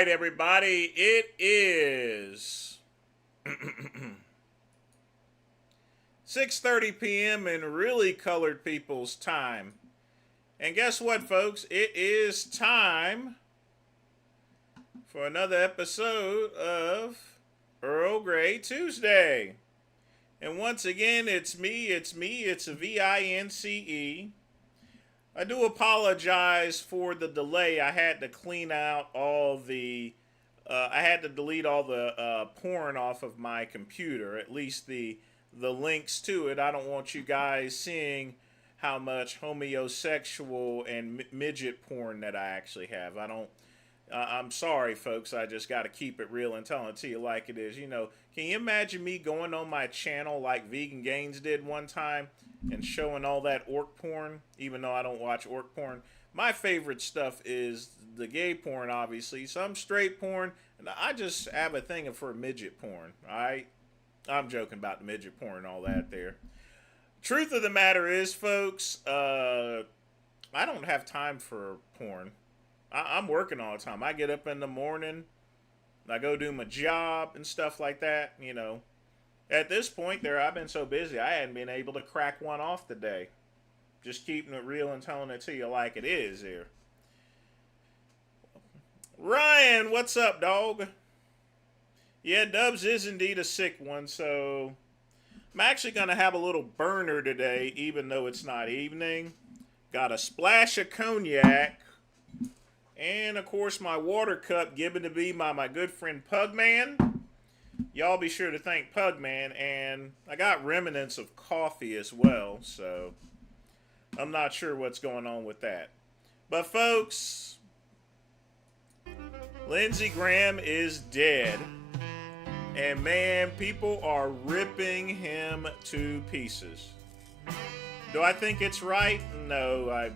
right, everybody. It is 6:30 p.m. in really colored people's time. And guess what, folks? It is time for another episode of Earl Grey Tuesday. And once again, it's it's a VINCE. I do apologize for the delay. I had to clean out all the, I had to delete all the porn off of my computer, at least the links to it. I don't want you guys seeing how much homosexual and midget porn that I actually have. I'm sorry, folks. I just got to keep it real and telling it to you like it is. You know, can you imagine me going on my channel like Vegan Gains did one time and showing all that orc porn, even though I don't watch orc porn? My favorite stuff is the gay porn, obviously. Some straight porn, and I just have a thing for midget porn. All right? I'm joking about the midget porn and all that there. Truth of the matter is, folks, I don't have time for porn. I'm working all the time. I get up in the morning, I go do my job and stuff like that. You know, at this point there, I've been so busy I hadn't been able to crack one off today. Just keeping it real and telling it to you like it is here. Ryan, what's up, dog? Yeah, Dubs is indeed a sick one, so I'm actually going to have a little burner today, even though it's not evening. Got a splash of cognac. And, of course, my water cup given to me by my good friend Pugman. Y'all be sure to thank Pugman. And I got remnants of coffee as well, so I'm not sure what's going on with that. But, folks, Lindsey Graham is dead. And, man, people are ripping him to pieces. Do I think it's right? No, I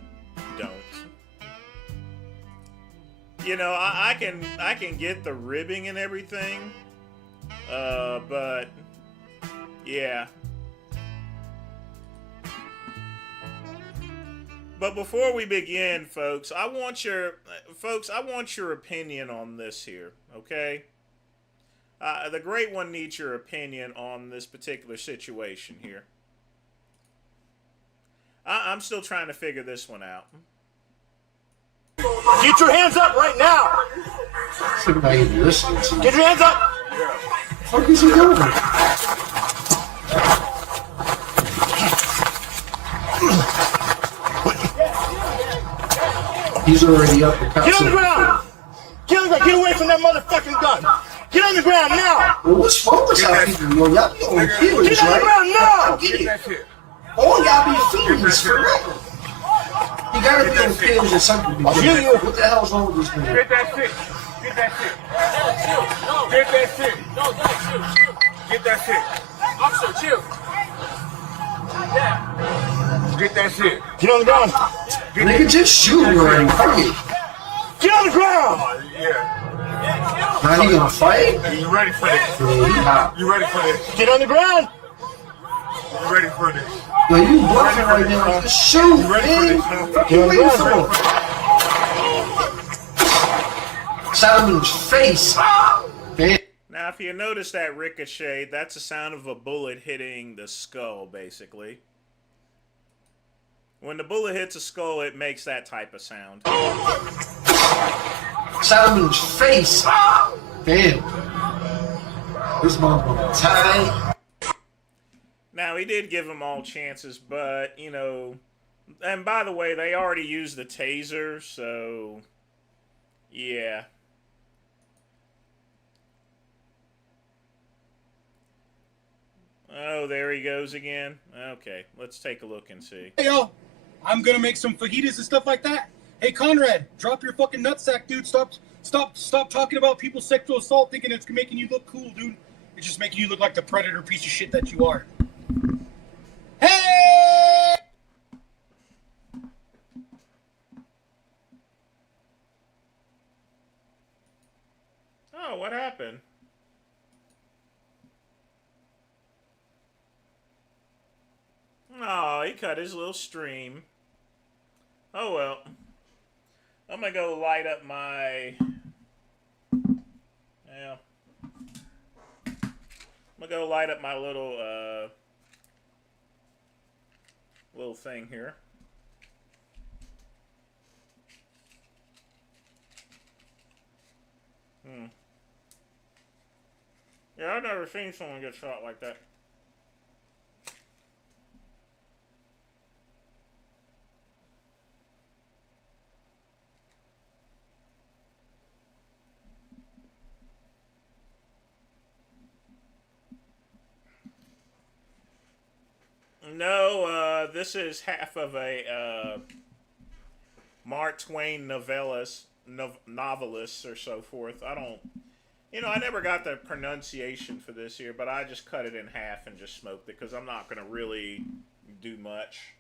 don't. You know, I can get the ribbing and everything, but yeah. But before we begin, folks, I want your opinion on this here, okay? The Great One needs your opinion on this particular situation here. I'm still trying to figure this one out. Get your hands up right now! Somebody listening to you. Get your hands up! What is he doing? He's already up the couch. Get on the ground! Get on the ground! Get away from that motherfucking gun! Get on the ground now! Well, what's wrong with y'all people? Yo, y'all be on feelings, Get on the right? ground now! I get it. All y'all be feelings for real. You gotta be on feelings or something. What the hell's wrong with this man? Get that shit. Get that shit. Get that shit. No, chill. Get that shit. Officer, chill. Yeah. Get that shit. Get on the ground! Nigga, just shoot him already. Fuck it. Get on the ground! Yeah. Now he gonna fight? You ready for this? Yeah, he hot. You ready for this? Get on the ground! You ready for this? Yo, you bluffing right now. Just shoot, You ready for man. this, huh? Fuck you waiting for? Shot him in his face. Man. Now, if you notice that ricochet, that's the sound of a bullet hitting the skull, basically. When the bullet hits a skull, it makes that type of sound. Shot him in his face. Damn. This motherfucker tight. Now, he did give them all chances, but, you know... And by the way, they already used the taser, so... Yeah. Oh, there he goes again. Okay, let's take a look and see. Hey, yo, I'm gonna make some fajitas and stuff like that. Hey, Conrad, drop your fucking nutsack, dude. Stop talking about people's sexual assault, thinking it's making you look cool, dude. It's just making you look like the predator piece of shit that you are. Hey! Oh, what happened? Oh, he cut his little stream. Oh well. I'm gonna go light up my Yeah. I'm gonna go light up my little little thing here. Yeah, I've never seen someone get shot like that. No, this is half of a Mark Twain novelist or so forth. I don't, I never got the pronunciation for this here, but I just cut it in half and just smoked it because I'm not going to really do much.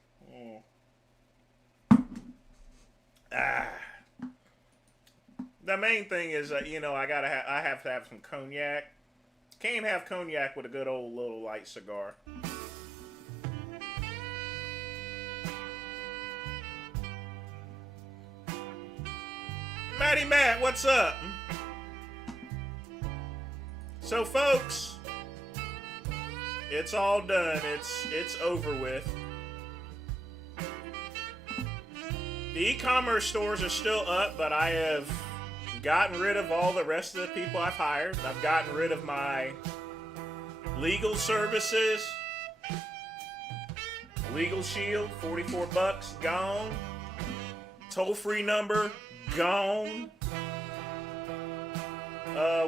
The main thing is that, I have to have some cognac. Can't have cognac with a good old little light cigar. Matty Matt, what's up? So, folks, it's all done. It's over with. The e-commerce stores are still up, but I have gotten rid of all the rest of the people I've hired. I've gotten rid of my legal services. Legal Shield, $44, gone. Toll-free number, gone.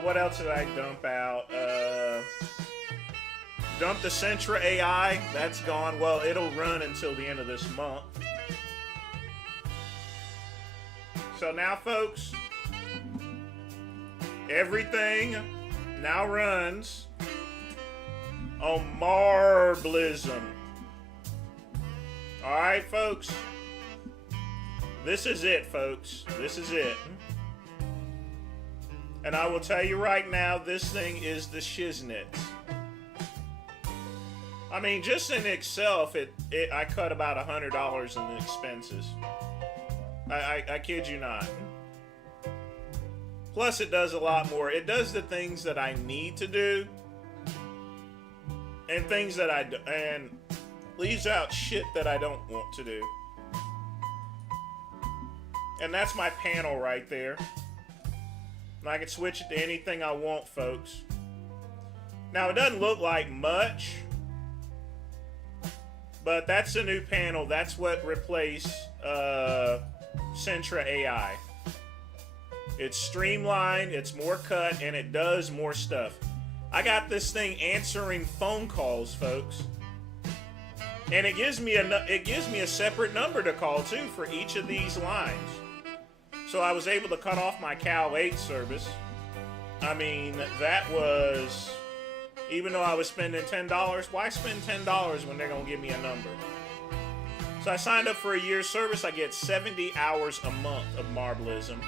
What else did I dump out? Dumped the Centra AI. That's gone. Well, it'll run until the end of this month. So now, folks, everything now runs on Marblism. Alright, folks. This is it, folks. This is it. And I will tell you right now, this thing is the shiznits. I mean, just in itself, I cut about $100 in the expenses. I kid you not. Plus, it does a lot more. It does the things that I need to do, and things that and leaves out shit that I don't want to do. And that's my panel right there. And I can switch it to anything I want, folks. Now, it doesn't look like much, but that's the new panel. That's what replaced Centra AI. It's streamlined, it's more cut, and it does more stuff. I got this thing answering phone calls, folks. And it gives me a separate number to call too for each of these lines. So I was able to cut off my Cal 8 service. I mean, that was, even though I was spending $10, why spend $10 when they're gonna give me a number? So I signed up for a year's service. I get 70 hours a month of Marblism.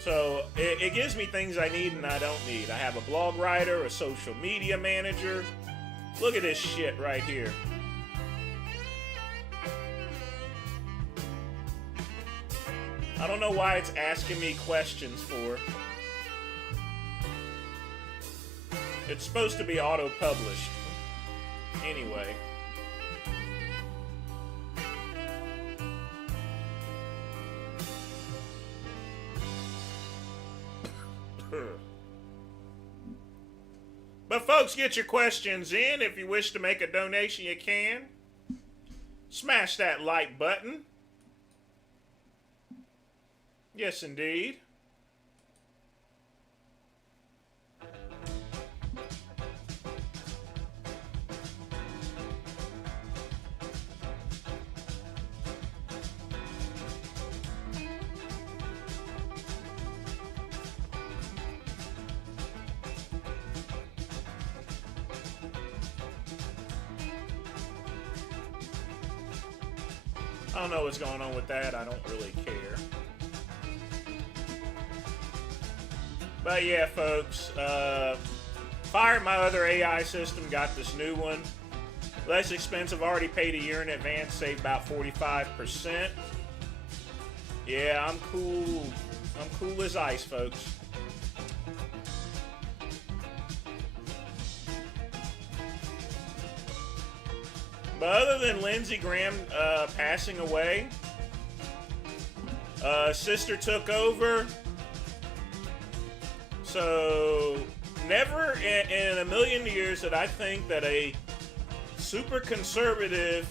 So it gives me things I need and I don't need. I have a blog writer, a social media manager. Look at this shit right here. I don't know why it's asking me questions for. It's supposed to be auto-published. Anyway. But folks, get your questions in. If you wish to make a donation, you can. Smash that like button. Yes, indeed. I don't know what's going on with that. I don't really care. But yeah, folks, fired my other AI system, got this new one. Less expensive, already paid a year in advance, saved about 45%. Yeah, I'm cool. I'm cool as ice, folks. But other than Lindsey Graham passing away, sister took over. So never in a million years did I think that a super conservative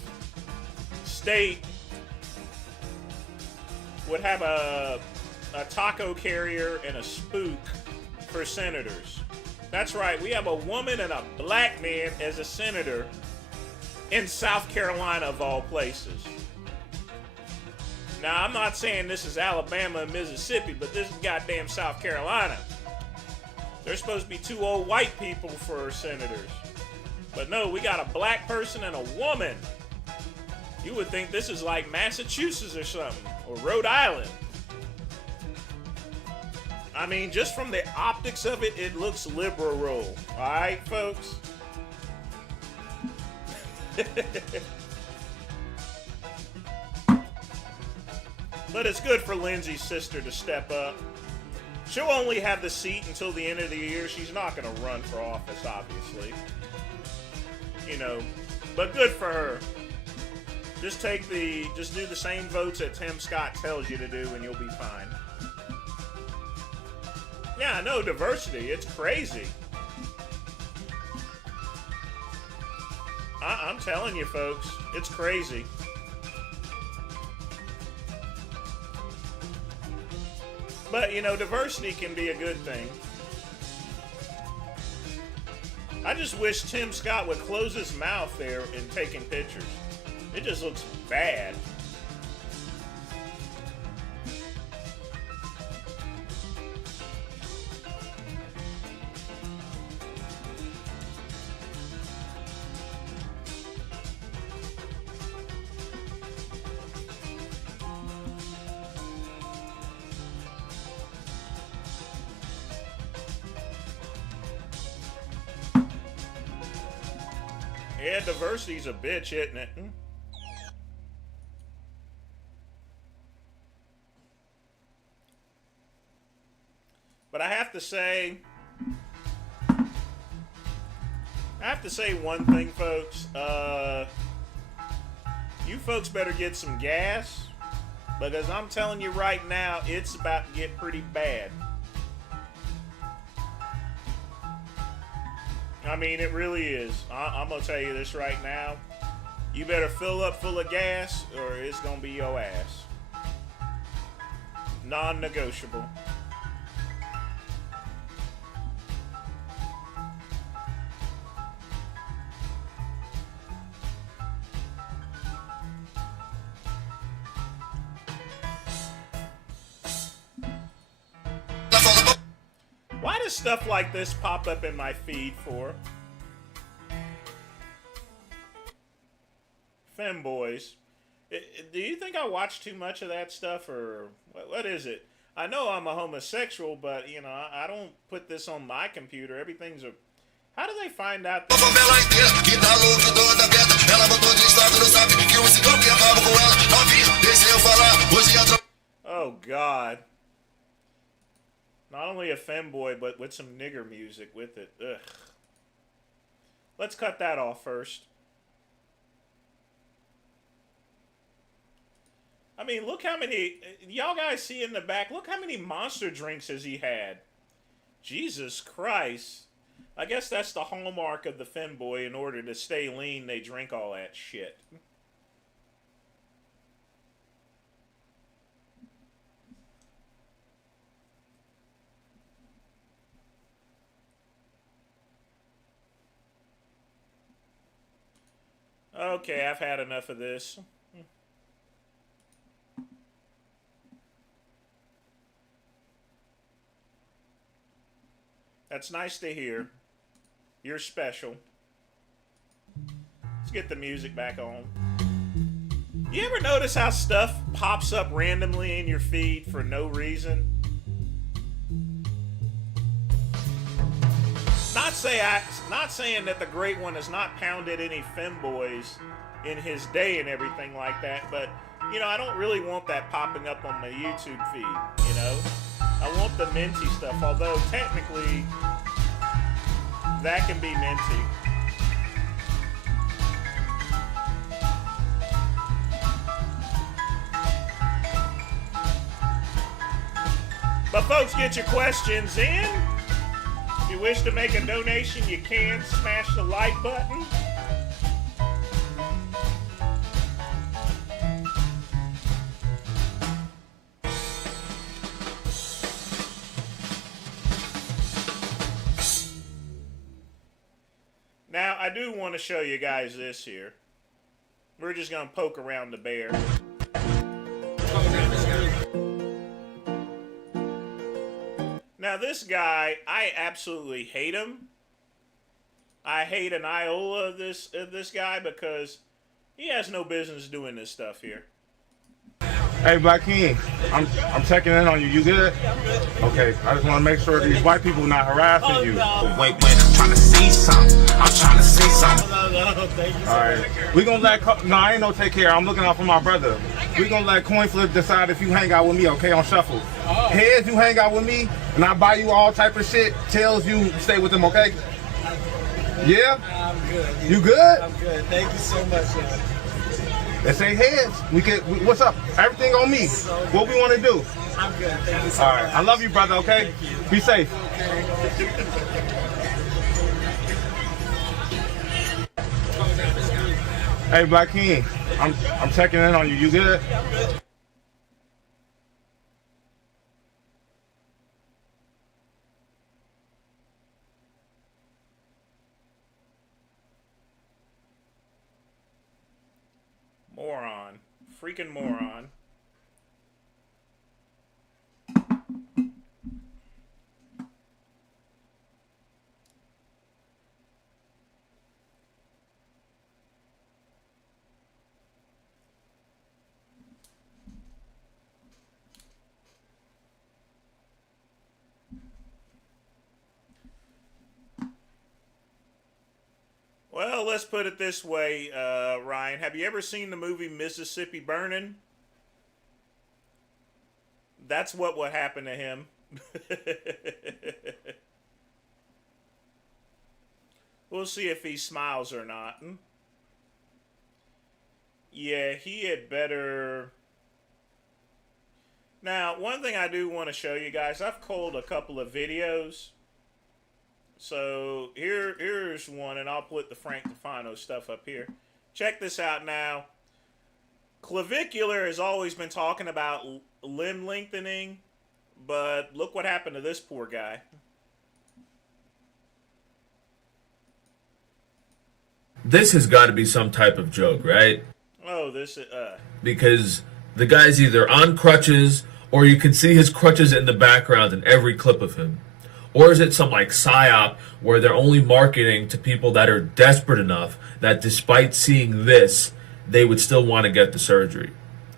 state would have a taco carrier and a spook for senators. That's right, we have a woman and a black man as a senator in South Carolina, of all places. Now, I'm not saying this is Alabama and Mississippi, but this is goddamn South Carolina. There's supposed to be 2 old white people for senators. But no, we got a black person and a woman. You would think this is like Massachusetts or something, or Rhode Island. I mean, just from the optics of it, it looks liberal. All right, folks? But it's good for Lindsey's sister to step up. She'll only have the seat until the end of the year. She's not going to run for office, obviously. You know, but good for her. Just do the same votes that Tim Scott tells you to do and you'll be fine. Yeah, I know, diversity. It's crazy. I'm telling you, folks, it's crazy. But, you know, diversity can be a good thing. I just wish Tim Scott would close his mouth there in taking pictures. It just looks bad. Yeah, diversity's a bitch, isn't it? But I have to say one thing, folks. You folks better get some gas, because I'm telling you right now, it's about to get pretty bad. I mean, it really is. I'm going to tell you this right now. You better fill up full of gas or it's going to be your ass. Non-negotiable. Why does stuff like this pop up in my feed for? Femboys. Do you think I watch too much of that stuff, or what is it? I know I'm a homosexual, but, you know, I don't put this on my computer. Everything's a... How do they find out? Oh, God. Not only a femboy, but with some nigger music with it. Ugh. Let's cut that off first. I mean, look how many... Y'all guys see in the back, look how many Monster drinks has he had. Jesus Christ. I guess that's the hallmark of the femboy. In order to stay lean, they drink all that shit. Okay, I've had enough of this. That's nice to hear. You're special. Let's get the music back on. You ever notice how stuff pops up randomly in your feed for no reason? Not saying that the Great One has not pounded any femboys in his day and everything like that, but, you know, I don't really want that popping up on my YouTube feed, you know? I want the minty stuff, although technically that can be minty. But folks, get your questions in. If you wish to make a donation, you can smash the like button. Now, I do want to show you guys this here. We're just going to poke around the bear. Now, this guy, I absolutely hate him. I hate an iota of this guy because he has no business doing this stuff here. Hey, Black King, I'm checking in on you. You good? Okay, I just want to make sure these white people not harassing you. Wait, I'm trying to see something. I'm trying to see something. All right, we gonna let. No, I ain't no take care. I'm looking out for my brother. We gonna let Coin Flip decide if you hang out with me, okay? On shuffle. Heads, you hang out with me, and I buy you all type of shit. Tails, you stay with them, okay? Yeah. I'm good. You good? I'm good. Thank you so much. Let's say heads. What's up? Everything on me. What we want to do? I'm good. Thank you so All much. right. I love you, brother. Okay. Be safe. Hey, Black King. I'm checking in on you. You good? Moron. Freaking moron. Well, let's put it this way, Ryan. Have you ever seen the movie Mississippi Burning? That's what would happen to him. We'll see if he smiles or not. Yeah, he had better... Now, one thing I do want to show you guys, I've culled a couple of videos. So here's one, and I'll put the Frank Tufano stuff up here. Check this out now. Clavicular has always been talking about limb lengthening, but look what happened to this poor guy. This has got to be some type of joke, right? Oh, this Because the guy's either on crutches, or you can see his crutches in the background in every clip of him. Or is it some like psyop where they're only marketing to people that are desperate enough that despite seeing this, they would still want to get the surgery?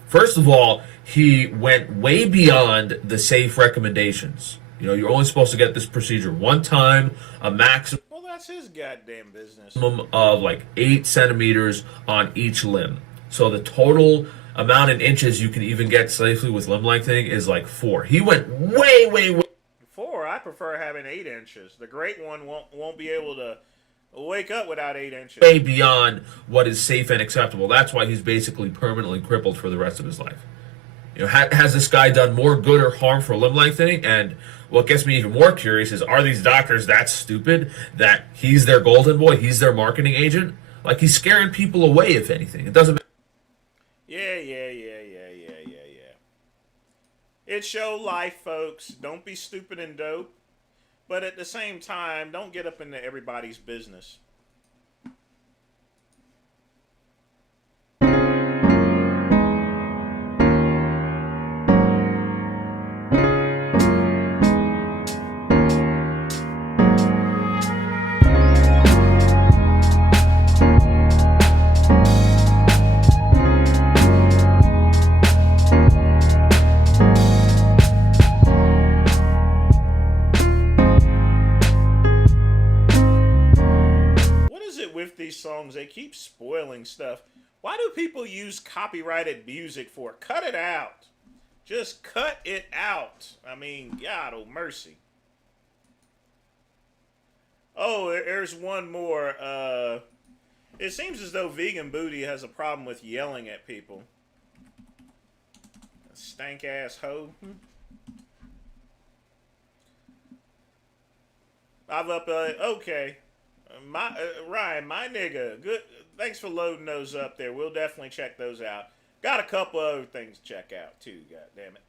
First of all, he went way beyond the safe recommendations. You know, you're only supposed to get this procedure one time, a maximum well, that's his goddamn business. of like 8 centimeters on each limb. So the total amount in inches you can even get safely with limb lengthening is like 4. He went way 4, I prefer having 8 inches. The great one won't be able to wake up without 8 inches. way beyond what is safe and acceptable. That's why he's basically permanently crippled for the rest of his life. You know, has this guy done more good or harm for limb lengthening? And what gets me even more curious is, are these doctors that stupid that he's their golden boy, he's their marketing agent? Like, he's scaring people away, if anything. It doesn't matter. Yeah. It's show life, folks. Don't be stupid and dope. But at the same time, don't get up into everybody's business. Songs, they keep spoiling stuff. Why do people use copyrighted music for? Cut it out. Just cut it out. I mean, God oh mercy. Oh, there's one more. It seems as though Vegan Booty has a problem with yelling at people. Stank ass hoe. I've up. Okay, Ryan, my nigga. Good. Thanks for loading those up there. We'll definitely check those out. Got a couple other things to check out too. God damn it.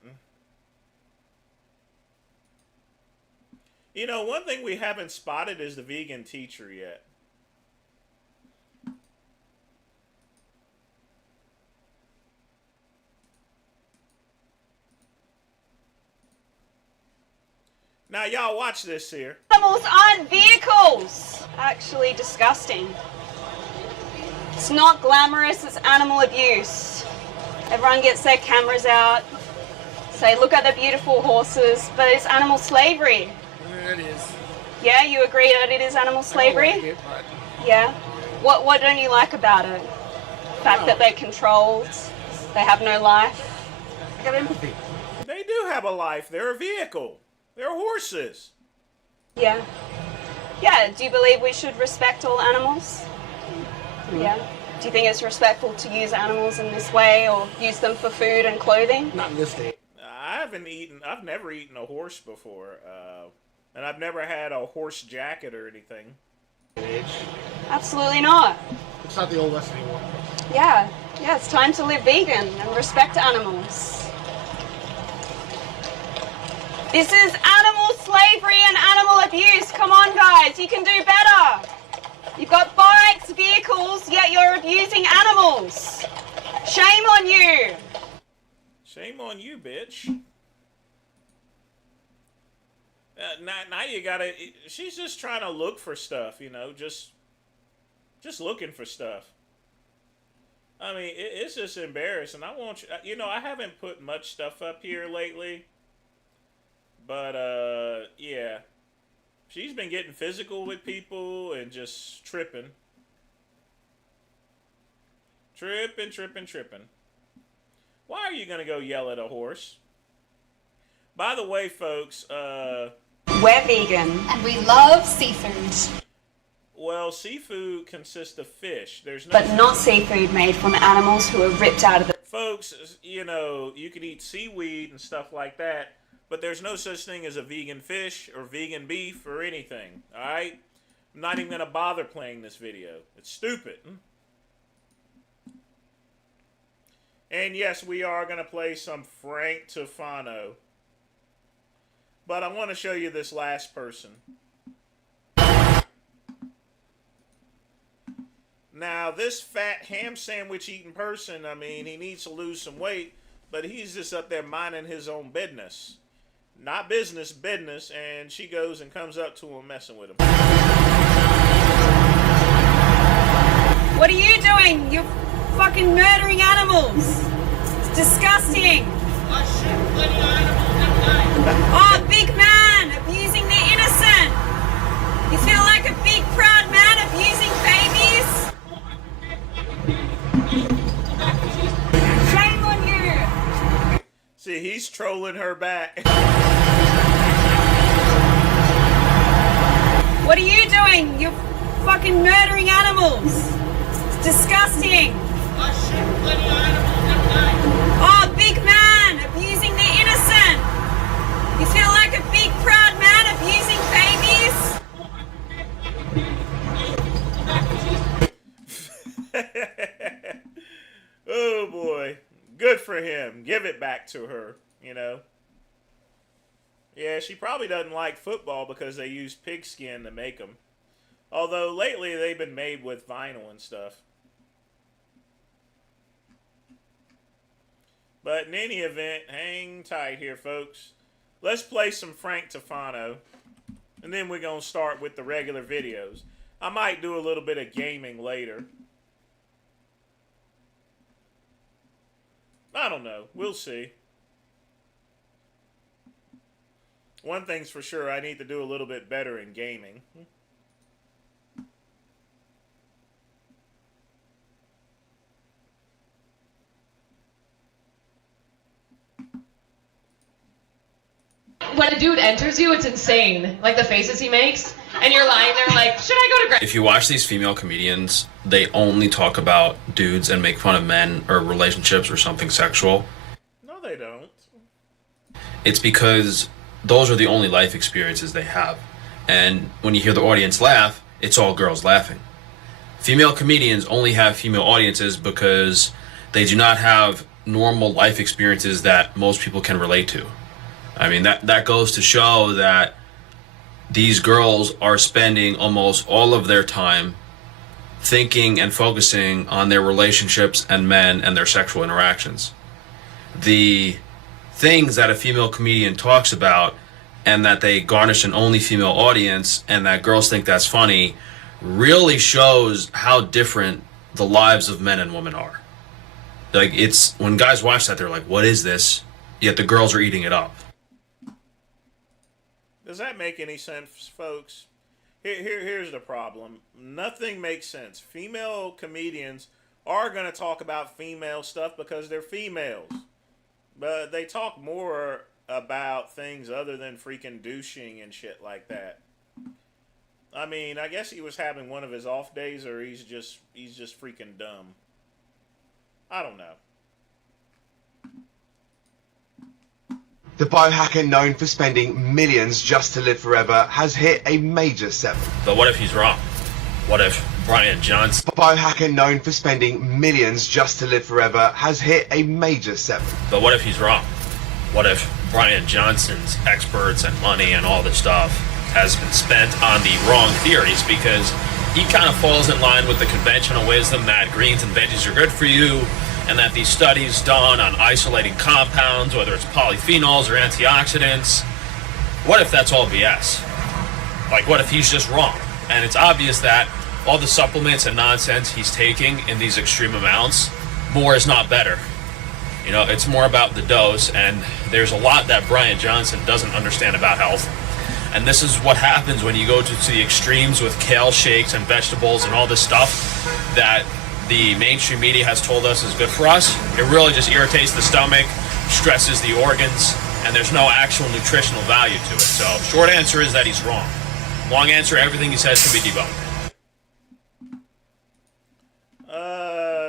You know, one thing we haven't spotted is the vegan teacher yet. Now, y'all watch this here. Animals aren't vehicles. Actually disgusting. It's not glamorous, it's animal abuse. Everyone gets their cameras out, say, look at the beautiful horses, but it's animal slavery. Yeah, it is. Yeah, you agree that it is animal slavery? I don't like it, but... Yeah. What don't you like about it? The fact that they're controlled, they have no life. I got empathy. They do have a life. They're a vehicle. They're horses. Yeah. Yeah, do you believe we should respect all animals? Yeah. Do you think it's respectful to use animals in this way or use them for food and clothing? Not in this day. I've never eaten a horse before. And I've never had a horse jacket or anything. Absolutely not. It's not the old West anymore. Yeah. Yeah, it's time to live vegan and respect animals. This is animal slavery and animal abuse. Come on, guys, you can do better. You've got bikes, vehicles, yet you're abusing animals. Shame on you. Shame on you, bitch. Now you gotta... She's just trying to look for stuff, you know, just looking for stuff. I mean, it's just embarrassing. I want you know, I haven't put much stuff up here lately. But, yeah. She's been getting physical with people and just tripping. Tripping. Why are you going to go yell at a horse? By the way, folks, We're vegan. And we love seafood. Well, seafood consists of fish. There's no... But not seafood made from animals who are ripped out of the... Folks, you know, you can eat seaweed and stuff like that. But there's no such thing as a vegan fish or vegan beef or anything, alright? I'm not even going to bother playing this video. It's stupid. And yes, we are going to play some Frank Tufano. But I want to show you this last person. Now, this fat ham sandwich eating person, I mean, he needs to lose some weight, but he's just up there minding his own business. Not business, and she goes and comes up to him messing with him. What are you doing? You're fucking murdering animals. It's disgusting. Oh, big man, abusing the innocent. You feel like a big, proud man abusing babies? Shame on you. See, he's trolling her back. What are you doing? You're fucking murdering animals. It's disgusting. Oh, big man, abusing the innocent. You feel like a big, proud man abusing babies? Oh, boy. Good for him. Give it back to her, you know. Yeah, she probably doesn't like football because they use pigskin to make them. Although, lately, they've been made with vinyl and stuff. But in any event, hang tight here, folks. Let's play some Frank Tufano. And then we're going to start with the regular videos. I might do a little bit of gaming later. I don't know. We'll see. One thing's for sure, I need to do a little bit better in gaming. when a dude enters you, it's insane. Like the faces he makes, and you're lying there like, should I go to grad? If you watch these female comedians, they only talk about dudes and make fun of men or relationships or something sexual. No, they don't. It's because those are the only life experiences they have. And when you hear the audience laugh, it's all girls laughing. Female comedians only have female audiences because they do not have normal life experiences that most people can relate to. I mean, that goes to show that these girls are spending almost all of their time thinking and focusing on their relationships and men and their sexual interactions. The things that a female comedian talks about and that they garnish an only female audience and that girls think that's funny really shows how different the lives of men and women are. Like, it's when guys watch that, they're like, what is this? Yet the girls are eating it up. Does that make any sense, folks? Here's the problem. Nothing makes sense. Female comedians are going to talk about female stuff because they're females. But they talk more about things other than freaking douching and shit like that. I mean, I guess he was having one of his off days, or he's just freaking dumb. I don't know. The biohacker known for spending millions just to live forever has hit a major setback. But what if he's wrong? What if Brian Johnson... The biohacker known for spending millions just to live forever has hit a major setback. But what if he's wrong? What if Brian Johnson's experts and money and all this stuff has been spent on the wrong theories because he kind of falls in line with the conventional wisdom that greens and veggies are good for you, and that these studies done on isolating compounds, whether it's polyphenols or antioxidants, what if that's all BS? Like, what if he's just wrong? And it's obvious that all the supplements and nonsense he's taking in these extreme amounts, more is not better. You know, it's more about the dose, and there's a lot that Brian Johnson doesn't understand about health. And this is what happens when you go to the extremes with kale shakes and vegetables and all this stuff that the mainstream media has told us is good for us. It really just irritates the stomach, stresses the organs, and there's no actual nutritional value to it. So, short answer is that he's wrong. Long answer, everything he says can be debunked.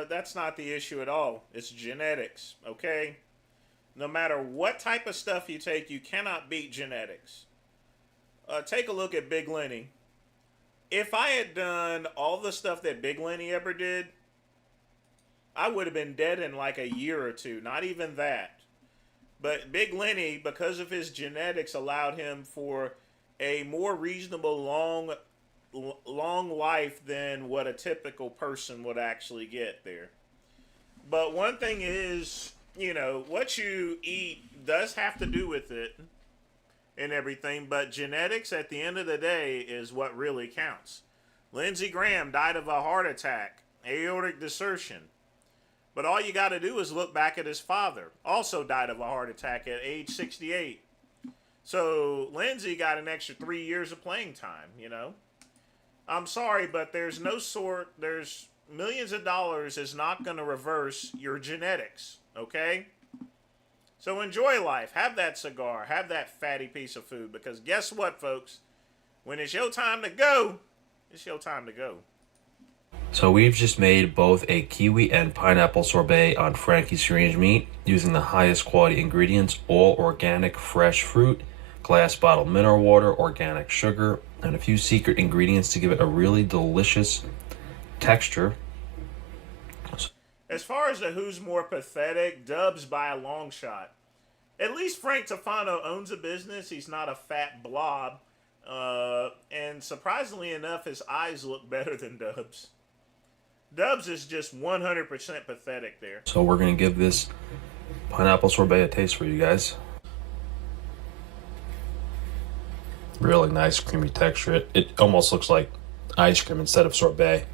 That's not the issue at all. It's genetics, okay? No matter what type of stuff you take, you cannot beat genetics. Take a look at Big Lenny. If I had done all the stuff that Big Lenny ever did, I would have been dead in like a year or two. Not even that. But Big Lenny, because of his genetics, allowed him for a more reasonable long life than what a typical person would actually get there. But one thing is, you know, what you eat does have to do with it and everything, but genetics at the end of the day is what really counts. Lindsey Graham died of a heart attack, aortic dissection. But all you got to do is look back at his father. Also died of a heart attack at age 68. So Lindsey got an extra 3 years of playing time, you know. I'm sorry, but there's millions of dollars is not going to reverse your genetics, okay? So enjoy life. Have that cigar. Have that fatty piece of food. Because guess what, folks? When it's your time to go, it's your time to go. So we've just made both a kiwi and pineapple sorbet on Frankie's Strange Meat using the highest quality ingredients, all organic fresh fruit, glass bottle mineral water, organic sugar, and a few secret ingredients to give it a really delicious texture. As far as the who's more pathetic, Dubs by a long shot. At least Frank Tufano owns a business. He's not a fat blob. And surprisingly enough, his eyes look better than Dubs. Dubs is just 100% pathetic there. So we're going to give this pineapple sorbet a taste for you guys. Really nice creamy texture. It almost looks like ice cream instead of sorbet.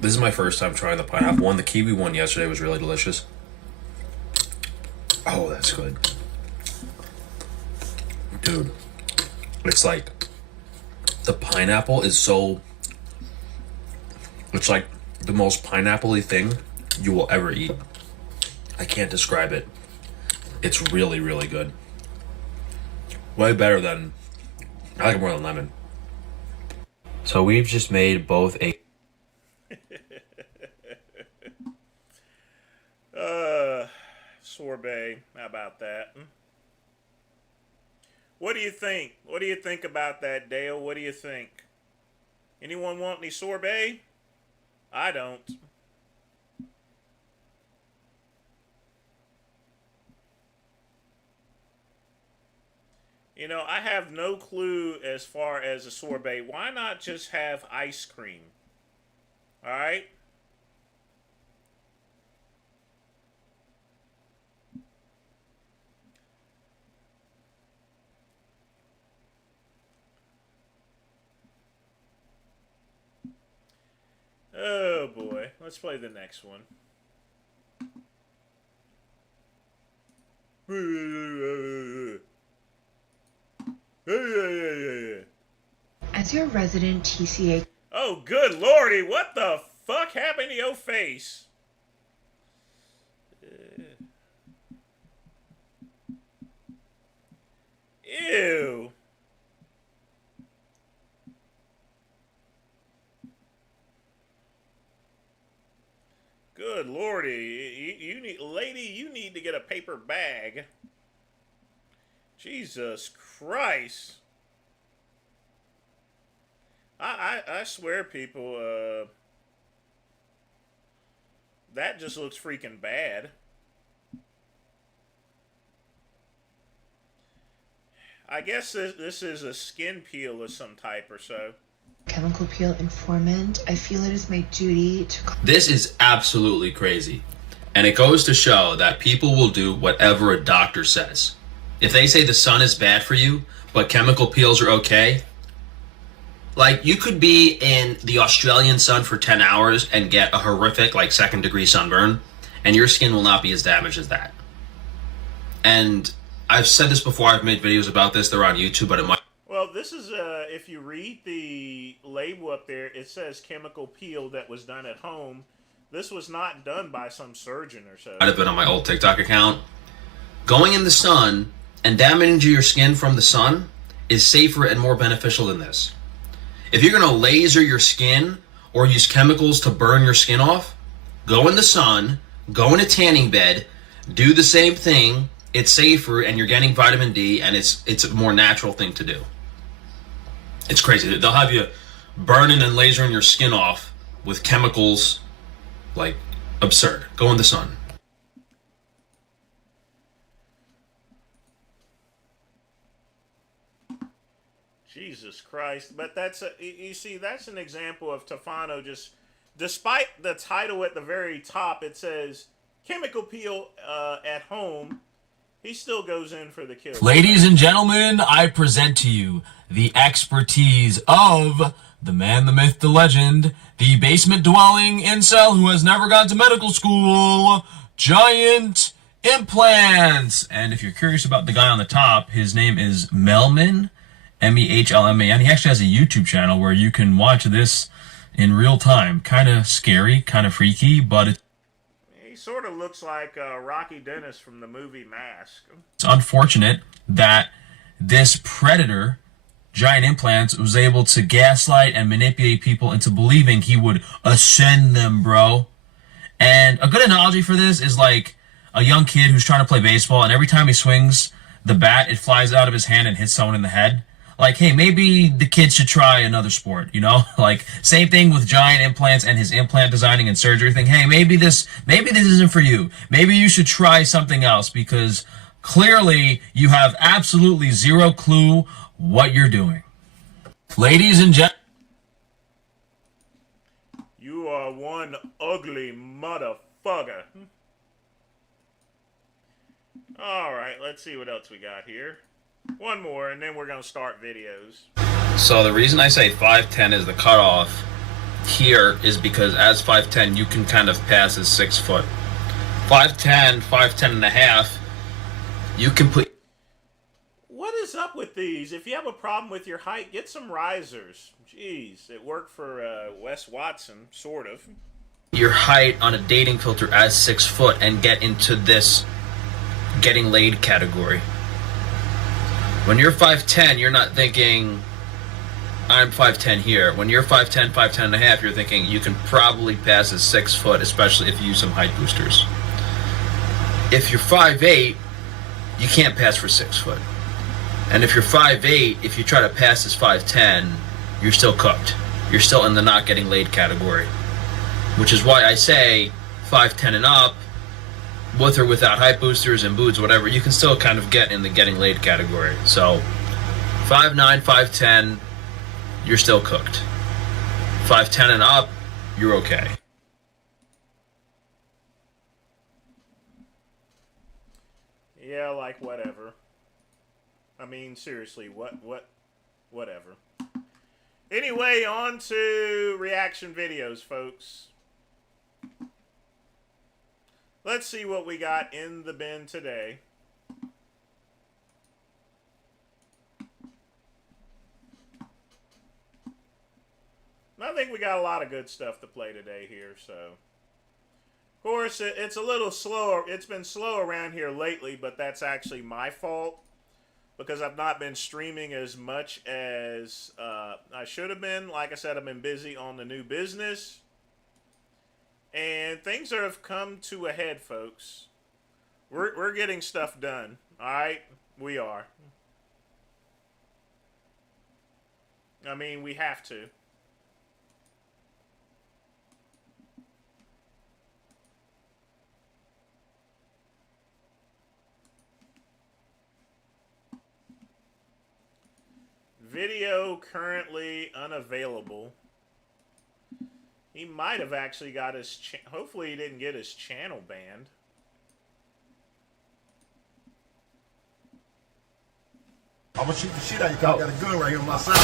This is my first time trying the pineapple one. The kiwi one yesterday was really delicious. Oh, that's good. Dude, it's like the pineapple is so... It's like the most pineapple-y thing you will ever eat. I can't describe it. It's really, really good. Way better than, I like it more than lemon. So we've just made both a sorbet. How about that? What do you think? What do you think about that, Dale? What do you think? Anyone want any sorbet? I don't. You know, I have no clue as far as a sorbet. Why not just have ice cream? All right? Oh boy. Let's play the next one. As your resident TCA. Oh, good lordy, what the fuck happened to your face? Ew. Good lordy, you need, lady, you need to get a paper bag. Jesus Christ. I swear, people, that just looks freaking bad. I guess this is a skin peel of some type or so. Chemical peel informant. I feel it is my duty to... This is absolutely crazy. And it goes to show that people will do whatever a doctor says. If they say the sun is bad for you, but chemical peels are okay, like, you could be in the Australian sun for 10 hours and get a horrific, like, 2nd-degree sunburn, and your skin will not be as damaged as that. And I've said this before, I've made videos about this, they're on YouTube, but it might... Well, this is, if you read the label up there, it says chemical peel that was done at home. This was not done by some surgeon or so. Might have been on my old TikTok account. Going in the sun and damaging your skin from the sun is safer and more beneficial than this. If you're going to laser your skin or use chemicals to burn your skin off, go in the sun, go in a tanning bed, do the same thing. It's safer and you're getting vitamin D and it's a more natural thing to do. It's crazy. They'll have you burning and lasering your skin off with chemicals, like, absurd. Go in the sun. Jesus Christ. But that's, you see, that's an example of Tefano just, despite the title at the very top, it says, chemical peel at home, he still goes in for the kill. Ladies and gentlemen, I present to you the expertise of the man, the myth, the legend, the basement-dwelling incel who has never gone to medical school, Giant Implants. And if you're curious about the guy on the top, his name is Melman, M-E-H-L-M-A-N. He actually has a YouTube channel where you can watch this in real time. Kind of scary, kind of freaky, but he sort of looks like Rocky Dennis from the movie Mask. it's unfortunate that this predator, Giant Implants, was able to gaslight and manipulate people into believing he would ascend them, bro. And a good analogy for this is like a young kid who's trying to play baseball, and every time he swings the bat, it flies out of his hand and hits someone in the head. Like, hey, maybe the kid should try another sport, you know? Like, same thing with Giant Implants and his implant designing and surgery thing. Hey, maybe this isn't for you. Maybe you should try something else, because clearly you have absolutely zero clue what you're doing. Ladies and gentlemen, you are one ugly motherfucker. Alright, let's see what else we got here. One more, and then we're going to start videos. So the reason I say 5'10" is the cutoff here is because as 5'10", you can kind of pass as 6 foot. 5'10", 5'10 and a half, you can put... What is up with these? If you have a problem with your height, get some risers. Jeez, it worked for Wes Watson, sort of. your height on a dating filter as 6 foot and get into this getting laid category. When you're 5'10", you're not thinking, I'm 5'10" here. When you're 5'10", 5'10 and a half, you're thinking you can probably pass as 6 foot, especially if you use some height boosters. If you're 5'8", you can't pass for 6 foot. And if you're 5'8", if you try to pass as 5'10", you're still cooked. You're still in the not getting laid category. Which is why I say 5'10" and up, with or without height boosters and boots, whatever, you can still kind of get in the getting laid category. So 5'9", 5'10", you're still cooked. 5'10" and up, you're okay. Yeah, like whatever. I mean, seriously, whatever. Anyway, on to reaction videos, folks. Let's see what we got in the bin today. I think we got a lot of good stuff to play today here, so. Of course, it's a little slower. It's been slow around here lately, but that's actually my fault because I've not been streaming as much as I should have been. Like I said, I've been busy on the new business. And things have come to a head, folks. We're getting stuff done. All right? We are. I mean, we have to. Video currently unavailable. He might have actually got his... Hopefully he didn't get his channel banned. I'm gonna shoot the shit out of you. I got a gun right here on my side.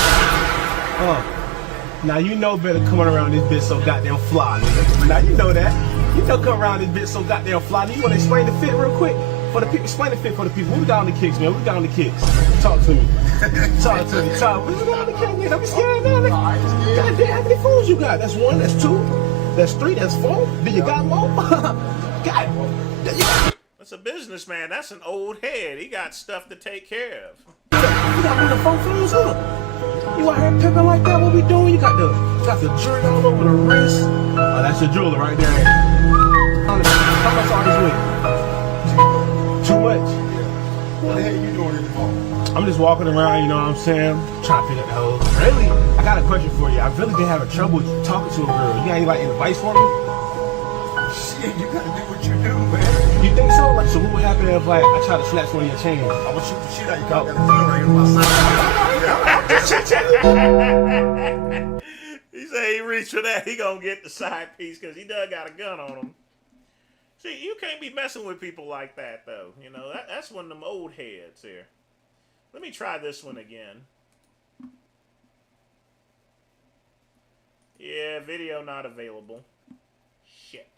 Now you know better coming around this bitch so goddamn fly, nigga. Now you know that. You know come around this bitch so goddamn fly. Now you wanna explain the fit real quick? For the people, explain the fit for the people. We got on the kicks, man. We got on the kicks. Talk to me. Talk to me. Talk. We got on the kicks, man. Don't be scared, man. Goddamn, how many fools you got? That's 1, that's 2, that's 3, that's 4. Do you got more? God. That's a businessman. That's an old head. He got stuff to take care of. You got one of the 4 fools up. You out here pimping like that? What we doing? You got the jewelry all over the wrist. Oh, that's your jeweler right there. How much all this weight? Too much? What the hell you doing in the phone? I'm just walking around, you know what I'm saying? Trying to pick up the hoes. Really? I got a question for you. I've really been having trouble talking to a girl. You got any, like, advice for me? Shit, you gotta do what you do, man. You think so? Like, so what would happen if, like, I try to snatch one of your chains? I'm gonna shoot the shit out of you. I got a gun right here on my side. He said he reached for that. He gonna get the side piece because he done got a gun on him. See, you can't be messing with people like that, though. You know, that's one of them old heads here. Let me try this one again. Yeah, video not available. Shit.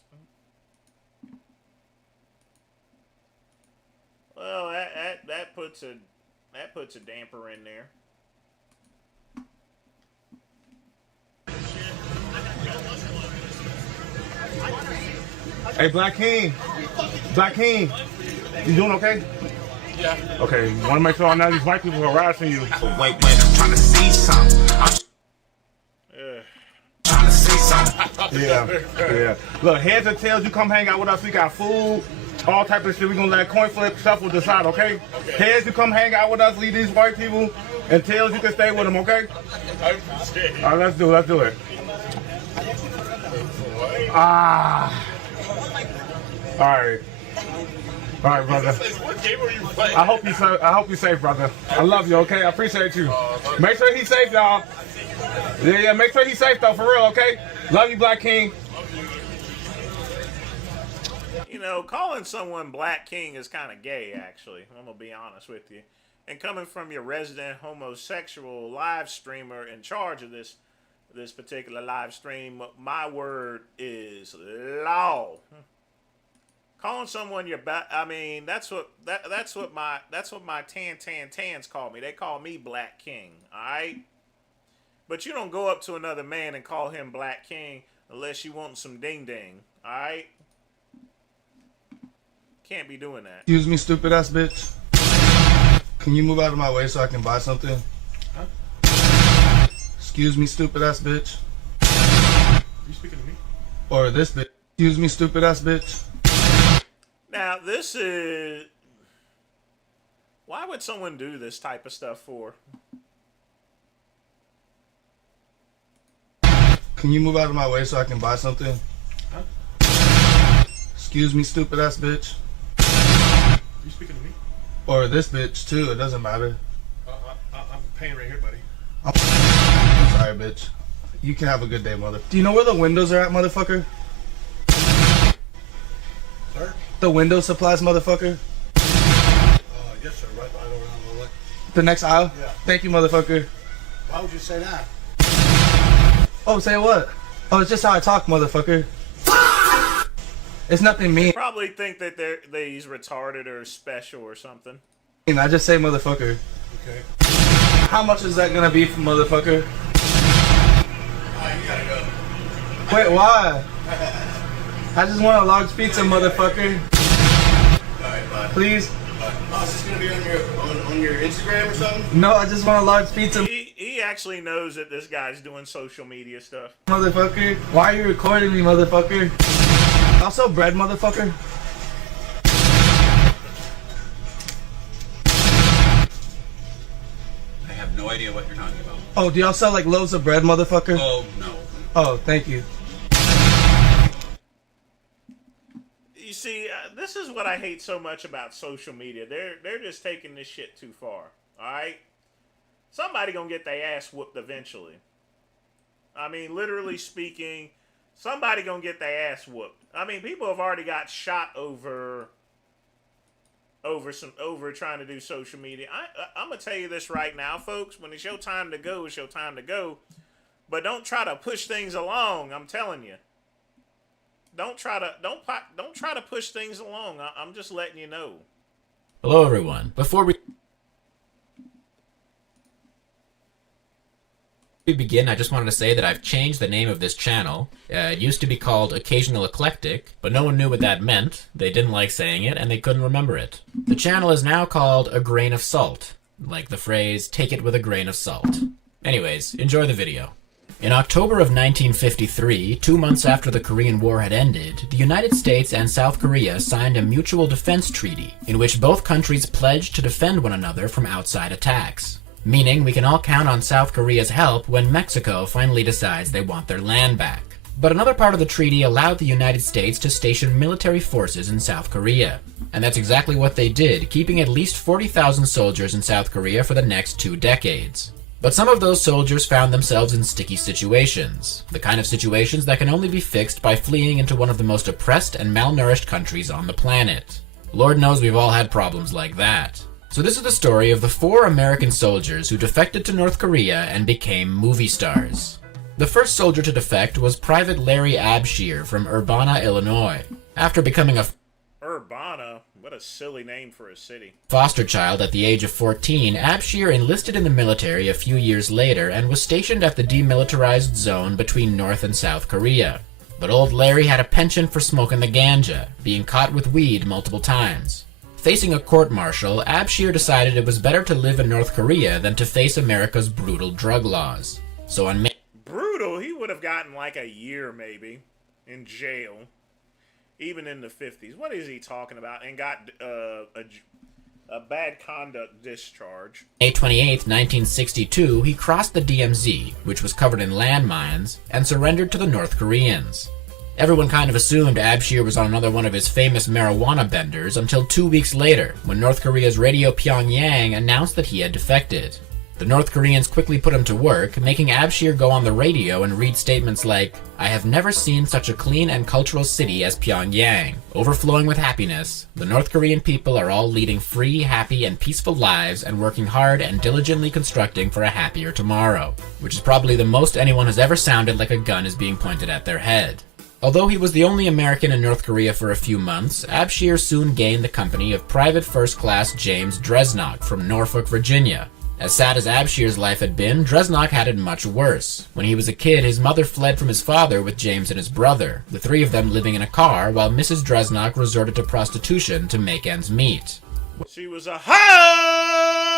Well, that puts a damper in there. Hey, Black King. Black King. You doing okay? Yeah. Okay, want to make sure none of these white people are harassing you. Wait, I'm trying to see something. I'm trying to see something. Yeah. Look, heads or tails, you come hang out with us. We got food, all type of shit. We gonna let coin flip shuffle decide, okay? Heads, you come hang out with us, leave these white people, and tails, you can stay with them, okay? I appreciate it. All right, let's do it. All right, brother. What game are you playing? I hope you safe, brother. I love you, okay? I appreciate you. Make sure he's safe, y'all. Yeah, make sure he's safe, though, for real, okay? Love you, Black King. You know, calling someone Black King is kind of gay, actually. I'm going to be honest with you. And coming from your resident homosexual live streamer in charge of this particular live stream, my word is law. Calling someone I mean, that's what my tans call me. They call me Black King, all right? But you don't go up to another man and call him Black King unless you want some ding ding, all right? Can't be doing that. Excuse me, stupid ass bitch. Can you move out of my way so I can buy something? Huh? Excuse me, stupid ass bitch. You speaking to me? Or this bitch. Excuse me, stupid ass bitch. Now, this is... Why would someone do this type of stuff for? Can you move out of my way so I can buy something? Huh? Excuse me, stupid ass bitch. You speaking to me? Or this bitch too, it doesn't matter. I'm paying right here, buddy. I'm sorry, bitch. You can have a good day, mother. Do you know where the windows are at, motherfucker? Sir? The window supplies, motherfucker? Yes, sir. Right over the left. The next aisle? Yeah. Thank you, motherfucker. Why would you say that? Oh, say what? Oh, it's just how I talk, motherfucker. It's nothing mean. Probably think that he's retarded or special or something. I just say motherfucker. Okay. How much is that gonna be for motherfucker? You gotta go. Wait, why? I just want a large pizza, motherfucker. Alright, bye. Please? Oh, is this gonna be on your Instagram or something? No, I just want a large pizza. He actually knows that this guy's doing social media stuff. Motherfucker. Why are you recording me, motherfucker? Also bread, motherfucker. I have no idea what you're talking about. Oh, do y'all sell like loaves of bread, motherfucker? Oh, no. Oh, thank you. You see, this is what I hate so much about social media. They're just taking this shit too far. All right, somebody gonna get their ass whooped eventually. I mean, literally speaking, somebody gonna get their ass whooped. I mean, people have already got shot over trying to do social media. I'm gonna tell you this right now, folks. When it's your time to go, it's your time to go. But don't try to push things along. I'm telling you. Don't try to push things along. I'm just letting you know. Hello, everyone. Before we begin, I just wanted to say that I've changed the name of this channel. It used to be called Occasional Eclectic, but no one knew what that meant. They didn't like saying it, and they couldn't remember it. The channel is now called A Grain of Salt, like the phrase, take it with a grain of salt. Anyways, enjoy the video. In October of 1953, 2 months after the Korean War had ended, the United States and South Korea signed a mutual defense treaty in which both countries pledged to defend one another from outside attacks. Meaning we can all count on South Korea's help when Mexico finally decides they want their land back. But another part of the treaty allowed the United States to station military forces in South Korea. And that's exactly what they did, keeping at least 40,000 soldiers in South Korea for the next 2 decades. But some of those soldiers found themselves in sticky situations, the kind of situations that can only be fixed by fleeing into one of the most oppressed and malnourished countries on the planet. Lord knows we've all had problems like that. So this is the story of the 4 American soldiers who defected to North Korea and became movie stars. The first soldier to defect was Private Larry Abshir from Urbana, Illinois. After becoming a Urbana? What a silly name for a city. Foster child at the age of 14, Abshir enlisted in the military a few years later and was stationed at the demilitarized zone between North and South Korea. But old Larry had a penchant for smoking the ganja, being caught with weed multiple times. Facing a court-martial, Abshir decided it was better to live in North Korea than to face America's brutal drug laws. So on May... Brutal? He would have gotten like a year maybe in jail. Even in the 50s. What is he talking about? And got a bad conduct discharge. May 28, 1962, he crossed the DMZ, which was covered in landmines, and surrendered to the North Koreans. Everyone kind of assumed Abshir was on another one of his famous marijuana benders until 2 weeks later, when North Korea's Radio Pyongyang announced that he had defected. The North Koreans quickly put him to work, making Abshir go on the radio and read statements like, "I have never seen such a clean and cultural city as Pyongyang. Overflowing with happiness, the North Korean people are all leading free, happy, and peaceful lives and working hard and diligently constructing for a happier tomorrow," which is probably the most anyone has ever sounded like a gun is being pointed at their head. Although he was the only American in North Korea for a few months, Abshir soon gained the company of Private First Class James Dresnock from Norfolk, Virginia. As sad as Abshir's life had been, Dresnock had it much worse. When he was a kid, his mother fled from his father with James and his brother, the 3 of them living in a car, while Mrs. Dresnock resorted to prostitution to make ends meet. She was a hoe!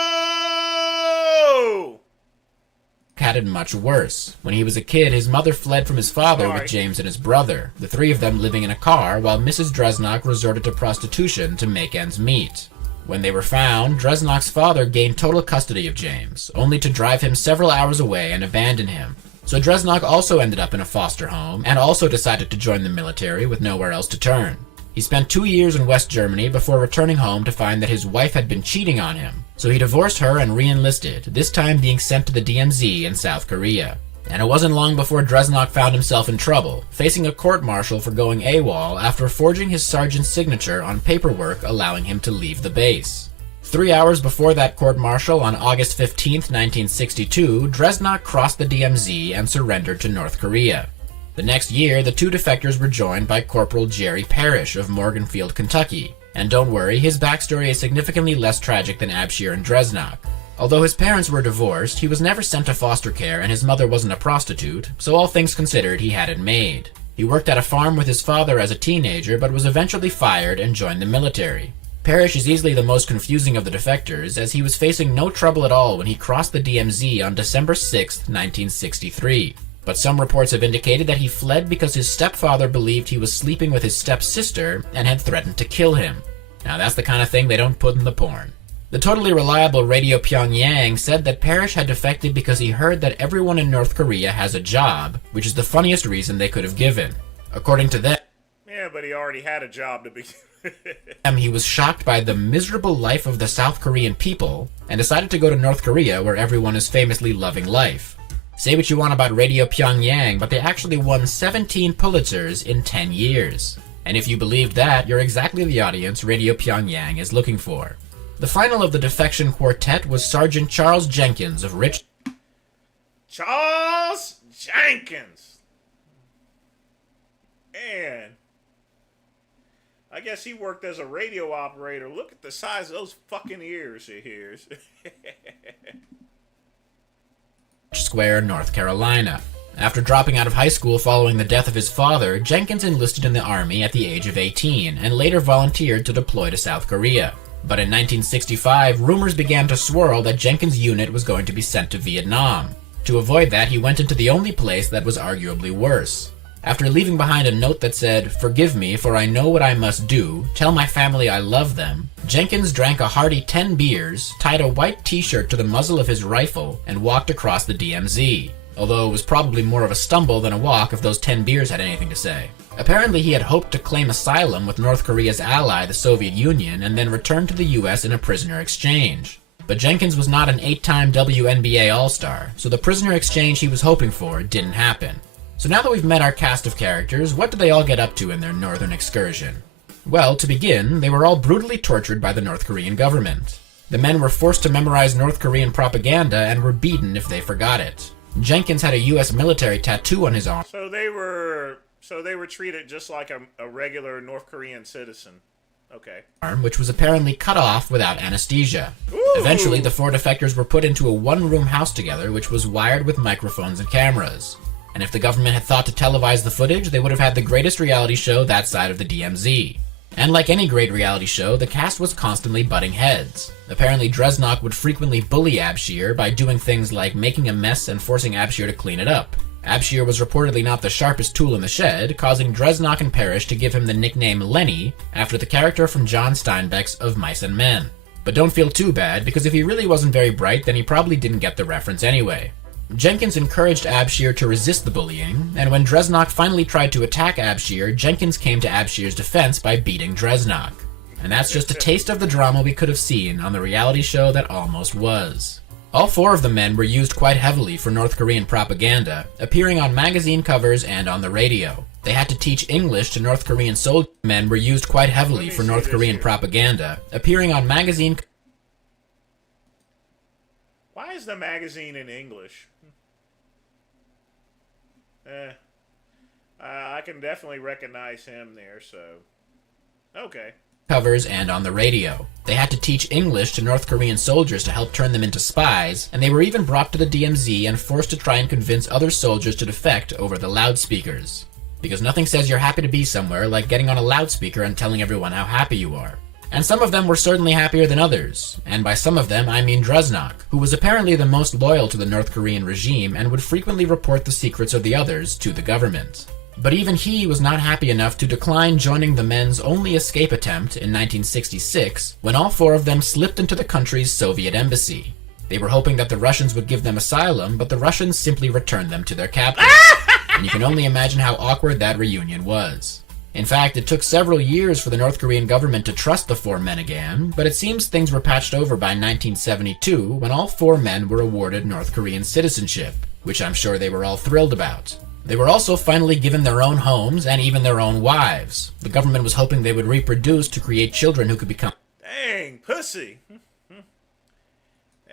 gotten much worse. When he was a kid, his mother fled from his father with James and his brother, the three of them living in a car while Mrs. Dresnock resorted to prostitution to make ends meet. When they were found, Dresnock's father gained total custody of James, only to drive him several hours away and abandon him. So Dresnock also ended up in a foster home and also decided to join the military with nowhere else to turn. He spent 2 years in West Germany before returning home to find that his wife had been cheating on him. So he divorced her and re-enlisted, this time being sent to the DMZ in South Korea. And it wasn't long before Dresnock found himself in trouble, facing a court-martial for going AWOL after forging his sergeant's signature on paperwork allowing him to leave the base. 3 hours before that court-martial on August 15, 1962, Dresnock crossed the DMZ and surrendered to North Korea. The next year, the two defectors were joined by Corporal Jerry Parrish of Morganfield, Kentucky. And don't worry, his backstory is significantly less tragic than Abshir and Dresnock. Although his parents were divorced, he was never sent to foster care and his mother wasn't a prostitute, so all things considered, he had it made. He worked at a farm with his father as a teenager, but was eventually fired and joined the military. Parrish is easily the most confusing of the defectors, as he was facing no trouble at all when he crossed the DMZ on December 6, 1963. But some reports have indicated that he fled because his stepfather believed he was sleeping with his stepsister and had threatened to kill him. Now that's the kind of thing they don't put in the porn. The totally reliable Radio Pyongyang said that Parrish had defected because he heard that everyone in North Korea has a job, which is the funniest reason they could have given. According to them, Yeah, but he already had a job to begin. he was shocked by the miserable life of the South Korean people and decided to go to North Korea where everyone is famously loving life. Say what you want about Radio Pyongyang, but they actually won 17 Pulitzers in 10 years. And if you believed that, you're exactly the audience Radio Pyongyang is looking for. The final of the defection quartet was Sergeant Charles Jenkins of Charles Jenkins! Man. I guess he worked as a radio operator. Look at the size of those fucking ears he hears. Square, North Carolina. After dropping out of high school following the death of his father, Jenkins enlisted in the Army at the age of 18 and later volunteered to deploy to South Korea. But in 1965, rumors began to swirl that Jenkins' unit was going to be sent to Vietnam. To avoid that, he went into the only place that was arguably worse. After leaving behind a note that said, "Forgive me, for I know what I must do. Tell my family I love them," Jenkins drank a hearty 10 beers, tied a white t-shirt to the muzzle of his rifle, and walked across the DMZ. Although it was probably more of a stumble than a walk if those 10 beers had anything to say. Apparently he had hoped to claim asylum with North Korea's ally, the Soviet Union, and then return to the US in a prisoner exchange. But Jenkins was not an 8-time WNBA All-Star, so the prisoner exchange he was hoping for didn't happen. So now that we've met our cast of characters, what did they all get up to in their northern excursion? Well, to begin, they were all brutally tortured by the North Korean government. The men were forced to memorize North Korean propaganda and were beaten if they forgot it. Jenkins had a US military tattoo on his arm. So they were treated just like a regular North Korean citizen. Okay. Which was apparently cut off without anesthesia. Ooh. Eventually, the 4 defectors were put into a one-room house together, which was wired with microphones and cameras. And if the government had thought to televise the footage, they would have had the greatest reality show that side of the DMZ. And like any great reality show, the cast was constantly butting heads. Apparently, Dresnock would frequently bully Abshir by doing things like making a mess and forcing Abshir to clean it up. Abshir was reportedly not the sharpest tool in the shed, causing Dresnock and Parrish to give him the nickname Lenny, after the character from John Steinbeck's Of Mice and Men. But don't feel too bad, because if he really wasn't very bright, then he probably didn't get the reference anyway. Jenkins encouraged Abshir to resist the bullying, and when Dresnock finally tried to attack Abshir, Jenkins came to Abshir's defense by beating Dresnock. And that's just a taste of the drama we could have seen on the reality show that almost was. All 4 of the men were used quite heavily for North Korean propaganda, appearing on magazine covers and on the radio. They had to teach English to North Korean soldiers. Men were used quite heavily for North Korean propaganda, appearing on magazine. Why is the magazine in English? I can definitely recognize him there, so... Okay. Covers and on the radio. They had to teach English to North Korean soldiers to help turn them into spies, and they were even brought to the DMZ and forced to try and convince other soldiers to defect over the loudspeakers. Because nothing says you're happy to be somewhere like getting on a loudspeaker and telling everyone how happy you are. And some of them were certainly happier than others, and by some of them I mean Dresnok, who was apparently the most loyal to the North Korean regime and would frequently report the secrets of the others to the government. But even he was not happy enough to decline joining the men's only escape attempt in 1966, when all 4 of them slipped into the country's Soviet embassy. They were hoping that the Russians would give them asylum, but the Russians simply returned them to their captors. And you can only imagine how awkward that reunion was. In fact, it took several years for the North Korean government to trust the 4 men again, but it seems things were patched over by 1972 when all 4 men were awarded North Korean citizenship, which I'm sure they were all thrilled about. They were also finally given their own homes and even their own wives. The government was hoping they would reproduce to create children who could become Dang, pussy.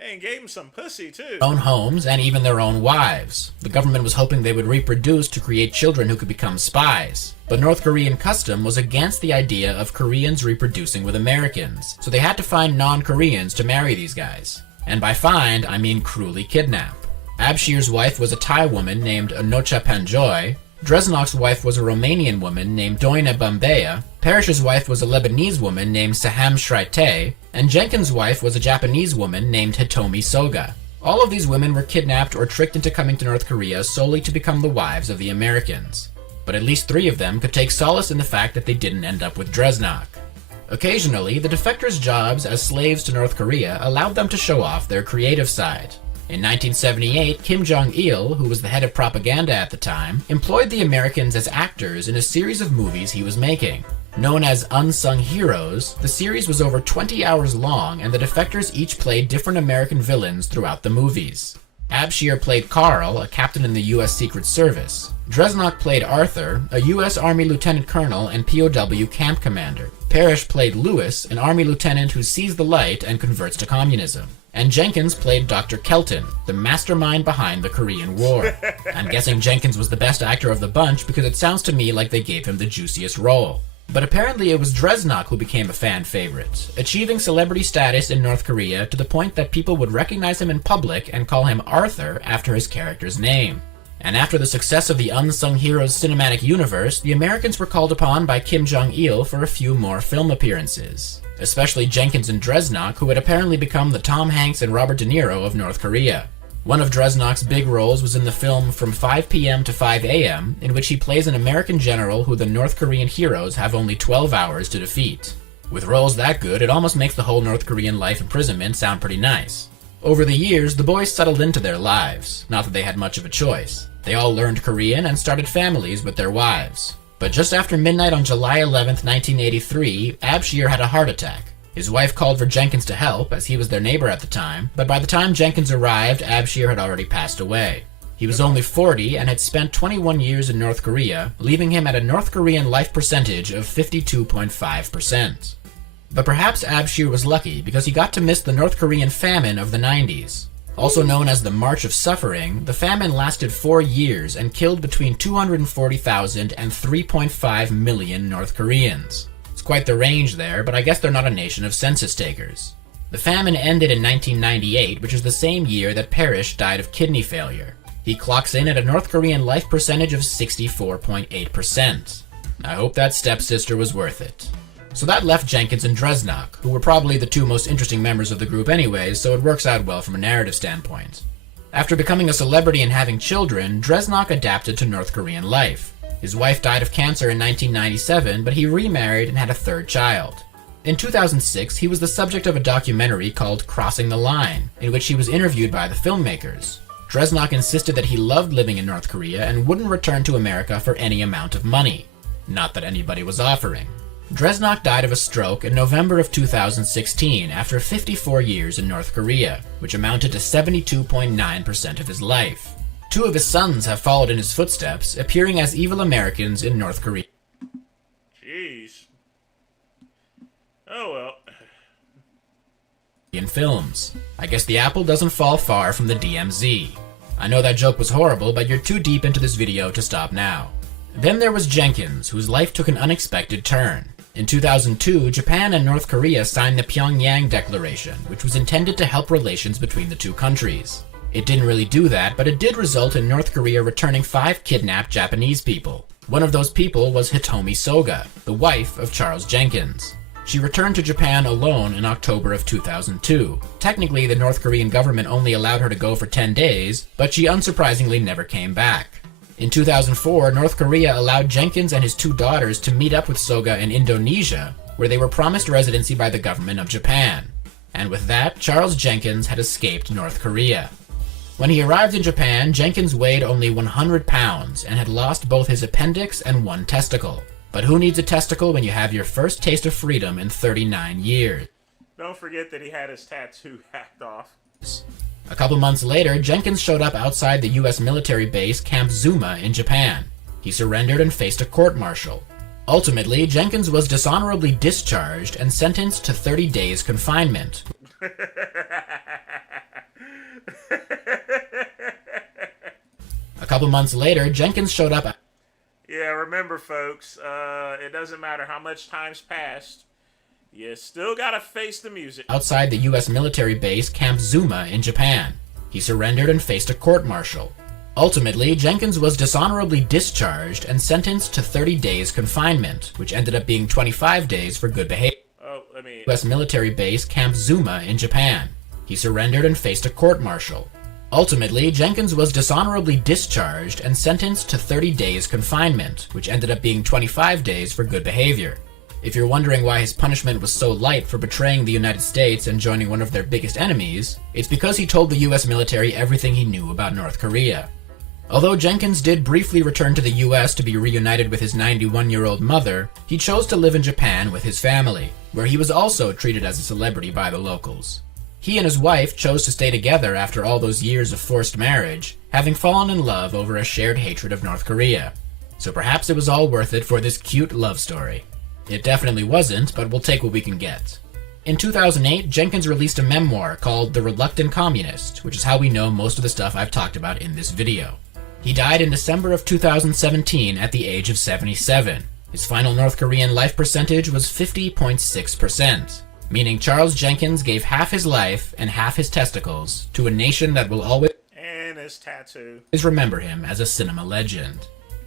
Dang, gave him some pussy too. own homes and even their own wives. The government was hoping they would reproduce to create children who could become spies. But North Korean custom was against the idea of Koreans reproducing with Americans, so they had to find non-Koreans to marry these guys. And by find, I mean cruelly kidnap. Abshir's wife was a Thai woman named Anocha Panjoy. Dresnok's wife was a Romanian woman named Doina Bambea. Parrish's wife was a Lebanese woman named Saham Shraite. And Jenkins' wife was a Japanese woman named Hitomi Soga. All of these women were kidnapped or tricked into coming to North Korea solely to become the wives of the Americans. But at least 3 of them could take solace in the fact that they didn't end up with Dresnok. Occasionally, the defectors' jobs as slaves to North Korea allowed them to show off their creative side. In 1978, Kim Jong-il, who was the head of propaganda at the time, employed the Americans as actors in a series of movies he was making. Known as Unsung Heroes, the series was over 20 hours long, and the defectors each played different American villains throughout the movies. Abshir played Carl, a captain in the U.S. Secret Service. Dresnok played Arthur, a U.S. Army lieutenant colonel and POW camp commander. Parrish played Lewis, an Army lieutenant who sees the light and converts to communism. And Jenkins played Dr. Kelton, the mastermind behind the Korean War. I'm guessing Jenkins was the best actor of the bunch because it sounds to me like they gave him the juiciest role. But apparently it was Dresnok who became a fan favorite, achieving celebrity status in North Korea to the point that people would recognize him in public and call him Arthur after his character's name. And after the success of the Unsung Heroes cinematic universe, the Americans were called upon by Kim Jong-il for a few more film appearances. Especially Jenkins and Dresnok, who had apparently become the Tom Hanks and Robert De Niro of North Korea. One of Dresnok's big roles was in the film From 5 p.m. to 5 a.m., in which he plays an American general who the North Korean heroes have only 12 hours to defeat. With roles that good, it almost makes the whole North Korean life imprisonment sound pretty nice. Over the years, the boys settled into their lives, not that they had much of a choice. They all learned Korean and started families with their wives. But just after midnight on July 11th, 1983, Abshir had a heart attack. His wife called for Jenkins to help, as he was their neighbor at the time, but by the time Jenkins arrived, Abshir had already passed away. He was only 40 and had spent 21 years in North Korea, leaving him at a North Korean life percentage of 52.5%. But perhaps Abshir was lucky because he got to miss the North Korean famine of the 90s. Also known as the March of Suffering, the famine lasted 4 years and killed between 240,000 and 3.5 million North Koreans. It's quite the range there, but I guess they're not a nation of census takers. The famine ended in 1998, which is the same year that Parrish died of kidney failure. He clocks in at a North Korean life percentage of 64.8%. I hope that stepsister was worth it. So that left Jenkins and Dresnok, who were probably the 2 most interesting members of the group anyways, so it works out well from a narrative standpoint. After becoming a celebrity and having children, Dresnok adapted to North Korean life. His wife died of cancer in 1997, but he remarried and had a 3rd child. In 2006, he was the subject of a documentary called Crossing the Line, in which he was interviewed by the filmmakers. Dresnok insisted that he loved living in North Korea and wouldn't return to America for any amount of money. Not that anybody was offering. Dresnok died of a stroke in November of 2016 after 54 years in North Korea, which amounted to 72.9% of his life. 2 of his sons have followed in his footsteps, appearing as evil Americans in North Korea. Jeez. Oh well. In films. I guess the apple doesn't fall far from the DMZ. I know that joke was horrible, but you're too deep into this video to stop now. Then there was Jenkins, whose life took an unexpected turn. In 2002, Japan and North Korea signed the Pyongyang Declaration, which was intended to help relations between the 2 countries. It didn't really do that, but it did result in North Korea returning 5 kidnapped Japanese people. One of those people was Hitomi Soga, the wife of Charles Jenkins. She returned to Japan alone in October of 2002. Technically, the North Korean government only allowed her to go for 10 days, but she unsurprisingly never came back. In 2004, North Korea allowed Jenkins and his 2 daughters to meet up with Soga in Indonesia, where they were promised residency by the government of Japan. And with that, Charles Jenkins had escaped North Korea. When he arrived in Japan, Jenkins weighed only 100 pounds and had lost both his appendix and 1 testicle. But who needs a testicle when you have your first taste of freedom in 39 years? Don't forget that he had his tattoo hacked off. A couple months later, Jenkins showed up outside the U.S. military base Camp Zuma in Japan. He surrendered and faced a court-martial. Ultimately, Jenkins was dishonorably discharged and sentenced to 30 days confinement. A couple months later, Jenkins showed up. Yeah, remember, folks, it doesn't matter how much time's passed. You still gotta face the music. Outside the U.S. military base Camp Zuma in Japan. He surrendered and faced a court-martial. Ultimately, Jenkins was dishonorably discharged and sentenced to 30 days confinement, which ended up being 25 days for good behavior. U.S. military base Camp Zuma in Japan. He surrendered and faced a court-martial. Ultimately, Jenkins was dishonorably discharged and sentenced to 30 days confinement, which ended up being 25 days for good behavior. If you're wondering why his punishment was so light for betraying the United States and joining one of their biggest enemies, it's because he told the US military everything he knew about North Korea. Although Jenkins did briefly return to the US to be reunited with his 91-year-old mother, he chose to live in Japan with his family, where he was also treated as a celebrity by the locals. He and his wife chose to stay together after all those years of forced marriage, having fallen in love over a shared hatred of North Korea. So perhaps it was all worth it for this cute love story. It definitely wasn't, but we'll take what we can get. In 2008, Jenkins released a memoir called The Reluctant Communist, which is how we know most of the stuff I've talked about in this video. He died in December of 2017 at the age of 77. His final North Korean life percentage was 50.6%, meaning Charles Jenkins gave half his life and half his testicles to a nation that will always and his tattoo remember him as a cinema legend.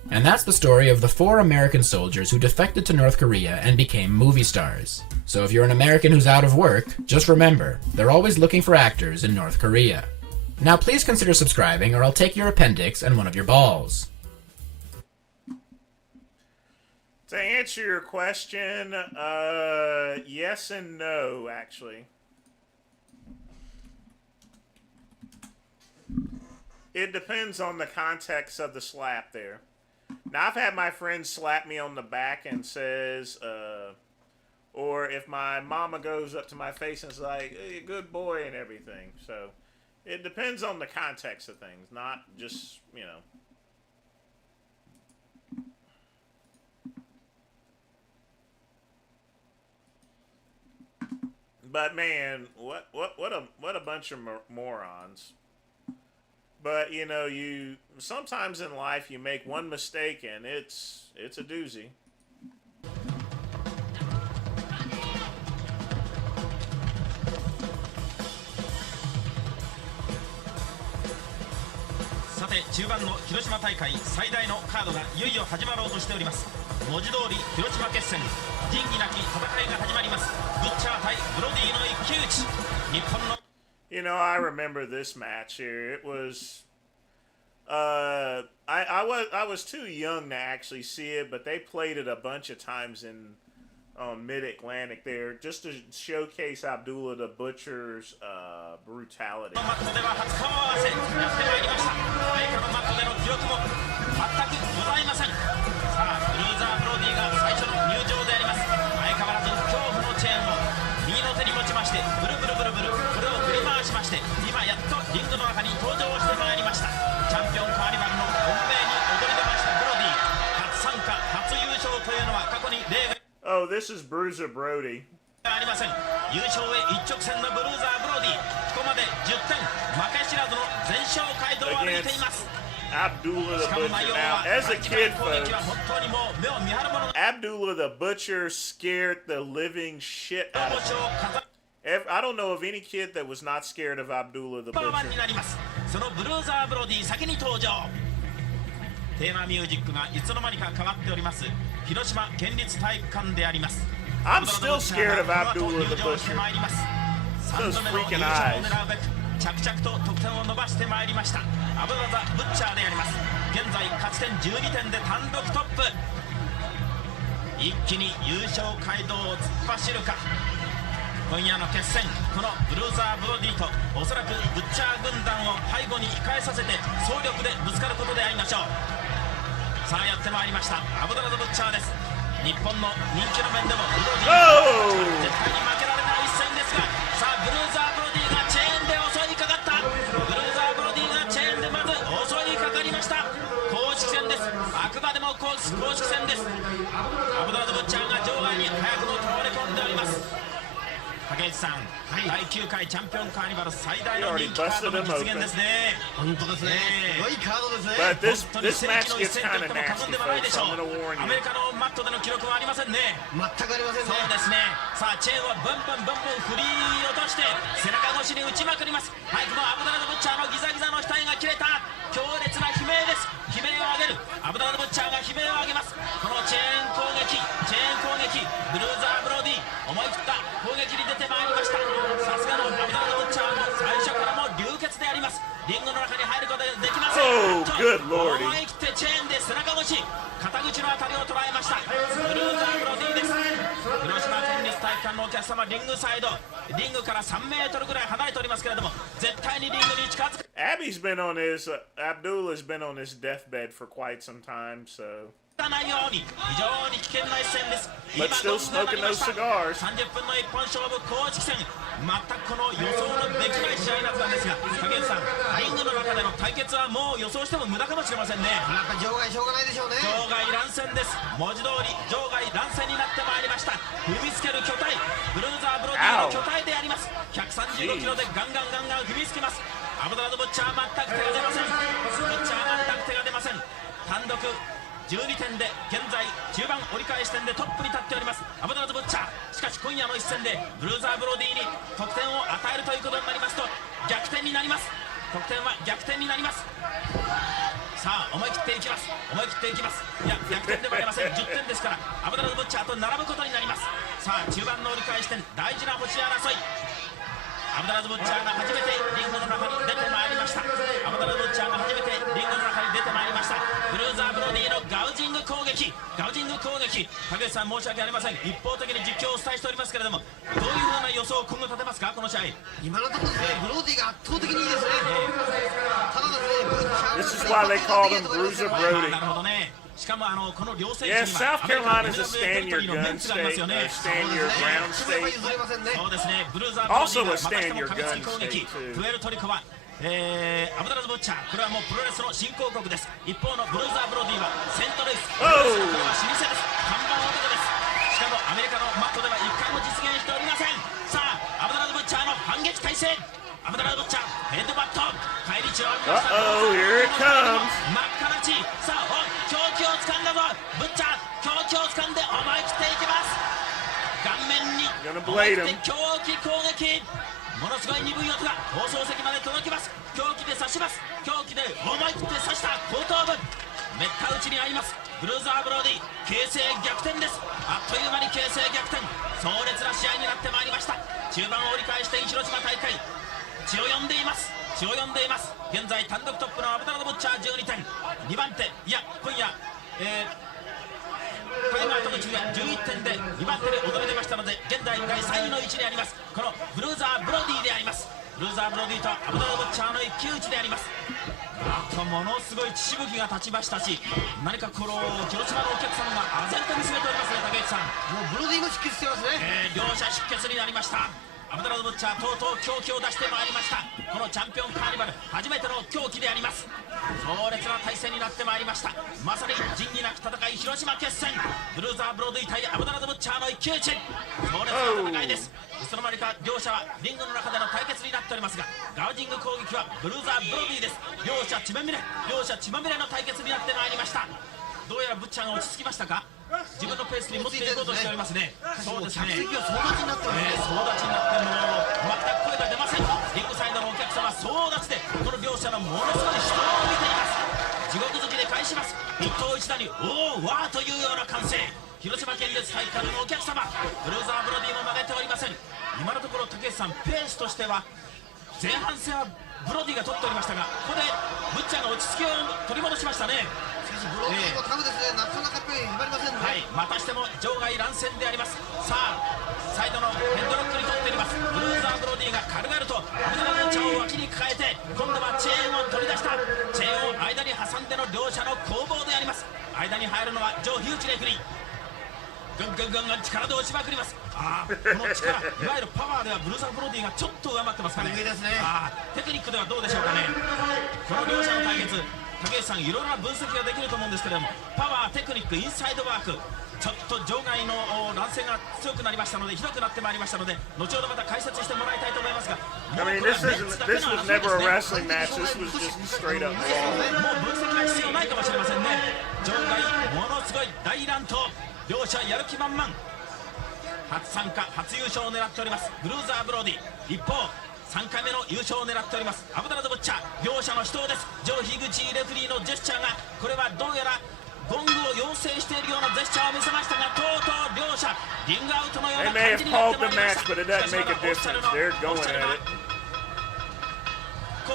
And that's the story of the 4 American soldiers who defected to North Korea and became movie stars. So if you're an American who's out of work, just remember, they're always looking for actors in North Korea. Now please consider subscribing or I'll take your appendix and one of your balls. To answer your question, yes and no, actually. It depends on the context of the slap there. Now, I've had my friends slap me on the back and says, or if my mama goes up to my face and is like, hey, good boy and everything. So, it depends on the context of things, not just, you know. But man, what a bunch of morons. But you know, sometimes in life you make one mistake and it's a doozy. さて中盤の広島大会最大のカードがいよいよ始まろうとしております。文字通り広島決戦、仁義なき戦いが始まります。ブッチャー対ブロディの一騎打ち。日本の You know, I remember this match here. It was, I was too young to actually see it, but they played it a bunch of times in Mid-Atlantic there, just to showcase Abdullah the Butcher's brutality. マットでは初顔合わせやってまいりました。アメリカのマットでの記録も全くございません。さあ、ブルーザー・ブロディが最初の入場であります。相変わらず恐怖のチェーンを右の手に持ちまして、ブルブルブルブル、これを振り回しまして、今やっとリングの中に登場してまいりました。チャンピオンカーニバルの本命に躍り出ましたブロディ。初参加、初優勝というのは過去に例が Oh, this is Bruiser Brody. ありません。優勝へ一直線のブルーザー・ブロディ。ここまで10点、負け知らずの全勝街道を歩いています。 Abdullah the Butcher. Now, as a kid, folks, Abdullah the Butcher scared the living shit out of me. I don't know of any kid that was not scared of Abdullah the Butcher. そのブルーザー・ブロディ先に登場。テーマミュージックがいつの間にか変わっております。広島県立体育館であります。I'm still scared of Abdullah the Butcher. Those freaking eyes. 着々と得点を伸ばしてまいりましたアブラザ・ブッチャーであります。現在勝ち点12点で単独トップ。一気に優勝街道を突っ走るか。今夜の決戦、このブルーザー・ブロディとおそらくブッチャー軍団を背後に控えさせて総力でぶつかることでありましょう。さあやってまいりましたアブドラザ・ブッチャーです。日本の人気の面でもブロディ絶対に負けられない一戦ですが、さあブルーザー・ブロディがチェーンで襲いかかった。ブルーザー・ブロディがチェーンでまず襲いかかりました。公式戦です。あくまでも公式戦です。アブドラザ・ブッチャーが場外に早くも倒れ込んでおります。竹内さん、第9回チャンピオンカーニバル最大の人気カードの実現ですね。本当ですね。すごいカードですね。But this match gets kind of nasty, folks. I'm gonna warn ア you. メリカのマットでの記録はありませんね。全くありませんね。そうですね。さあチェーンをブンブン振り落として背中越しに打ちまくります。はい、このアブドラザ・ブッチャーのギザギザの額が切れた。強烈な悲鳴です。悲鳴を上げるアブドラザ・ブッチャーが悲鳴を上げます。このチェーン攻撃ブルーザー・ブロディ思い切った攻撃に出てまいりました。さすがのアブドラザ・ブッチャーも最初からもう流血であります。リングの中に入ることができません。思い切ってチェーンで背中越し肩口のあたりを捉えました。ブルーザー・ブロディです。広島県立体育館のお客様、リングサイドリングから3メートルぐらい離れておりますけれども、絶対にリングに近づく。Abby's been on his Abdullah's been on his deathbed for quite some time, so ないように非常に危険な一戦です。 But still smoking those cigars. 30分の一本勝負公式戦、全くこの予想のできない試合だったんですが、竹内さん、リングの中での対決はもう予想しても無駄かもしれませんね。やっぱり場外しょうがないでしょうね。場外乱戦です。文字通り場外乱戦になってまいりました。踏みつける巨体ブルーザー・ブロディの巨体であります。135キロでガンガン踏みつけます。アブドラザ・ブッチャー全く手が出ません。ブッチャー全く手が出ません。単独12点で現在中盤折り返し点でトップに立っておりますアブドラザ・ブッチャー。しかし今夜の一戦でブルーザー・ブロディに得点を与えるということになりますと逆転になります。得点は逆転になります。さあ思い切っていきます。いや逆転ではありません。10点ですからアブドラザ・ブッチャーと並ぶことになります。さあ中盤の折り返し点、大事な星争い。アブドラザ・ブッチャーが初めてリングの中に出てまいりました。アブドラザ・ブッチャーが初めてリングの中に出てまいりました。ブルーザー・ブロディのガウジング攻撃。竹内さん、申し訳ありません。一方的に実況をお伝えしておりますけれども、どういうふうな予想を今後立てますか、この試合。今のところですね、ブロディが圧倒的にいいですね。ただですね、ブッチャー This is why they call him Bruiser Brody. なるほどね。しかもこの両選手 Yeah, には South Carolina's a stand your gun state, stand your ground state. そうですね。ブルーザー・ブロデ Also ィが a またして stand も your 過密 gun に攻撃。 state プエルトリコはアブドラザ・ブッチャー、これはもうプロレスの新興国です。一方のブルーザー・ブロディはセントルイス、これは老舗です。看板男です。しかもアメリカのマットでは一回も実現しておりません。さあアブドラザ・ブッチャーの反撃態勢。アブドラザ・ブッチャーヘッドバット返り血を浴びました。Here it comes. 真っ赤な血。さあ狂気をつかんだぞブッチャー。狂気をつかんで思い切っていきます。顔面に思い切って狂気攻撃。ものすごい鈍い音が放送席まで届きます。狂気で刺します。狂気で思い切って刺した後頭部。めった打ちに合います。ブルーザー・ブロディ形勢逆転です。あっという間に形勢逆転。壮烈な試合になってまいりました。中盤を折り返して広島大会血を呼んでいます。現在単独トップのアブドラザ・ブッチャー12点、2番手、いや今夜タイムアウトの中は11点で2番手に躍り出ましたので、現在第3位の位置にありますこのブルーザー・ブロディであります。ブルーザー・ブロディとアブドラザ・ブッチャーの一騎打ちであります。あとものすごい血しぶきが立ちましたし、何かこの広島のお客様が唖然と見つめておりますね。竹内さん、もうブロディも出血してますね。両者出血になりました。アブドラザ・ブッチャーとうとう狂気を出してまいりました。このチャンピオンカーニバル初めての狂気であります。壮烈な対戦になってまいりました。まさに仁義なき戦い、広島決戦。ブルーザー・ブロディ対アブドラザ・ブッチャーの一騎打ち。壮烈な戦いです。いつの間にか両者はリングの中での対決になっておりますが、ガウジング攻撃はブルーザー・ブロディです。両者血まみれの対決になってまいりました。どうやらブッチャーが落ち着きましたか。自分のペースに持っていこうとしておりますね。そうですね。客席は総立ちになってますね。総立ちになってもう全く声が出ません。リングサイドのお客様総立ちでこの両者のものすごい死闘を見ています。地獄好きで返します。一頭一打におーわーというような歓声。広島県立体育館のお客様、ブルーザーブロディも負けておりません。今のところ竹内さん、ペースとしては前半戦はブロディが取っておりましたが、ここでブッチャーが落ち着きを取り戻しましたね。しかしブロディもタフですね、なかなかやっぱり粘りませんね。はい、またしても場外乱戦であります。さあサイドのヘッドロックに取っております。ブルーザーブロディが軽々とアブドラの茶を脇に抱えて、今度はチェーンを取り出した。チェーンを間に挟んでの両者の攻防であります。間に入るのはジョー・ヒューチレフリー。ぐんぐんぐんぐん力で押しまくります。この力、いわゆるパワーではブルーザーブロディがちょっと上回ってますかね。上ですね。テクニックではどうでしょうかね。この両者の対決、竹内さんいろいろな分析ができると思うんですけれども、パワー、テクニック、インサイドワーク、ちょっと場外の乱戦が強くなりましたので、ひどくなってまいりましたので、後ほどまた解説してもらいたいと思いますが、I mean, this was never a wrestling match. This was just straight up もう分析は必要ないかもしれませんね。場外ものすごい大乱闘、両者やる気満々。初参加、初優勝を狙っておりますブルーザーブロディ。一方3回目の優勝を狙っておりますアブダラズ・ブッチャー。両者の死闘です。ジョー・ヒグチレフリーのジェスチャーが、これはどうやらゴングを要請しているようなジェスチャーを見せましたが、とうとう両者リングアウトのような感じになってまいりました。コー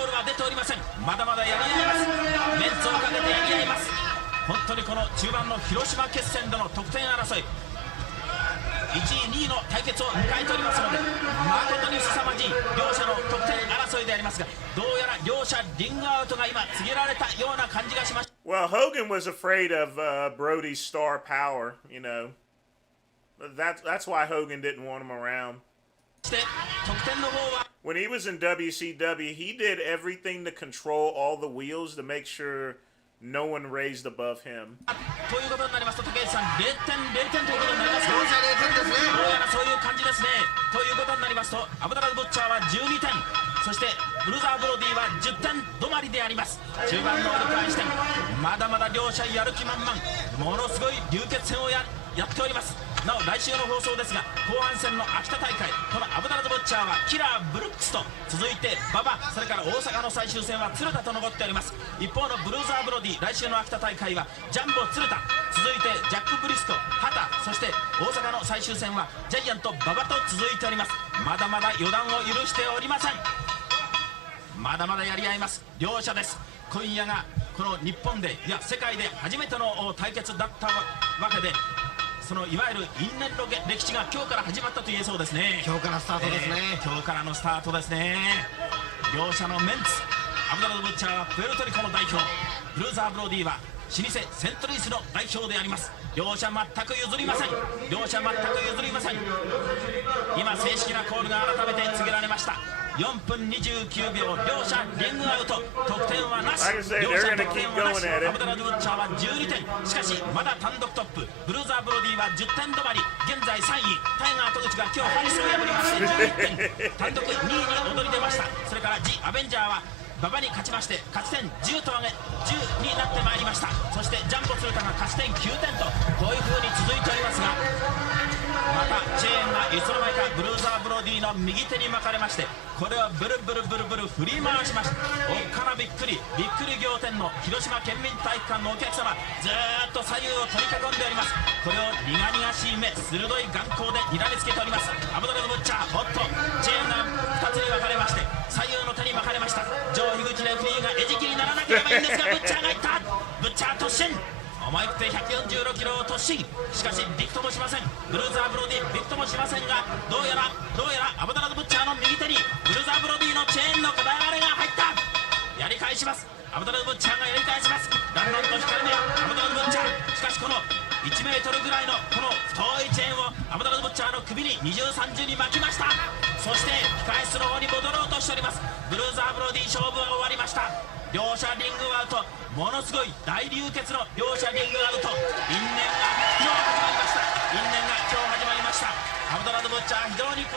ルは出ておりません。まだまだやり合います。メンツをかけてやり合います。本当にこの中盤の広島決戦での得点争い、1位2位の対決を迎えておりますので、誠に凄まじい両者の得点争いでありますが、どうやら両者リングアウトが今告げられたような感じがしました。 Well, Hogan was afraid of Brody's star power, you know. That's why Hogan didn't want him around. When he was in WCW, he did everything to control all the wheels to make sure no one raised above him. ということになりますと、竹内さん、0点ということになります。両者0点ですね。どうやらそういう感じですね。ということになりますと、アブダラズ・ブッチャーは12点、そしてブルーザー・ブロディは10点止まりであります。中盤の折り返し点、まだまだ両者やる気満々、ものすごい流血戦をやっております。なお来週の放送ですが、後半戦の秋田大会、このアブダラズ・ブッチャーはキラー・ブルックスと続いて馬場、それから大阪の最終戦は鶴田と残っております。一方のブルーザー・ブロディ、来週の秋田大会はジャンボ鶴田、続いてジャック・ブリスコ、畑、そして大阪の最終戦はジャイアント馬場と続いております。まだまだ予断を許しておりません。まだまだやり合います両者です。今夜がこの日本で、いや世界で初めての対決だったわけで、そのいわゆる因縁の歴史が今日から始まったと言えそうですね。今日からスタートですね。今日からのスタートですね。両者のメンツ、アブダラズ・ブッチャーはプエルトリコの代表、ブルーザー・ブロディは老舗セントルイスの代表であります。両者全く譲りません。両者全く譲りません。今正式なコールが改めて告げられました。4分29秒、両者リングアウト、得点はなし。両者得点はなし。アブダラズ・ブッチャーは12点、しかしまだ単独トップ、ブルーザー・ブロディは10点止まり、現在3位。タイガー戸口が今日ハリスを破りまして11点、単独2位に躍り出ました。それからジ・アベンジャーは馬場に勝ちまして、勝ち点10と上げ10になってまいりました。そしてジャンボ鶴田が勝ち点9点と、こういう風に続いておりますが、またチェーンがいつの間にかブルーザー・ブロディの右手に巻かれまして、これをブルブルブルブル振り回しました。おっかなびっくり仰天の広島県民体育館のお客様、ずーっと左右を取り囲んでおります。これを苦々しい目、鋭い眼光で睨みつけております。アブダラズ・ブッチャー、おっとチェーンが2つに分かれまして、左右の手に巻かれました。ジョー・樋口レフリーが餌食にならなければいいんですが、ブッチャーがいった。ブッチャー突進、思い切って146キロを突進、しかしびくともしません。ブルーザー・ブロディびくともしませんが、どうやらアブダラズ・ブッチャーの右手にブルーザー・ブロディのチェーンの片割れが入った。やり返します。アブダラズ・ブッチャーがやり返します。だんだんと光目アブダラズ・ブッチャー、しかしこの1メートルぐらいのこの太いチェーンをアブダラズ・ブッチャーの首に二重三重に巻きました。そして控室の方に戻ろうとしております。ブルーザー・ブロディ、勝負は終わりました。両者リングアウト、ものすごい大流血の両者リングアウト。因縁が今日始まりました。因縁が今日始まりました。アブダラズ・ブッチャー、非常に悔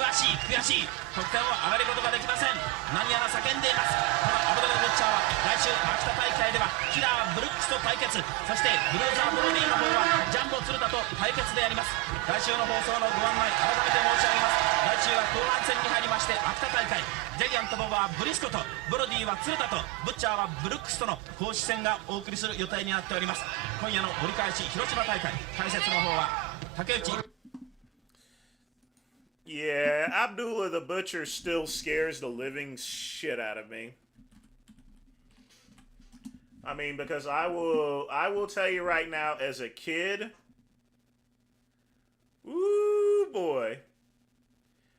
しい得点を上がることができません。何やら叫んでいます。このアブダラズ・ブッチャーは来週秋田大会ではキラー・ブルックスと対決、そしてブルーザー・ブロディの方はジャンボ鶴田と対決であります。来週の放送のご案内改めて申し上げます。来週は後半戦に入りまして、秋田大会ジャイアントボブはブリスコと、ブロディは鶴田と、ブッチャーはブルックスとの公式戦がお送りする予定になっております。今夜の折り返し広島大会、解説の方は Yeah, Abdullah the Butcher still scares the living shit out of me. I mean, because I will tell you right now, as a kid, ooh boy,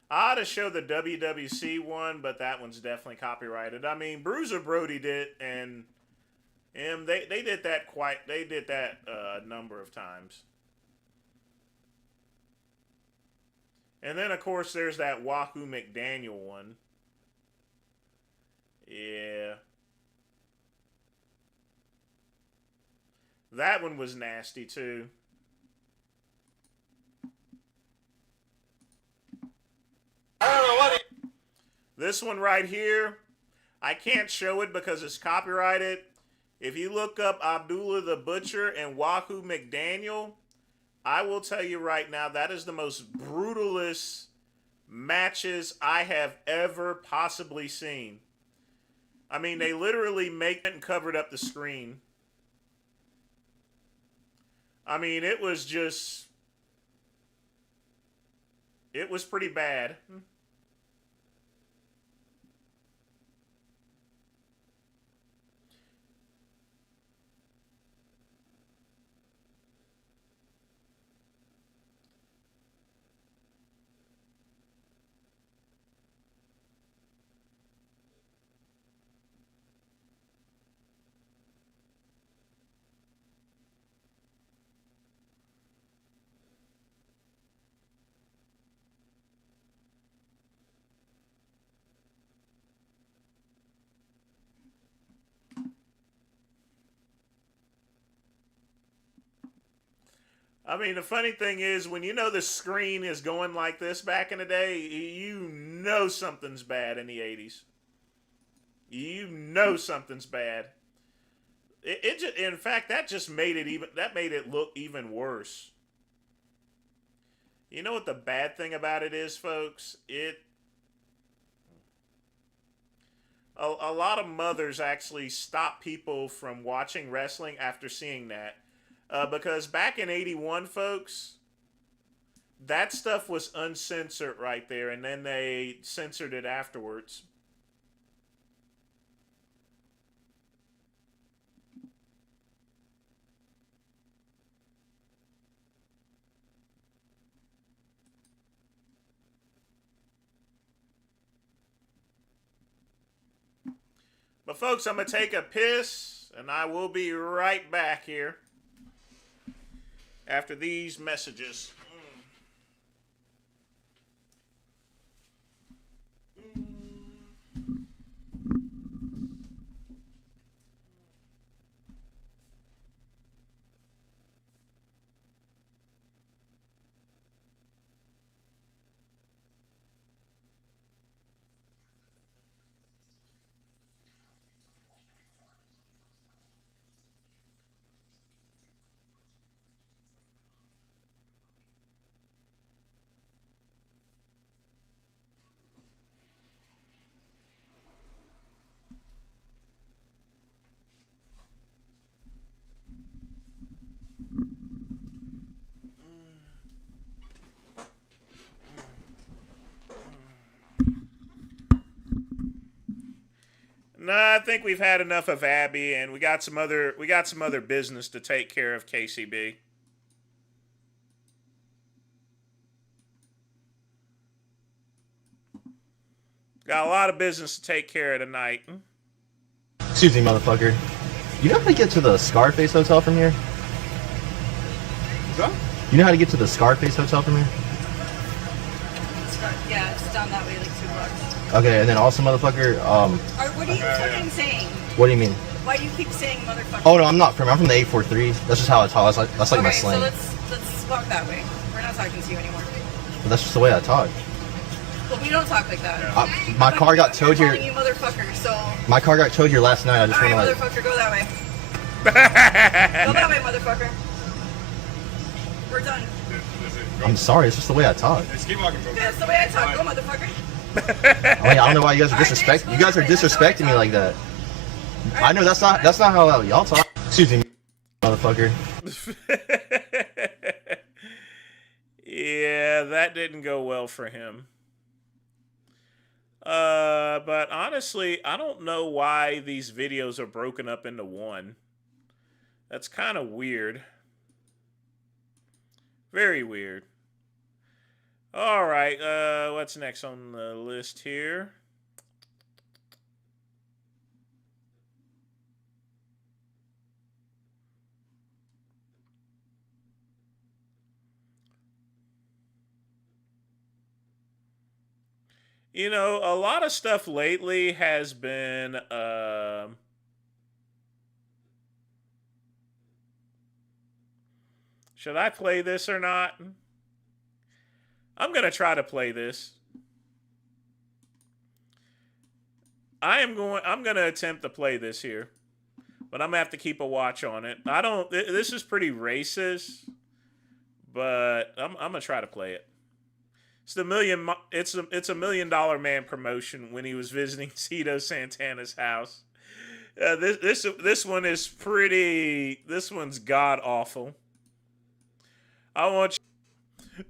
I ought to show the WWC one, but that one's definitely copyrighted. I mean, Bruiser Brody did, and they did that a number of times. And then, of course, there's that Wahoo McDaniel one. Yeah. That one was nasty, too. This one right here, I can't show it because it's copyrighted. If you look up Abdullah the Butcher and Wahoo McDaniel, I will tell you right now, that is the most brutalest matches I have ever possibly seen. I mean, they literally make it and covered up the screen. I mean, it was pretty bad. I mean, the funny thing is, when you know the screen is going like this back in the day, you know something's bad in the 80s. You know something's bad. In fact, that just made it look even worse. You know what the bad thing about it is, folks? A lot of mothers actually stop people from watching wrestling after seeing that. Because back in 81, folks, that stuff was uncensored right there, and then they censored it afterwards. But folks, I'm going to take a piss, and I will be right back here after these messages. No, I think we've had enough of Abby, and we got some other business to take care of, KCB. Got a lot of business to take care of tonight. Excuse me, motherfucker. You know how to get to the Scarface Hotel from here? What? You know how to get to the Scarface Hotel from here? Yeah, it's down that way, like 2 blocks. Okay, and then also, motherfucker, What are you fucking saying? What do you mean? Why do you keep saying motherfucker? Oh, no, I'm from the 843. That's just how I talk. That's like my Okay, slang. so let's walk that way. We're not talking to you anymore. But that's just the way I talk. Well, we don't talk like that. My car got towed here. I'm calling you motherfucker, so... My car got towed here last night. I just want to Alright, like... motherfucker, go that way. Go that way, motherfucker. We're done. I'm sorry, it's just the way I talk. Yeah, that's the way I talk. Go, motherfucker. I don't know why you guys are disrespecting. You guys are disrespecting me like that. I know that's not how y'all talk. Excuse me, motherfucker. Yeah, that didn't go well for him. But honestly, I don't know why these videos are broken up into one. That's kind of weird. Very weird. All right, what's next on the list here? You know, a lot of stuff lately has been should I play this or not? I'm going to try to play this. I'm going to attempt to play this here. But I'm going to have to keep a watch on it. This is pretty racist, but I'm going to try to play it. It's the it's a $1 Million Man promotion when he was visiting Tito Santana's house. This one is pretty. This one's god awful. I want you.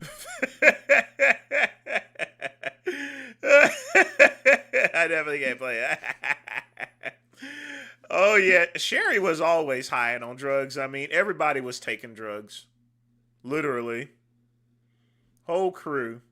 I definitely can't play it. Oh yeah, Sherry was always high on drugs. I mean, everybody was taking drugs, literally. Whole crew.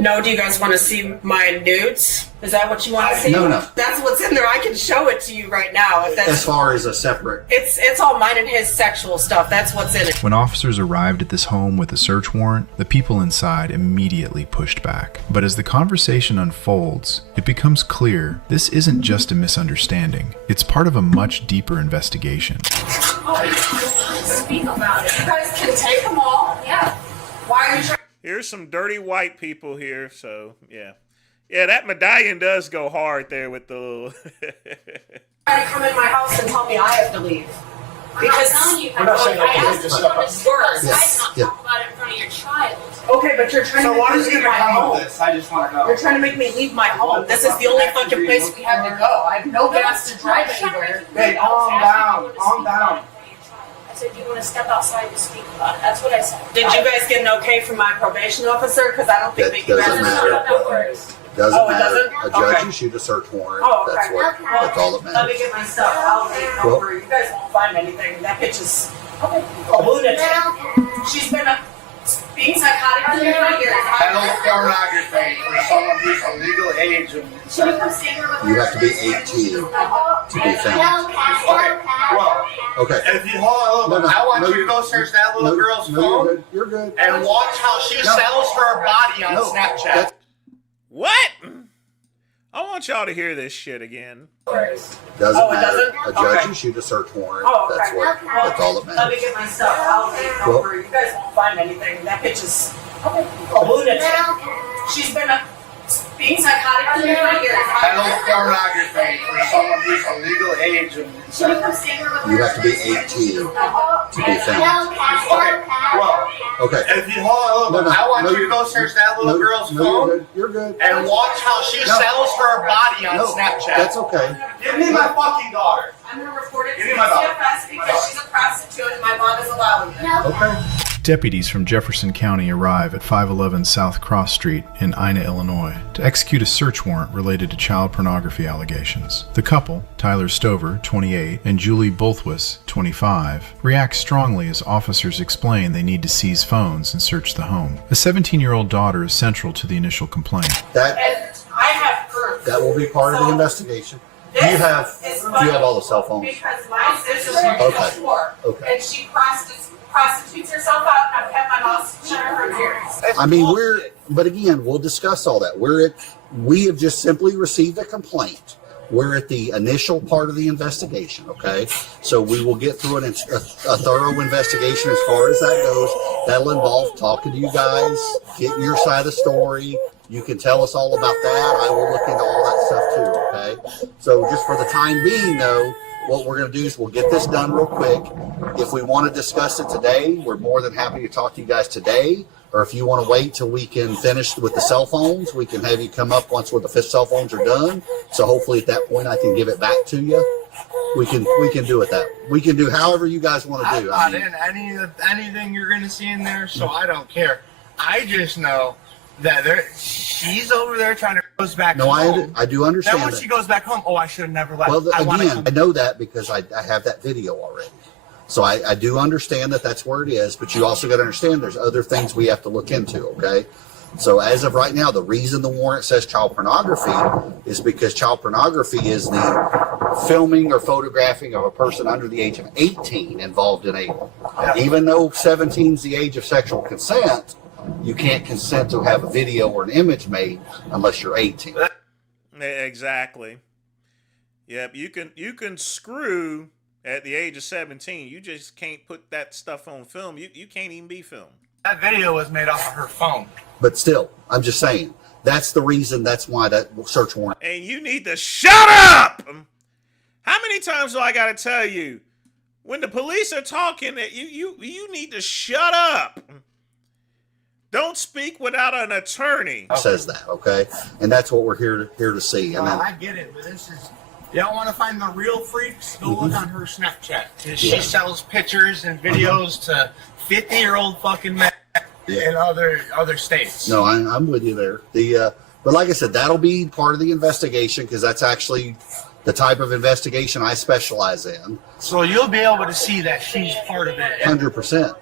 No, do you guys want to see my nudes? Is that what you want to see? No. That's what's in there. I can show it to you right now. If that's, as far as a separate... It's all mine and his sexual stuff. That's what's in it. When officers arrived at this home with a search warrant, the people inside immediately pushed back. But as the conversation unfolds, it becomes clear this isn't just a misunderstanding. It's part of a much deeper investigation. Speak about it. You guys can take them all. Yeah. Why are you trying? Here's some dirty white people here, so yeah. Yeah, that medallion does go hard there with the little... Trying to come in my house and tell me I have to leave. Because We're not saying I okay, asked just you to stuff. words. Yes. Not talk about it in front of your child. Okay, but you're trying So to what make is me going leave to my come home. of this? I just want to know. You're trying to make me leave my home. This is the only fucking place we have to go. I have no gas to drive anywhere. Hey, calm down. Calm down. I said, you want to step outside and speak about it. That's what I said. Did you guys get an okay from my probation officer? Because I don't think That that doesn't you matter. Doesn't Oh, it matter. doesn't? A judge Okay. issued a search warrant. Oh, okay. That's all that Let matters. me get my stuff. I'll leave. Don't Well- worry. You guys won't find anything. That bitch is a lunatic. She's been being psychotic for 3 years. Adult pornography for someone who's a legal age of... Should we come see her with You have to be 18 to be found. Okay, well, Okay. if you hold on, No, no, I want no, you to you're- go search that little girl's no, phone You're good. You're good. and watch how she No. sells her body on No, Snapchat. that's- What? I want y'all to hear this shit again. Doesn't Oh, it matter. doesn't? A judge Okay. issued a search warrant. Oh, okay. That's all that Let me matters. get my stuff. I'll leave. Don't Well- worry. You guys won't find anything. That bitch is a lunatic. She's been being psychotic for 3 years. Adult pornography for someone who's a legal age of... Should we come see her with You have to be 18 to be found. Okay, well, Okay. if you hold on, No, no, I want no, you to you're- go search that little girl's No, phone you're good. You're good. and watch how she No. sells her body on No, Snapchat. that's okay. Give me my fucking daughter. I'm going to report it Give to me my dog. CFS because she's a prostitute and my mom is allowing it. Okay. Deputies from Jefferson County arrive at 511 South Cross Street in Ina, Illinois, to execute a search warrant related to child pornography allegations. The couple, Tyler Stover, 28, and Julie Bolthwis, 25, react strongly as officers explain they need to seize phones and search the home. A 17-year-old daughter is central to the initial complaint. That And I have proof. that will be part of the investigation. Do you have all the cell phones? Because my sister is Okay. before, Okay. and she prostitutes herself out, and I've kept my mouth shut for years. I mean, but again, we'll discuss all that. We have just simply received a complaint. We're at the initial part of the investigation, okay? So we will get through a thorough investigation as far as that goes. That'll involve talking to you guys, getting your side of the story. You can tell us all about that. I will look into all that stuff too, okay? So just for the time being, though, what we're going to do is we'll get this done real quick. If we want to discuss it today, we're more than happy to talk to you guys today. Or if you want to wait till we can finish with the cell phones, we can have you come up once the cell phones are done. So hopefully at that point I can give it back to you. We can do it that. We can do however you guys want to do. I didn't anything you're gonna see in there, so I don't care. I just know that she's over there trying to goes back home. I do understand. Then when she goes back home, I should have never left. Well, I know that because I have that video already. So I do understand that that's where it is, but you also got to understand there's other things we have to look into, okay? So as of right now, the reason the warrant says child pornography is because child pornography is the filming or photographing of a person under the age of 18 involved in even though 17 is the age of sexual consent, you can't consent to have a video or an image made unless you're 18. Exactly. Yep, you can screw at the age of 17. You just can't put that stuff on film. You can't even be filmed. That video was made off of her phone. But still, I'm just saying, that's the reason, that's why that search warrant. And you need to shut up! How many times do I gotta tell you? When the police are talking, that you need to shut up. Don't speak without an attorney. Says that, okay? And that's what we're here to see. And I get it, but this is... Y'all want to find the real freaks? Go look on her Snapchat. She sells pictures and videos to 50-year-old fucking men in other states. No, I'm with you there. But like I said, that'll be part of the investigation because that's actually the type of investigation I specialize in. So you'll be able to see that she's part of it. 100%.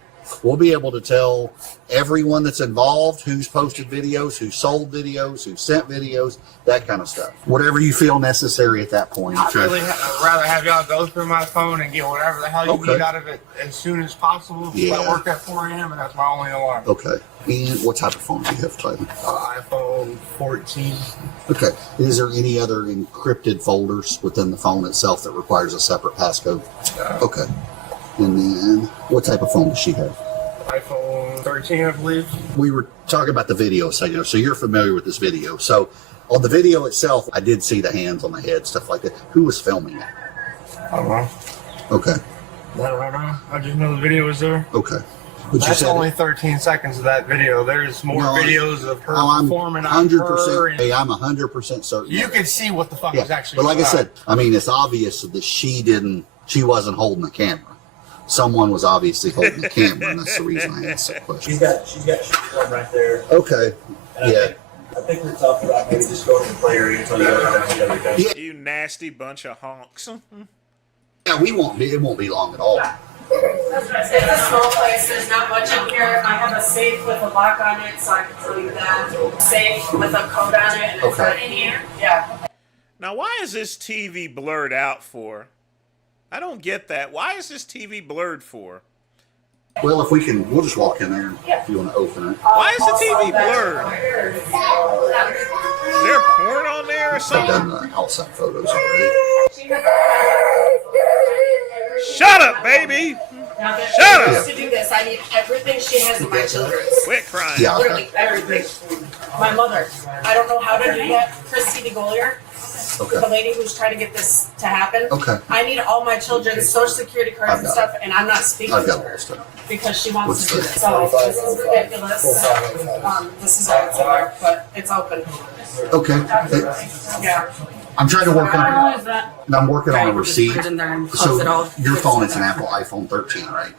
We'll be able to tell everyone that's involved who's posted videos, who sold videos, who sent videos, that kind of stuff. Whatever you feel necessary at that point. I'd rather have y'all go through my phone and get whatever the hell you need out of it as soon as possible. Yeah. I work at 4 a.m. and that's my only alarm. Okay. And what type of phone do you have, Tyler? iPhone 14. Okay. Is there any other encrypted folders within the phone itself that requires a separate passcode? Okay. And then, what type of phone does she have? iPhone 13, I believe. We were talking about the video a second ago, so you're familiar with this video. So, on the video itself, I did see the hands on the head, stuff like that. Who was filming it? I don't know. Okay. I don't know. I just know the video was there. Okay. But that's only 13 seconds of that video. There's more videos of her performing on 100%. Hey, I'm 100% certain. You can see what the fuck is actually But like going I said, I mean, it's obvious that she wasn't holding the camera. Someone was obviously holding the camera, and that's the reason I asked that question. She's got one right there. Okay. And I think we're talking about maybe just going to the play area until you go around the other guys. Yeah. You nasty bunch of honks. Yeah, it won't be long at all. It's a small place. There's not much in here. I have a safe with a lock on it, so I can tell you that. Safe with a code on it, and it's not in here. Yeah. Now, why is this TV blurred out for? I don't get that. Why is this TV blurred for? Well, if we can, we'll just walk in there if you want to open it. Why is the TV blurred? Is there porn on there or something? I've done outside photos already. Shut up, baby! Shut up! To do this, I need everything she has in my children's. Quit crying. Yeah, literally everything. My mother. I don't know how to do that. Christy DeGolier. The lady who's trying to get this to happen. Okay. I need all my children's social security cards and stuff, and I'm not speaking I've to got her stuff. because she wants to do this. So this is ridiculous. This is all it's in there, but it's open. Okay. Yeah. I'm trying to work on it. that? And I'm working on a Right, just receipt. put it in there and close So it all. your phone is an Apple iPhone 13, right?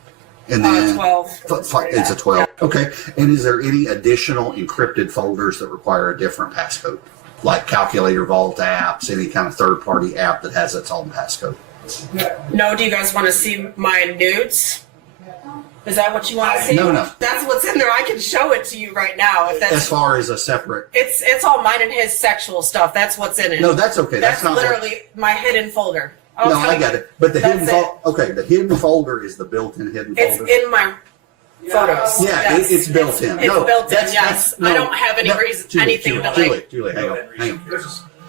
And then 12. It's a 12. Okay. And is there any additional encrypted folders that require a different passcode? Like calculator vault apps, any kind of third-party app that has its own passcode? No, do you guys want to see my nudes? Is that what you want to see? No. That's what's in there. I can show it to you right now. If that's As far as a separate... It's all mine and his sexual stuff. That's what's in it. No, that's okay. That's not literally my hidden folder. No, I get it. But the hidden the hidden folder is the built-in hidden It's folder. in my photos. Yeah, Yes. it's built in. It's No, built in, that's- yes. no, I don't have any no, reason, Julie, anything to like, Julie, hang on.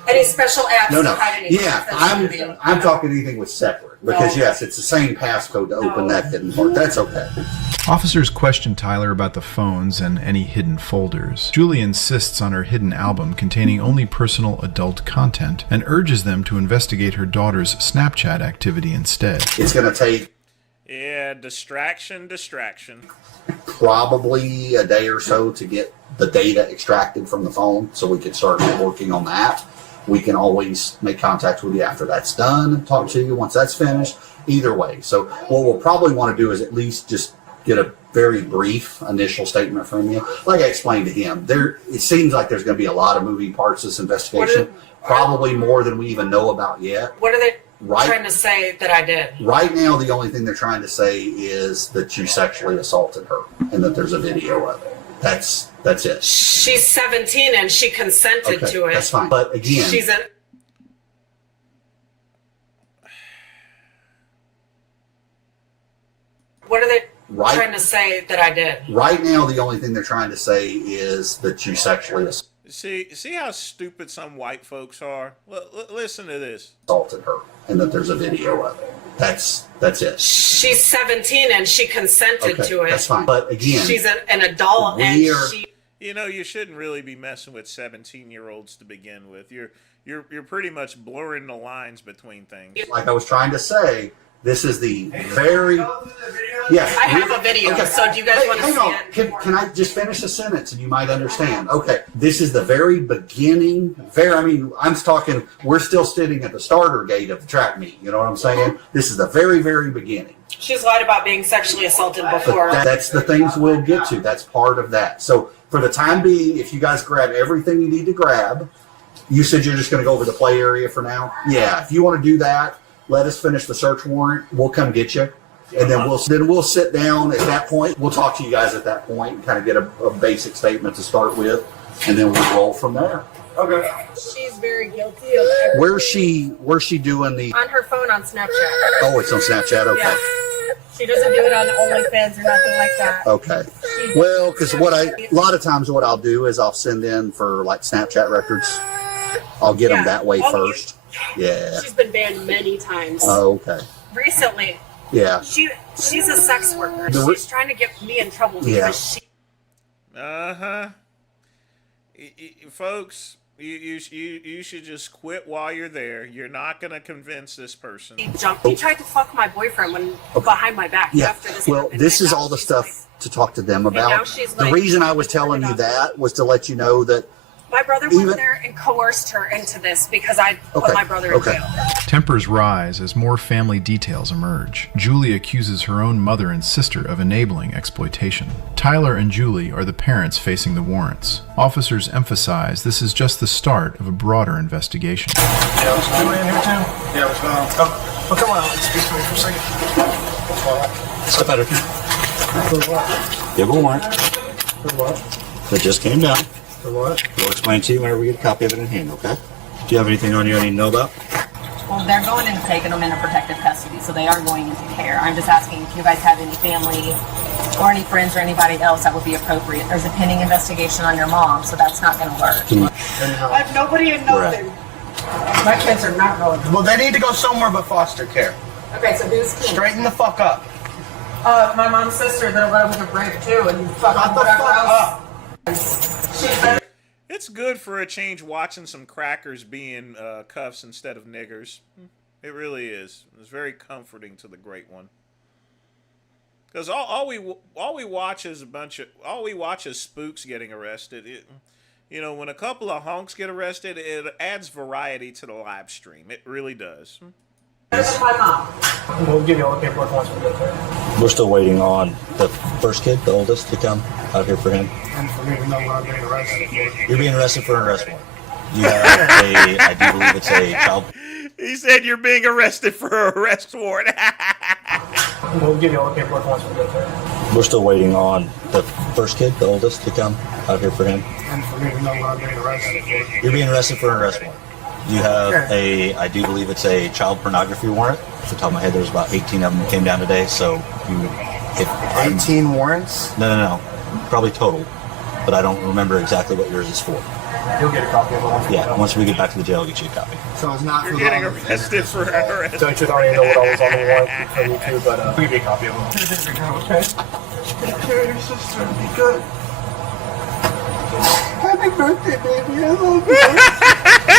any special apps No. to hide anything. Yeah, That's I'm talking anything with separate. Because No. yes, it's the same passcode to open that hidden part. That's okay. Officers question Tyler about the phones and any hidden folders. Julie insists on her hidden album containing only personal adult content and urges them to investigate her daughter's Snapchat activity instead. It's going to take Yeah, distraction. probably a day or so to get the data extracted from the phone so we can start working on that. we can always make contact with you after that's done, talk to you once that's finished, either way. So what we'll probably want to do is at least just get a very brief initial statement from you. Like I explained to him, it seems like there's going to be a lot of moving parts to this investigation, probably more than we even know about yet. What are they trying to say that I did? Right now, the only thing they're trying to say is that you sexually assaulted her and that there's a video of it. That's it. She's 17 and she consented to it. That's fine. But again, she's a. What are they trying to say that I did? Right now, the only thing they're trying to say is that you sexually See how stupid some white folks are? Listen to this. Assaulted her and that there's a video of it. That's it. She's 17 and she consented to it. That's fine. But again, she's an adult and she. You know, you shouldn't really be messing with 17-year-olds to begin with. You're pretty much blurring the lines between things. Like I was trying to say, this is the very. Yes. I have a video, so do you guys want to see it? Can I just finish a sentence and you might understand? Okay, this is the very beginning. I'm talking, we're still sitting at the starter gate of the track meet. You know what I'm saying? This is the very, very beginning. She's lied about being sexually assaulted before. But that's the things we'll get to. That's part of that. So for the time being, if you guys grab everything you need to grab, you said you're just going to go over the play area for now? Yeah, if you want to do that, let us finish the search warrant. We'll come get you. And then we'll sit down at that point. We'll talk to you guys at that point and kind of get a basic statement to start with, and then we'll roll from there. Okay. She's very guilty of everything. Where's she doing the? On her phone on Snapchat. Oh, it's on Snapchat. Okay. Yeah. She doesn't do it on OnlyFans or nothing like that. Okay. Well, because a lot of times what I'll do is I'll send in for like Snapchat records. I'll get them that way first. Yeah. She's been banned many times. Oh, okay. Recently. Yeah. She's a sex worker. She's trying to get me in trouble because she. Folks, you should just quit while you're there. You're not gonna convince this person. He tried to fuck my boyfriend behind my back. Yeah. After this Well, happened. this is all the stuff to talk to them about. now she's The like- reason I was telling you that was to let you know that. My brother went there and coerced her into this because I put my brother in jail. Tempers rise as more family details emerge. Julie accuses her own mother and sister of enabling exploitation. Tyler and Julie are the parents facing the warrants. Officers emphasize this is just the start of a broader investigation. Yeah, was Julie in here too? Yeah, what's going on? Oh, come on, speak to me for a second. What's going on? Step out of here. For what? You have a warrant For what? that just came down. For what? We'll explain to you whenever we get a copy of it in hand, okay? Do you have anything on you I need to know about? Well, they're going and taking them into protective custody, so they are going into care. I'm just asking if you guys have any family or any friends or anybody else that would be appropriate. There's a pending investigation on your mom, so that's not going to work. I have nobody and nothing. My kids are not going. Well, they need to go somewhere but foster care. Okay, so who's kids? Straighten the fuck up. My mom's sister that went with a break too, and fucking whatever else. It's good for a change watching some crackers being cuffs instead of niggers. It really is. It's very comforting to the great one. Because all we watch is spooks getting arrested. When a couple of honks get arrested, it adds variety to the live stream. It really does. My mom. We'll give you all the paperwork once we get there. We're still waiting on the first kid, the oldest, to come out here for him. And for me to know what I'm being arrested for. You're being arrested for an arrest warrant. You have I do believe it's a child. He said you're being arrested for an arrest warrant. We'll give you all the paperwork once we get there. We're still waiting on the first kid, the oldest, to come out here for him. And for me to know what I'm being arrested for. You're being arrested for an arrest warrant. You have I do believe it's a child pornography warrant. Off the top of my head, there's about 18 of them that came down today. So you, 18 warrants? No. Probably total. But I don't remember exactly what yours is for. You'll get a copy of it. Yeah, once we get back to the jail, I'll get you a copy. So it's not You're for getting the arrested for an arrest. Don't you don't even know what I was on the warrant for me too, but we'll give you a copy of it. Okay? Take care of your sister. Be good. Happy birthday, baby. I love you.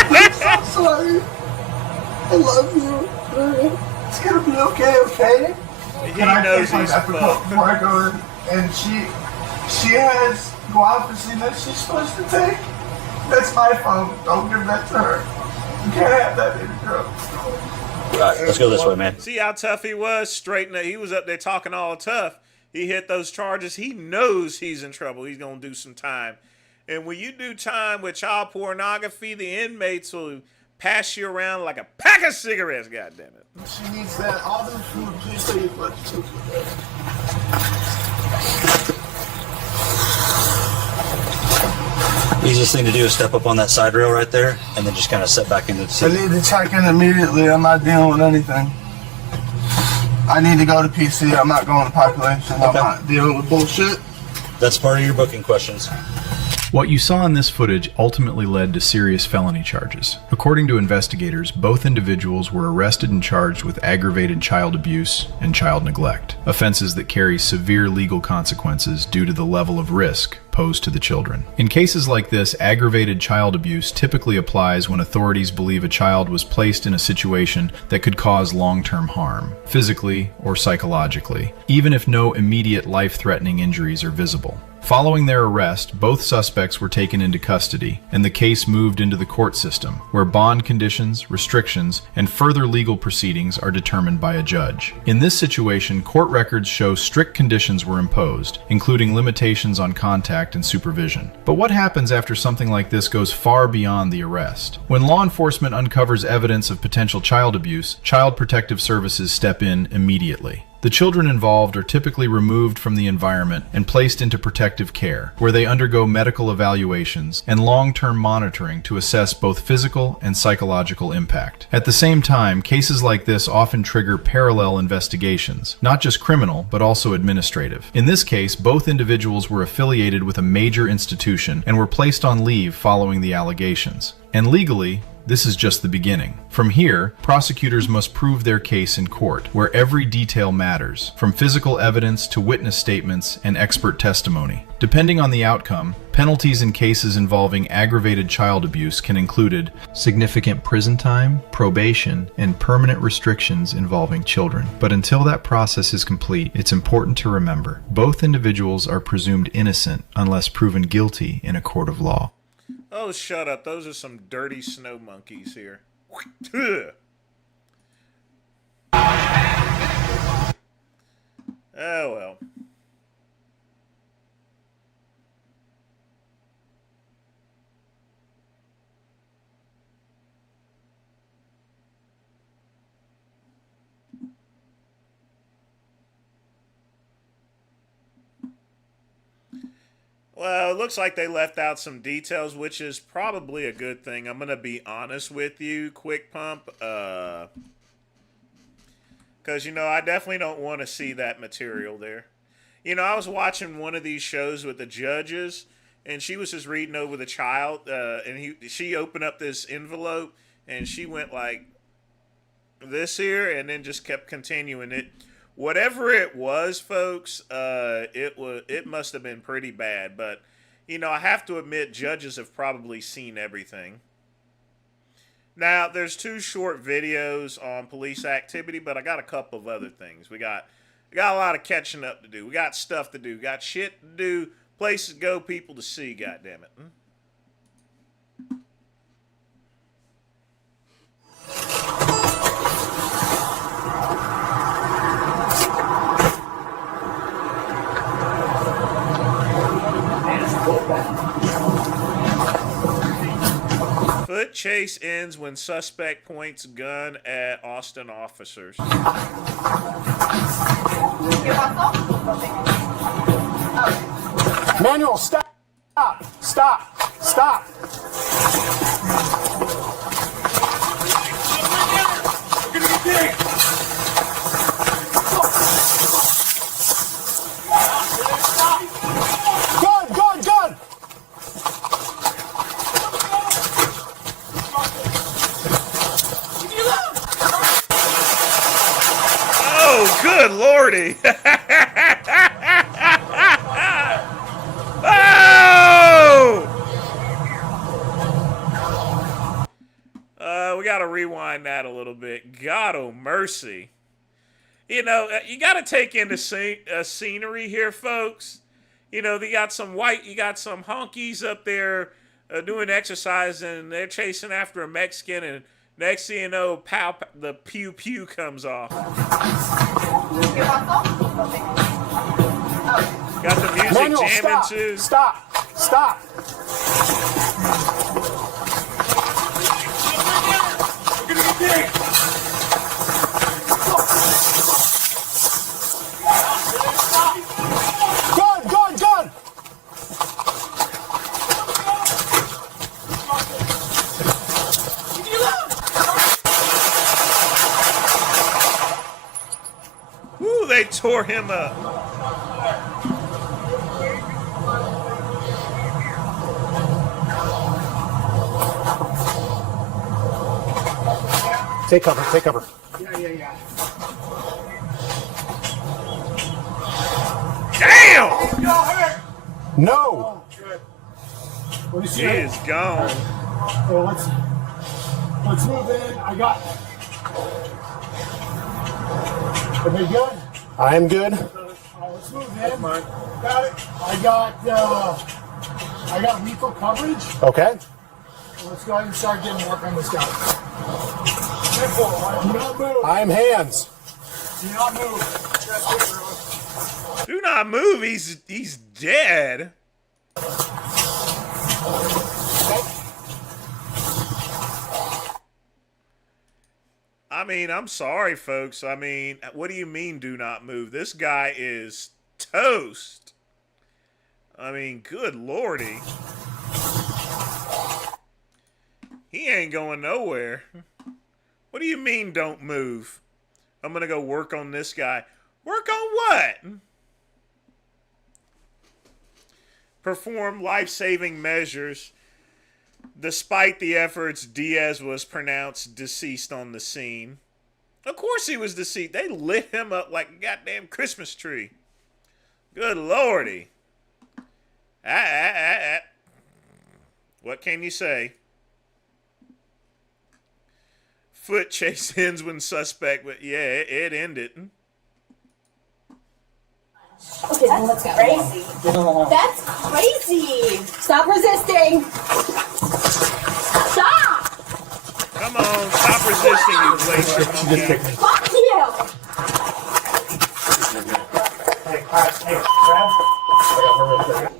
I'm so sorry. I love you. It's gonna be okay? Can I knows take my he's Epicot fucked. before I go in? And she has guanfacine that she's supposed to take. That's my phone. Don't give that to her. You can't have that baby girl. All right, let's go this way, man. See how tough he was? Straighten it. He was up there talking all tough. He hit those charges. He knows he's in trouble. He's going to do some time. And when you do time with child pornography, the inmates will pass you around like a pack of cigarettes, goddammit. She needs that. All the food, please say you put it. Easiest thing to do is step up on that side rail right there, and then just kind of set back into the I seat. need to check in immediately. I'm not dealing with anything. I need to go to PC. I'm not going to population. I'm not dealing with bullshit. That's part of your booking questions. What you saw in this footage ultimately led to serious felony charges. According to investigators, both individuals were arrested and charged with aggravated child abuse and child neglect, offenses that carry severe legal consequences due to the level of risk posed to the children. In cases like this, aggravated child abuse typically applies when authorities believe a child was placed in a situation that could cause long-term harm, physically or psychologically, even if no immediate life-threatening injuries are visible. Following their arrest, both suspects were taken into custody, and the case moved into the court system, where bond conditions, restrictions, and further legal proceedings are determined by a judge. In this situation, court records show strict conditions were imposed, including limitations on contact and supervision. But what happens after something like this goes far beyond the arrest? When law enforcement uncovers evidence of potential child abuse, Child Protective Services step in immediately. The children involved are typically removed from the environment and placed into protective care, where they undergo medical evaluations and long-term monitoring to assess both physical and psychological impact. At the same time, cases like this often trigger parallel investigations, not just criminal, but also administrative. In this case, both individuals were affiliated with a major institution and were placed on leave following the allegations. And legally, this is just the beginning. From here, prosecutors must prove their case in court, where every detail matters, from physical evidence to witness statements and expert testimony. Depending on the outcome, penalties in cases involving aggravated child abuse can include significant prison time, probation, and permanent restrictions involving children. But until that process is complete, it's important to remember, both individuals are presumed innocent unless proven guilty in a court of law. Oh, shut up. Those are some dirty snow monkeys here. Oh, well. Well, it looks like they left out some details, which is probably a good thing. I'm going to be honest with you, Quick Pump. Because, you know, I definitely don't want to see that material there. You know, I was watching one of these shows with the judges, and she was just reading over the child, and she opened up this envelope, and she went like this here, and then just kept continuing it. Whatever it was, folks, it must have been pretty bad. But, you know, I have to admit, judges have probably seen everything. Now, there's 2 short videos on police activity, but I got a couple of other things. We got a lot of catching up to do. We got stuff to do. Got shit to do. Places to go, people to see, goddammit. Foot chase ends when suspect points gun at Austin officers. Manuel, stop! Stop! Stop! Gun! Gun! Gun! Oh, good lordy! Oh! We gotta rewind that a little bit. God oh mercy. You know, you gotta take into scenery here, folks. You know, you got some honkies up there doing exercise, and they're chasing after a Mexican, and Next thing you know, pow, the pew pew comes off. Got the music Manuel, jamming stop, too. Stop. Gun! Woo, they tore him up. Take cover. Yeah. Damn! No. He is gone. Well, let's move in. Are they good? I am good. Let's move in. Got it. I got lethal coverage. Okay. Let's go ahead and start getting work on this guy. Do not move. I am hands. Do not move. Do not move. He's dead. I mean, I'm sorry, folks. I mean, what do you mean do not move? This guy is toast. I mean, good lordy. He ain't going nowhere. What do you mean don't move? I'm going to go work on this guy. Work on what? Perform life-saving measures. Despite the efforts, Diaz was pronounced deceased on the scene. Of course he was deceased. They lit him up like a goddamn Christmas tree. Good lordy. What can you say? Foot chase ends when suspect, but yeah, it ended. Okay, then let's go. Crazy. That's crazy. Stop resisting. Stop. Come on, stop resisting, you place. Fuck you. Hey, grab. I got her right there.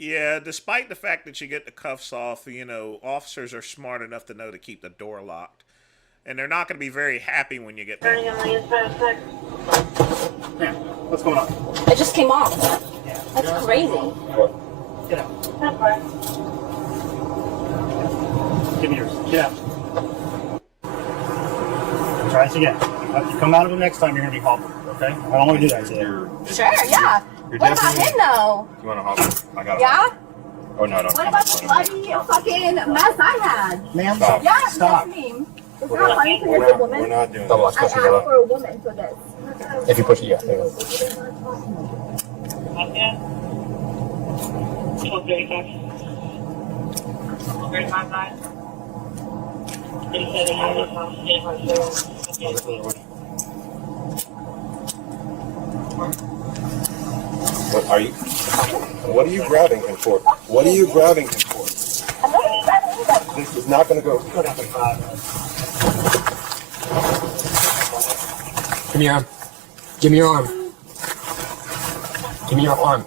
Yeah, despite the fact that you get the cuffs off, you know, officers are smart enough to know to keep the door locked. And they're not going to be very happy when you get there. Yeah, what's going on? It just came off. That's crazy. Get out. Give me yours. Get out. Try this again. If you come out of them next time, you're going to be hauled. Okay? I don't want to do that to you. Sure, yeah. What about him though? You want to hop? I got it. Yeah? Oh, no, don't. What about the bloody fucking mess I had? Ma'am, stop. Yeah, Stop. that's me. It's not funny because it's a woman. We're not doing I asked for a woman for this. If you push it, yeah. There you go. 1235. What are you grabbing him for? What are you grabbing him for? This is not going to go. Give me your arm. Give me your arm. Give me your arm.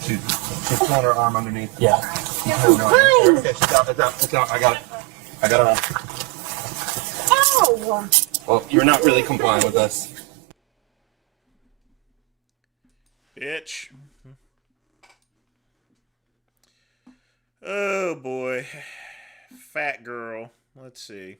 She's pulling her arm underneath. Yeah. Okay, it's out. I got it. I got it on. Ow! Well, you're not really complying with us. Bitch. Oh boy. Fat girl. Let's see.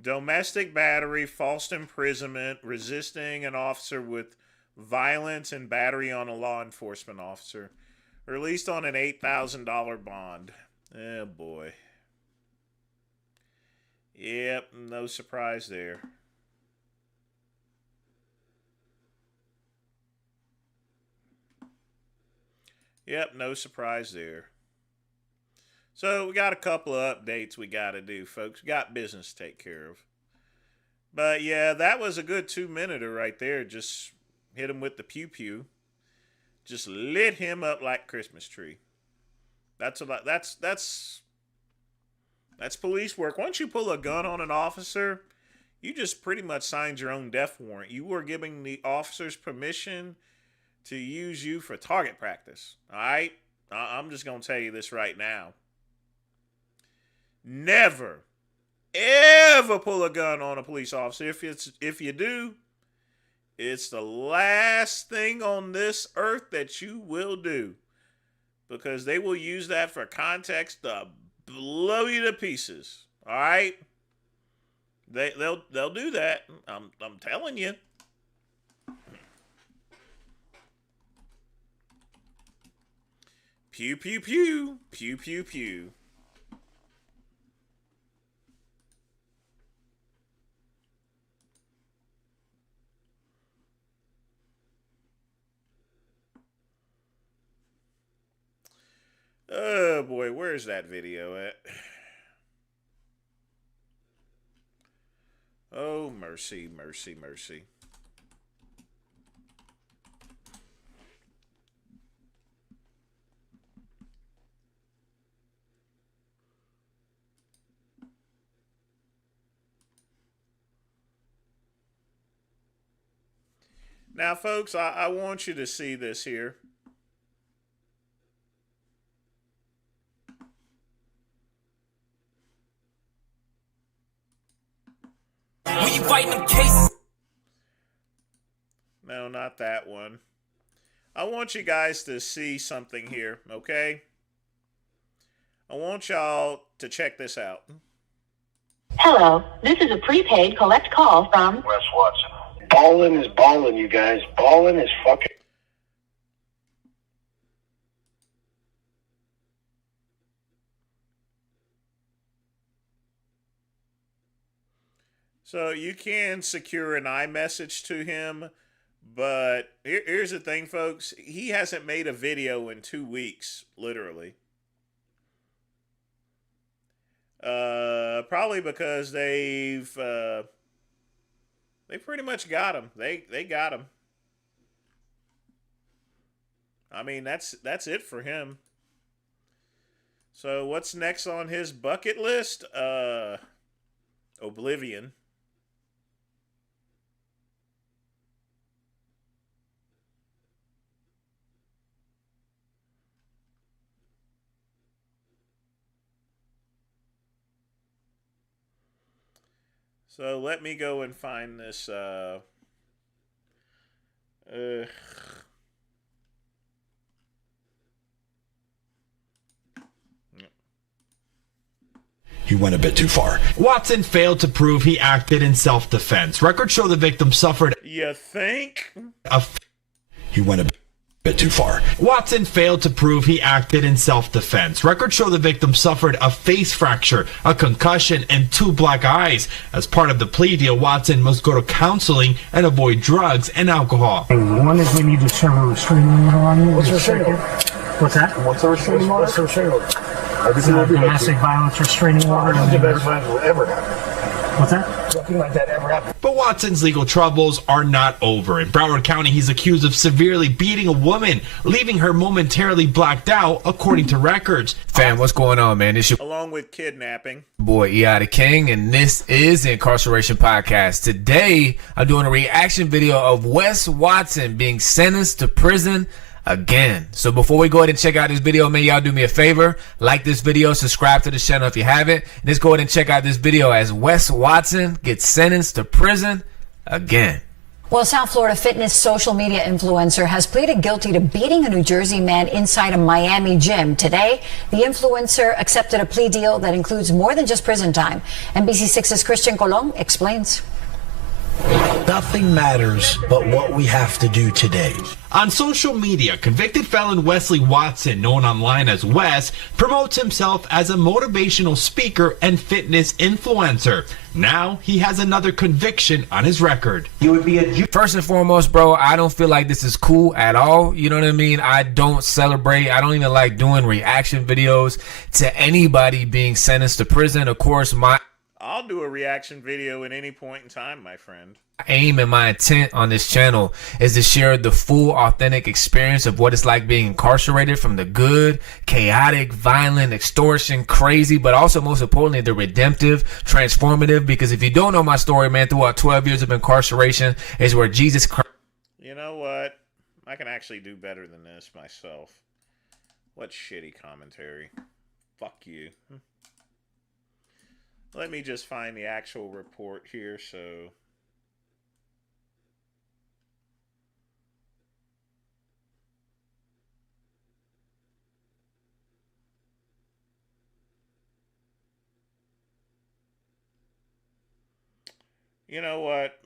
Domestic battery, false imprisonment, resisting an officer with violence, and battery on a law enforcement officer. Released on an $8,000 bond. Oh boy. Yep, no surprise there. Yep, no surprise there. So we got a couple of updates we got to do, folks. We got business to take care of. But yeah, that was a good 2-minute right there. Just hit him with the pew-pew. Just lit him up like Christmas tree. That's police work. Once you pull a gun on an officer, you just pretty much signed your own death warrant. You were giving the officers permission to use you for target practice. All right? I'm just going to tell you this right now. Never, ever pull a gun on a police officer. If you do, it's the last thing on this earth that you will do. Because they will use that for context to blow you to pieces. All right? They'll do that. I'm telling you. Pew pew pew. Pew pew pew. Oh boy, where's that video at? Oh, mercy, mercy, mercy. Now, folks, I want you to see this here. When you fighting them cases. No, not that one. I want you guys to see something here, okay? I want y'all to check this out. Hello, this is a prepaid collect call from Wes Watson. Ballin' is ballin', you guys. Ballin' is fucking... So you can secure an iMessage to him, but here's the thing, folks. He hasn't made a video in 2 weeks, literally. Probably because they pretty much got him. They got him. I mean, that's it for him. So what's next on his bucket list? Oblivion. So let me go and find this. He went a bit too far. Watson failed to prove he acted in self-defense. Records show the victim suffered. You think? He went a bit too far. Watson failed to prove he acted in self-defense. Records show the victim suffered a face fracture, a concussion, and 2 black eyes. As part of the plea deal, Watson must go to counseling and avoid drugs and alcohol. One is we need to serve a restraining order on you. What's a restraining order? What's that? What's a restraining order? What's a restraining order? Domestic violence restraining order. The best violence will ever happen. What's that? Nothing like that ever happened. But Watson's legal troubles are not over. In Broward County, he's accused of severely beating a woman, leaving her momentarily blacked out, according to records. Fam, what's going on, man? It's your Along with kidnapping. boy, E.I. the King, and this is the Incarceration Podcast. Today, I'm doing a reaction video of Wes Watson being sentenced to prison again. So before we go ahead and check out this video, may y'all do me a favor, like this video, subscribe to the channel if you haven't. Let's go ahead and check out this video as Wes Watson gets sentenced to prison again. Well, South Florida fitness social media influencer has pleaded guilty to beating a New Jersey man inside a Miami gym. Today, the influencer accepted a plea deal that includes more than just prison time. NBC6's Christian Colon explains. Nothing matters but what we have to do today. On social media, convicted felon Wesley Watson, known online as Wes, promotes himself as a motivational speaker and fitness influencer. Now he has another conviction on his record. You would be First and foremost, bro, I don't feel like this is cool at all. You know what I mean? I don't celebrate. I don't even like doing reaction videos to anybody being sentenced to prison. Of course, I'll do a reaction video at any point in time, my friend. aim and my intent on this channel is to share the full authentic experience of what it's like being incarcerated, from the good, chaotic, violent, extortion, crazy, but also most importantly the redemptive, transformative. Because if you don't know my story, man, throughout 12 years of incarceration is where Jesus Christ. You know what? I can actually do better than this myself. What shitty commentary. Fuck you. Let me just find the actual report here, so... You know what?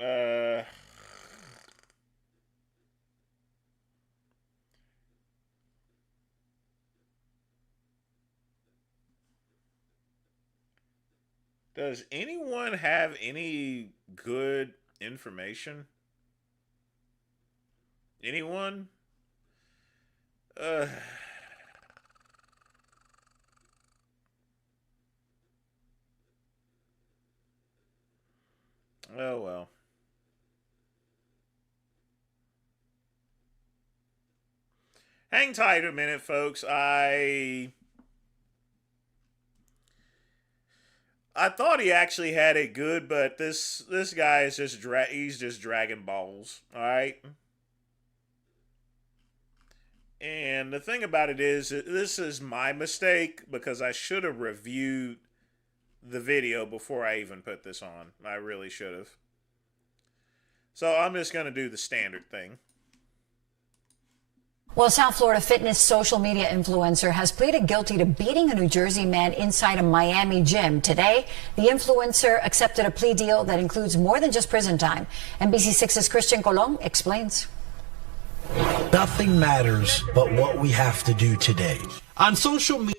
Does anyone have any good information? Anyone? Oh well. Hang tight a minute, folks. I thought he actually had it good, but this guy is just he's just dragging balls, all right? And the thing about it is, this is my mistake because I should have reviewed the video before I even put this on. I really should have. So I'm just going to do the standard thing. Well, South Florida fitness social media influencer has pleaded guilty to beating a New Jersey man inside a Miami gym. Today, the influencer accepted a plea deal that includes more than just prison time. NBC6's Christian Colon explains. Nothing matters but what we have to do today. On social media,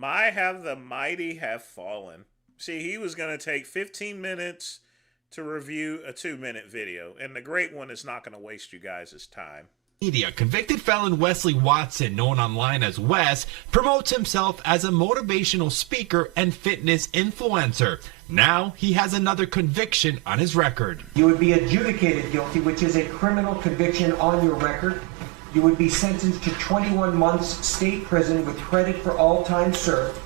Have the mighty have fallen. See, he was going to take 15 minutes to review a 2-minute video, and the great one is not going to waste you guys' time. Convicted felon Wesley Watson, known online as Wes, promotes himself as a motivational speaker and fitness influencer. Now he has another conviction on his record. You would be adjudicated guilty, which is a criminal conviction on your record. You would be sentenced to 21 months state prison with credit for all time served,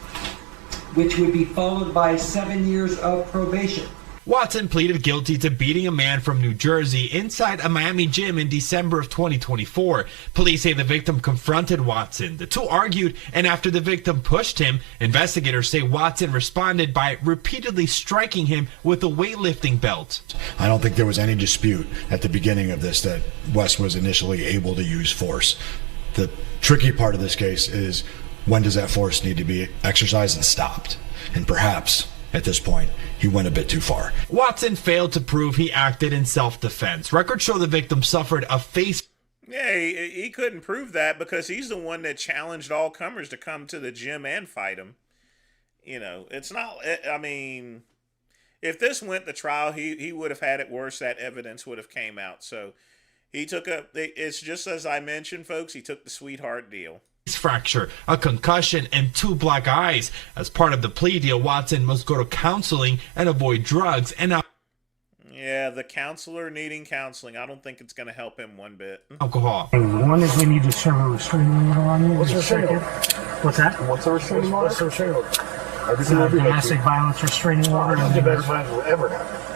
which would be followed by 7 years of probation. Watson pleaded guilty to beating a man from New Jersey inside a Miami gym in December of 2024. Police say the victim confronted Watson. The two argued, and after the victim pushed him, investigators say Watson responded by repeatedly striking him with a weightlifting belt. I don't think there was any dispute at the beginning of this that Wes was initially able to use force. The tricky part of this case is, when does that force need to be exercised and stopped? And perhaps, at this point, he went a bit too far. Watson failed to prove he acted in self-defense. Records show the victim suffered a face... Yeah, he couldn't prove that because he's the one that challenged all comers to come to the gym and fight him. You know, it's not... I mean, if this went to trial, he would have had it worse. That evidence would have came out. So he took it's just as I mentioned, folks, he took the sweetheart deal. Fracture, a concussion, and 2 black eyes. As part of the plea deal, Watson must go to counseling and avoid drugs and Yeah, the counselor needing counseling. I don't think it's going to help him one bit. alcohol. One is we need to serve a restraining order on you. What's a restraining order? What's that? What's a restraining order? What's a restraining order? Domestic violence restraining order. I don't think domestic violence will ever happen.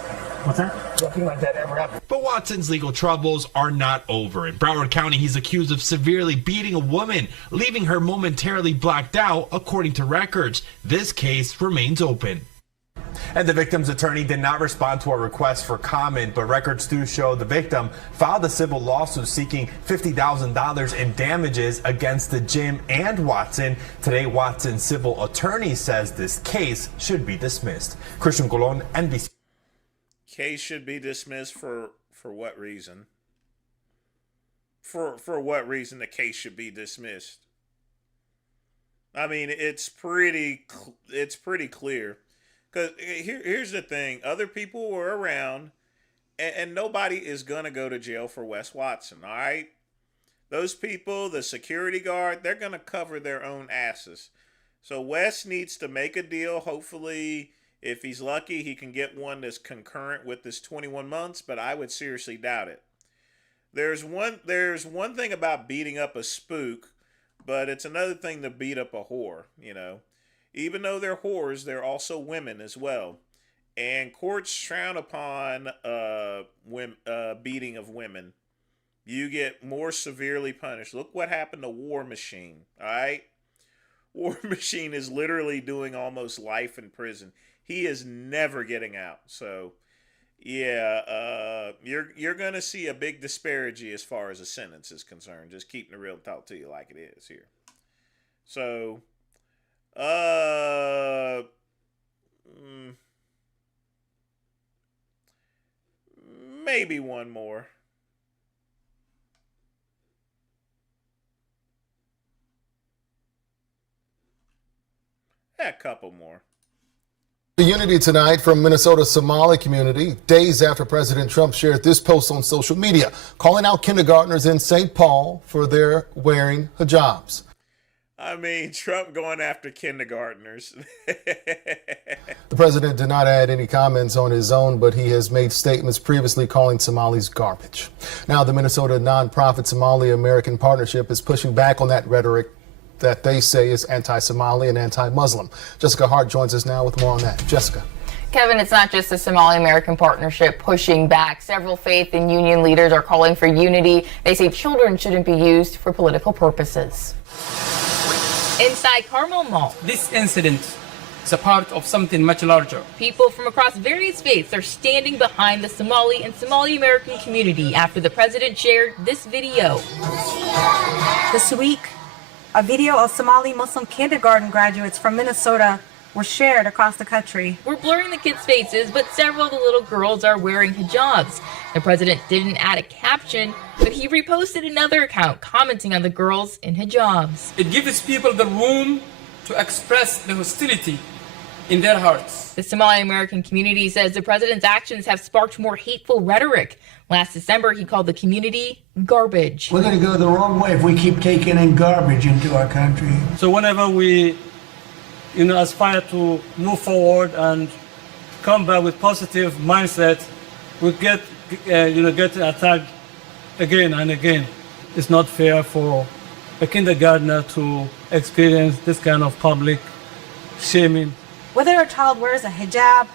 What's that? Nothing like that ever happened. But Watson's legal troubles are not over. In Broward County, he's accused of severely beating a woman, leaving her momentarily blacked out, according to records. This case remains open. And the victim's attorney did not respond to our request for comment, but records do show the victim filed a civil lawsuit seeking $50,000 in damages against the gym and Watson. Today, Watson's civil attorney says this case should be dismissed. Christian Colon, NBC. Case should be dismissed for what reason? For what reason the case should be dismissed? I mean, it's pretty clear. Because here's the thing. Other people were around, and nobody is going to go to jail for Wes Watson, all right? Those people, the security guard, they're going to cover their own asses. So Wes needs to make a deal. Hopefully, if he's lucky, he can get one that's concurrent with this 21 months, but I would seriously doubt it. There's one thing about beating up a spook, but it's another thing to beat up a whore, you know. Even though they're whores, they're also women as well. And courts frown upon beating of women. You get more severely punished. Look what happened to War Machine, all right? War Machine is literally doing almost life in prison. He is never getting out. So, yeah, you're going to see a big disparity as far as a sentence is concerned. Just keeping the real talk to you like it is here. So, maybe one more. A couple more. The unity tonight from Minnesota's Somali community, days after President Trump shared this post on social media, calling out kindergartners in St. Paul for their wearing hijabs. I mean, Trump going after kindergartners. The president did not add any comments on his own, but he has made statements previously calling Somalis garbage. Now, the Minnesota nonprofit Somali American Partnership is pushing back on that rhetoric that they say is anti-Somali and anti-Muslim. Jessica Hart joins us now with more on that. Jessica. Kevin, it's not just the Somali American Partnership pushing back. Several faith and union leaders are calling for unity. They say children shouldn't be used for political purposes. Inside Carmel Mall, this incident is a part of something much larger. People from across various faiths are standing behind the Somali and Somali American community after the president shared this video. This week, a video of Somali Muslim kindergarten graduates from Minnesota were shared across the country. We're blurring the kids' faces, but several of the little girls are wearing hijabs. The president didn't add a caption, but he reposted another account commenting on the girls in hijabs. It gives people the room to express the hostility in their hearts. The Somali American community says the president's actions have sparked more hateful rhetoric. Last December, he called the community garbage. We're going to go the wrong way if we keep taking in garbage into our country. So whenever we, aspire to move forward and come back with positive mindset, we get attacked again and again. It's not fair for a kindergartner to experience this kind of public shaming. Whether a child wears a hijab,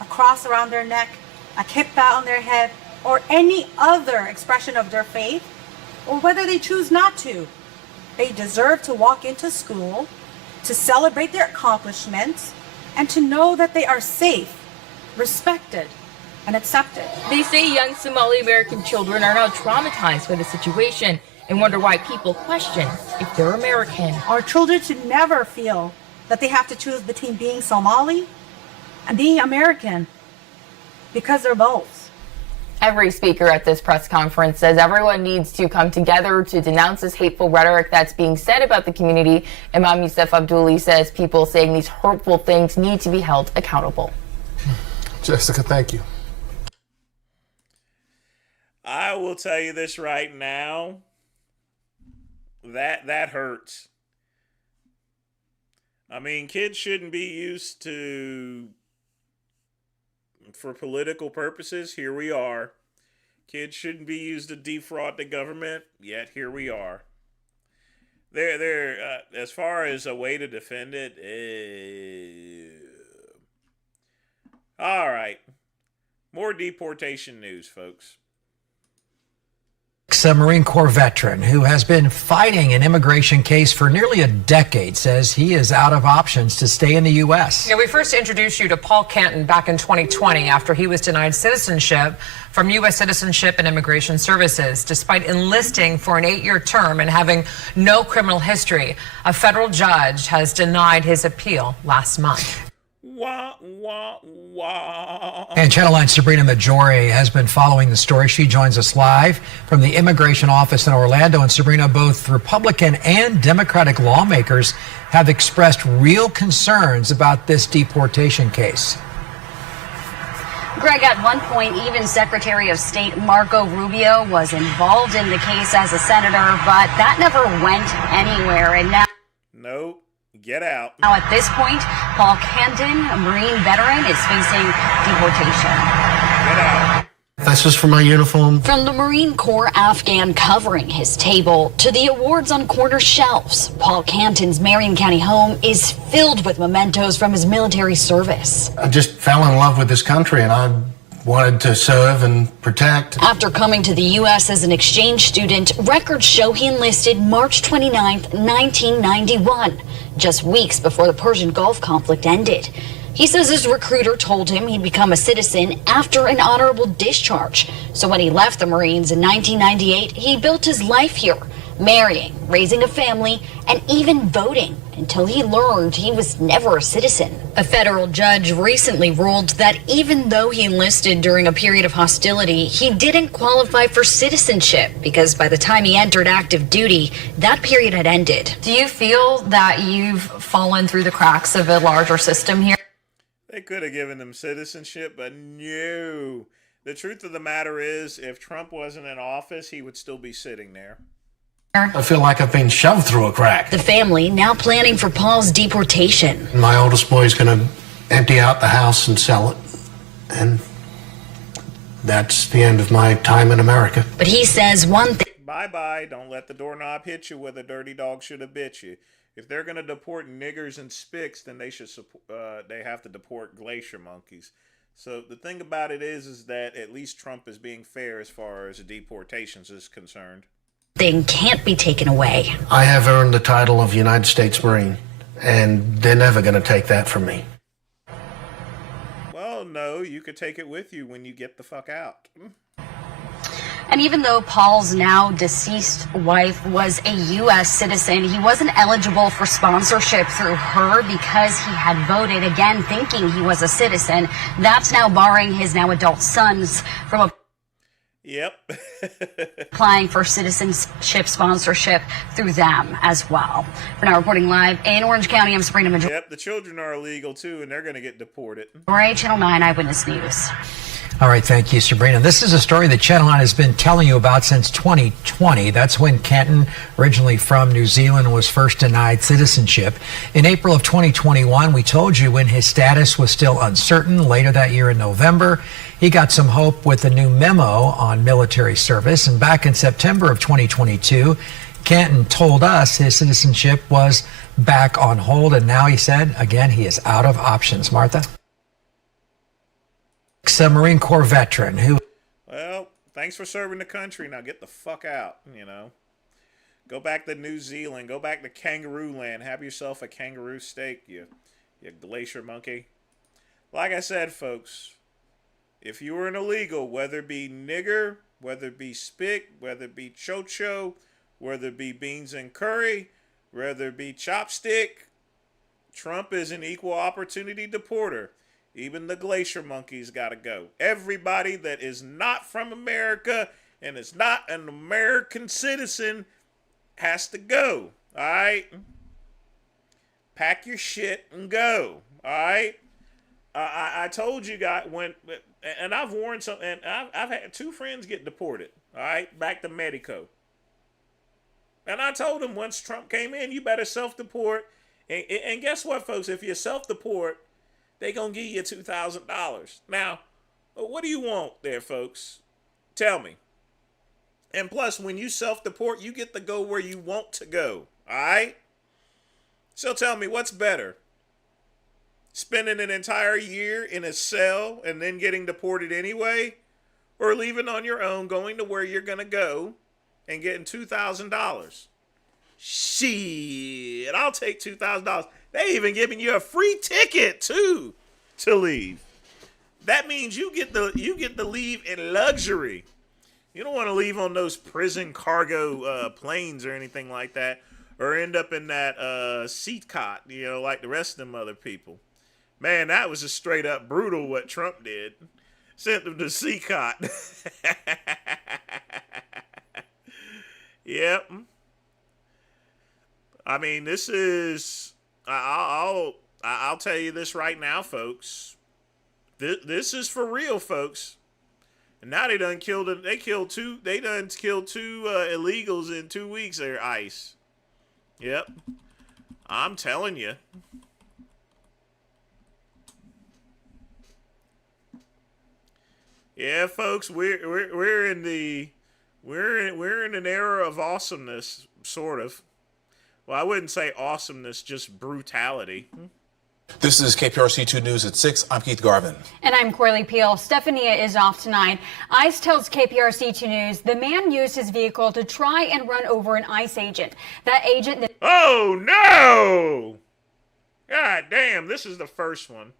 a cross around their neck, a kippah on their head, or any other expression of their faith, or whether they choose not to, they deserve to walk into school, to celebrate their accomplishments, and to know that they are safe, respected, and accepted. They say young Somali American children are now traumatized by the situation and wonder why people question if they're American. Our children should never feel that they have to choose between being Somali and being American, because they're both. Every speaker at this press conference says everyone needs to come together to denounce this hateful rhetoric that's being said about the community. Imam Youssef Abduli says people saying these hurtful things need to be held accountable. Jessica, thank you. I will tell you this right now. That hurts. I mean, kids shouldn't be used for political purposes. Here we are. Kids shouldn't be used to defraud the government. Yet here we are. They're as far as a way to defend it. All right. More deportation news, folks. Marine Corps veteran who has been fighting an immigration case for nearly a decade says he is out of options to stay in the U.S. Yeah, we first introduced you to Paul Canton back in 2020 after he was denied citizenship from U.S. Citizenship and Immigration Services. Despite enlisting for an 8-year term and having no criminal history, a federal judge has denied his appeal last month. wah, wah, wah. And Channel 9's Sabrina Majore has been following the story. She joins us live from the immigration office in Orlando. And Sabrina, both Republican and Democratic lawmakers have expressed real concerns about this deportation case. Greg, at one point, even Secretary of State Marco Rubio was involved in the case as a senator, but that never went anywhere. And now, Nope. Get out. Now at this point, Paul Camden, a Marine veteran, is facing deportation. Get out. That's just for my uniform. From the Marine Corps Afghan covering his table to the awards on corner shelves, Paul Canton's Marion County home is filled with mementos from his military service. I just fell in love with this country and I wanted to serve and protect. After coming to the U.S. as an exchange student, records show he enlisted March 29, 1991, just weeks before the Persian Gulf conflict ended. He says his recruiter told him he'd become a citizen after an honorable discharge. So when he left the Marines in 1998, he built his life here, marrying, raising a family, and even voting until he learned he was never a citizen. A federal judge recently ruled that even though he enlisted during a period of hostility, he didn't qualify for citizenship because by the time he entered active duty, that period had ended. Do you feel that you've fallen through the cracks of a larger system here? They could have given him citizenship, but no. The truth of the matter is, if Trump wasn't in office, he would still be sitting there. I feel like I've been shoved through a crack. The family now planning for Paul's deportation. My oldest boy's going to empty out the house and sell it. And that's the end of my time in America. But he says one thing. Bye-bye. Don't let the doorknob hit you where the dirty dog should have bit you. If they're going to deport niggers and spics, then they should they have to deport glacier monkeys. So the thing about it is that at least Trump is being fair as far as deportations is concerned. Thing can't be taken away. I have earned the title of United States Marine, and they're never going to take that from me. Well, no, you could take it with you when you get the fuck out. And even though Paul's now deceased wife was a U.S. citizen, he wasn't eligible for sponsorship through her because he had voted, again, thinking he was a citizen. That's now barring his now adult sons from Yep. applying for citizenship sponsorship through them as well. For now, reporting live in Orange County, I'm Sabrina Majore. Yep, the children are illegal too, and they're going to get deported. Channel 9 Eyewitness News. All right, thank you, Sabrina. This is a story that Channel 9 has been telling you about since 2020. That's when Kenton, originally from New Zealand, was first denied citizenship. In April of 2021, we told you when his status was still uncertain. Later that year in November, he got some hope with a new memo on military service. And back in September of 2022, Kenton told us his citizenship was back on hold. And now he said, again, he is out of options. Martha? A Marine Corps veteran who... Well, thanks for serving the country. Now get the fuck out, you know. Go back to New Zealand. Go back to kangaroo land. Have yourself a kangaroo steak, you glacier monkey. Like I said, folks, if you were an illegal, whether it be nigger, whether it be spick, whether it be chocho, whether it be beans and curry, whether it be chopstick, Trump is an equal opportunity deporter. Even the glacier monkeys got to go. Everybody that is not from America and is not an American citizen has to go. All right? Pack your shit and go. All right? I told you guys and I've warned some, and I've had 2 friends get deported. All right? Back to Mexico. And I told them once Trump came in, you better self-deport. And guess what, folks? If you self-deport, they gonna give you $2,000. Now, what do you want there, folks? Tell me. And plus, when you self-deport, you get to go where you want to go. All right? So tell me, what's better? Spending an entire year in a cell and then getting deported anyway? Or leaving on your own, going to where you're gonna go and getting $2,000? Shit, I'll take $2,000. They even giving you a free ticket too to leave. That means you get to leave in luxury. You don't want to leave on those prison cargo planes or anything like that, or end up in that seat cot, like the rest of them other people. Man, that was just straight up brutal what Trump did. Sent them to CCOT. Yep. I mean, this is. I'll tell you this right now, folks. This is for real, folks. And now they done killed. They killed two. They done killed two illegals in 2 weeks. There, ICE. Yep. I'm telling you. Yeah, folks, we're in an era of awesomeness, sort of. Well, I wouldn't say awesomeness, just brutality. This is KPRC 2 News at 6. I'm Keith Garvin. And I'm Corley Peel. Stephania is off tonight. ICE tells KPRC 2 News the man used his vehicle to try and run over an ICE agent. That agent... Oh, no! God damn, this is the first one.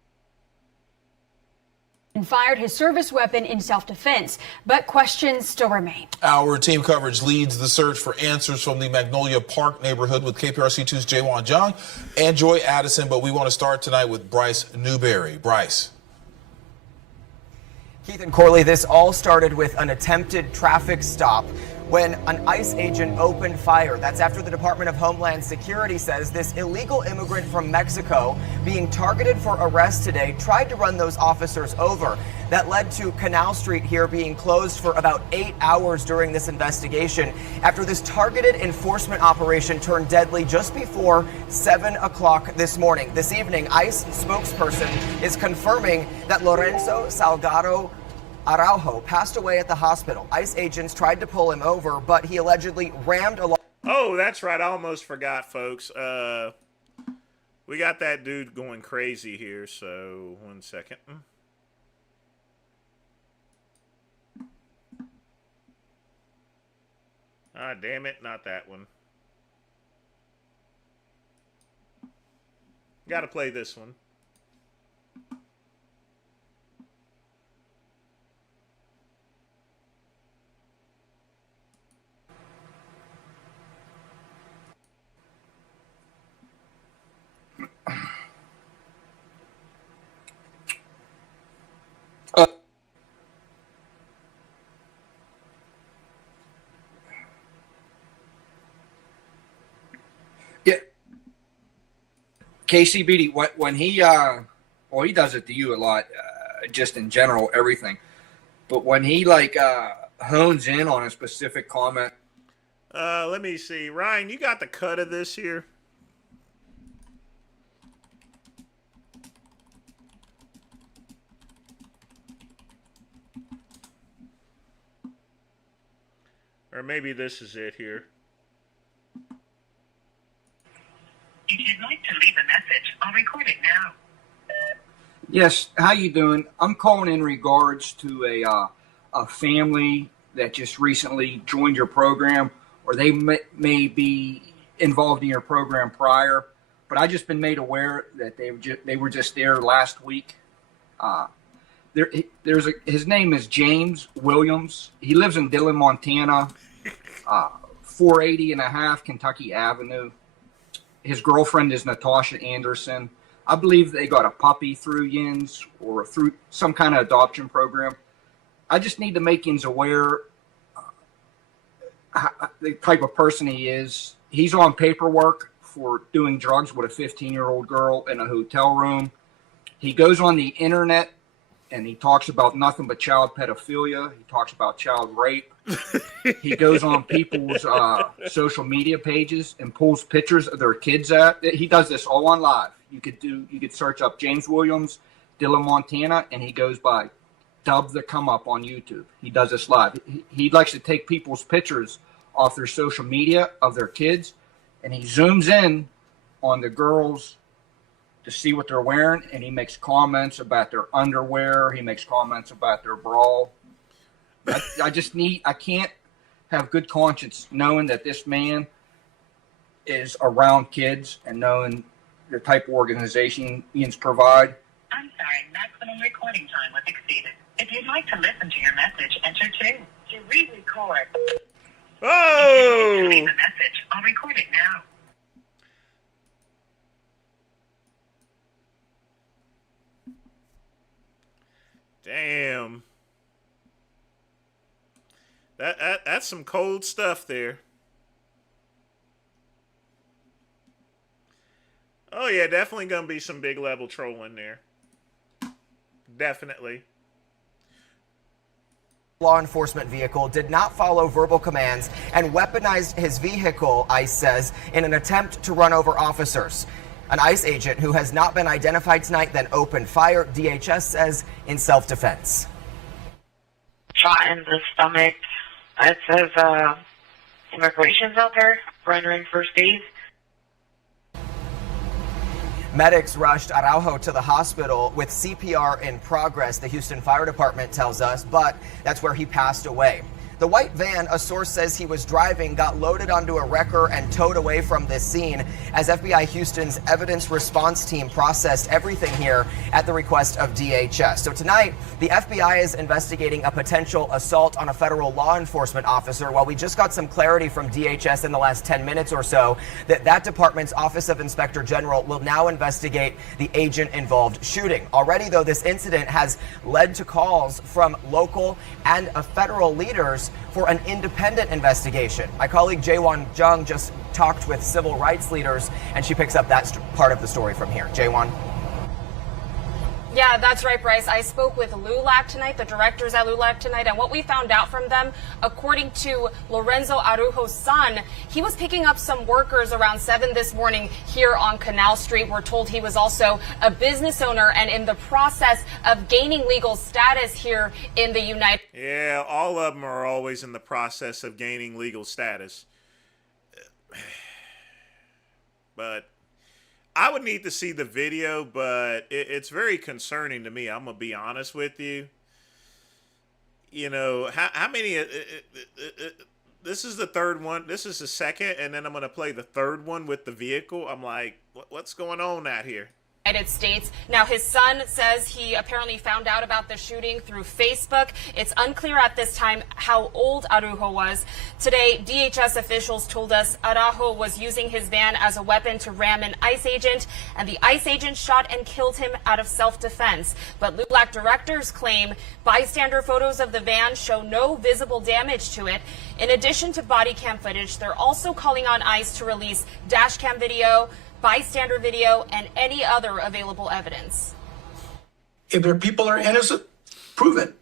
And fired his service weapon in self-defense, but questions still remain. Our team coverage leads the search for answers from the Magnolia Park neighborhood with KPRC2's Jaewon Jung and Joy Addison, but we want to start tonight with Bryce Newberry. Bryce. Keith and Corley, this all started with an attempted traffic stop when an ICE agent opened fire. That's after the Department of Homeland Security says this illegal immigrant from Mexico being targeted for arrest today tried to run those officers over. That led to Canal Street here being closed for about 8 hours during this investigation after this targeted enforcement operation turned deadly just before 7 o'clock this morning. This evening, ICE spokesperson is confirming that Lorenzo Salgado Araujo passed away at the hospital. ICE agents tried to pull him over, but he allegedly rammed along. Oh, that's right. I almost forgot, folks. We got that dude going crazy here, so 1 second. Ah, damn it. Not that one. Gotta play this one. KCBD, when he, well, he does it to you a lot, just in general, everything. But when he, like, hones in on a specific comment. Let me see. Ryan, you got the cut of this here? Or maybe this is it here. If you'd like to leave a message, I'll record it now. Yes, how you doing? I'm calling in regards to a family that just recently joined your program, or they may be involved in your program prior, but I just been made aware that they were just there last week. His name is James Williams. He lives in Dillon, Montana, 480 and a half Kentucky Avenue. His girlfriend is Natasha Anderson. I believe they got a puppy through Yins or through some kind of adoption program. I just need to make Yins aware the type of person he is. He's on paperwork for doing drugs with a 15-year-old girl in a hotel room. He goes on the internet and he talks about nothing but child pedophilia. He talks about child rape. He goes on people's social media pages and pulls pictures of their kids. He does this all on live. You could search up James Williams, Dillon, Montana, and he goes by Dub the Come Up on YouTube. He does this live. He likes to take people's pictures off their social media of their kids, and he zooms in on the girls to see what they're wearing, and he makes comments about their underwear. He makes comments about their bra. I can't have good conscience knowing that this man is around kids and knowing the type of organization Ian's provide. I'm sorry, maximum recording time was exceeded. If you'd like to listen to your message, enter 2. To re-record. Oh! To leave a message, I'll record it. it now. That's some cold stuff there. Oh yeah, definitely gonna be some big level trolling there. Definitely. Law enforcement vehicle did not follow verbal commands and weaponized his vehicle, ICE says, in an attempt to run over officers. An ICE agent who has not been identified tonight then opened fire, DHS says, in self-defense. Shot in the stomach. It says immigration's out there rendering first aid. Medics rushed Araujo to the hospital with CPR in progress, the Houston Fire Department tells us, but that's where he passed away. The white van, a source says he was driving, got loaded onto a wrecker and towed away from this scene as FBI Houston's evidence response team processed everything here at the request of DHS. So tonight, the FBI is investigating a potential assault on a federal law enforcement officer. While we just got some clarity from DHS in the last 10 minutes or so that department's Office of Inspector General will now investigate the agent-involved shooting. Already, though, this incident has led to calls from local and federal leaders for an independent investigation. My colleague Jaewon Jung just talked with civil rights leaders, and she picks up that part of the story from here. Jaewon. Yeah, that's right, Bryce. I spoke with LULAC tonight, the directors at LULAC tonight, and what we found out from them, according to Lorenzo Araujo's son, he was picking up some workers around 7 this morning here on Canal Street. We're told he was also a business owner and in the process of gaining legal status here in the United States. Yeah, all of them are always in the process of gaining legal status. But I would need to see the video, but it's very concerning to me. I'm going to be honest with you. You know, how many... this is the third one. This is the second, and then I'm going to play the third one with the vehicle. I'm like, what's going on out here? United States. Now, his son says he apparently found out about the shooting through Facebook. It's unclear at this time how old Araujo was. Today, DHS officials told us Araujo was using his van as a weapon to ram an ICE agent, and the ICE agent shot and killed him out of self-defense. But LULAC directors claim bystander photos of the van show no visible damage to it. In addition to body cam footage, they're also calling on ICE to release dash cam video, bystander video, and any other available evidence. If their people are innocent, prove it.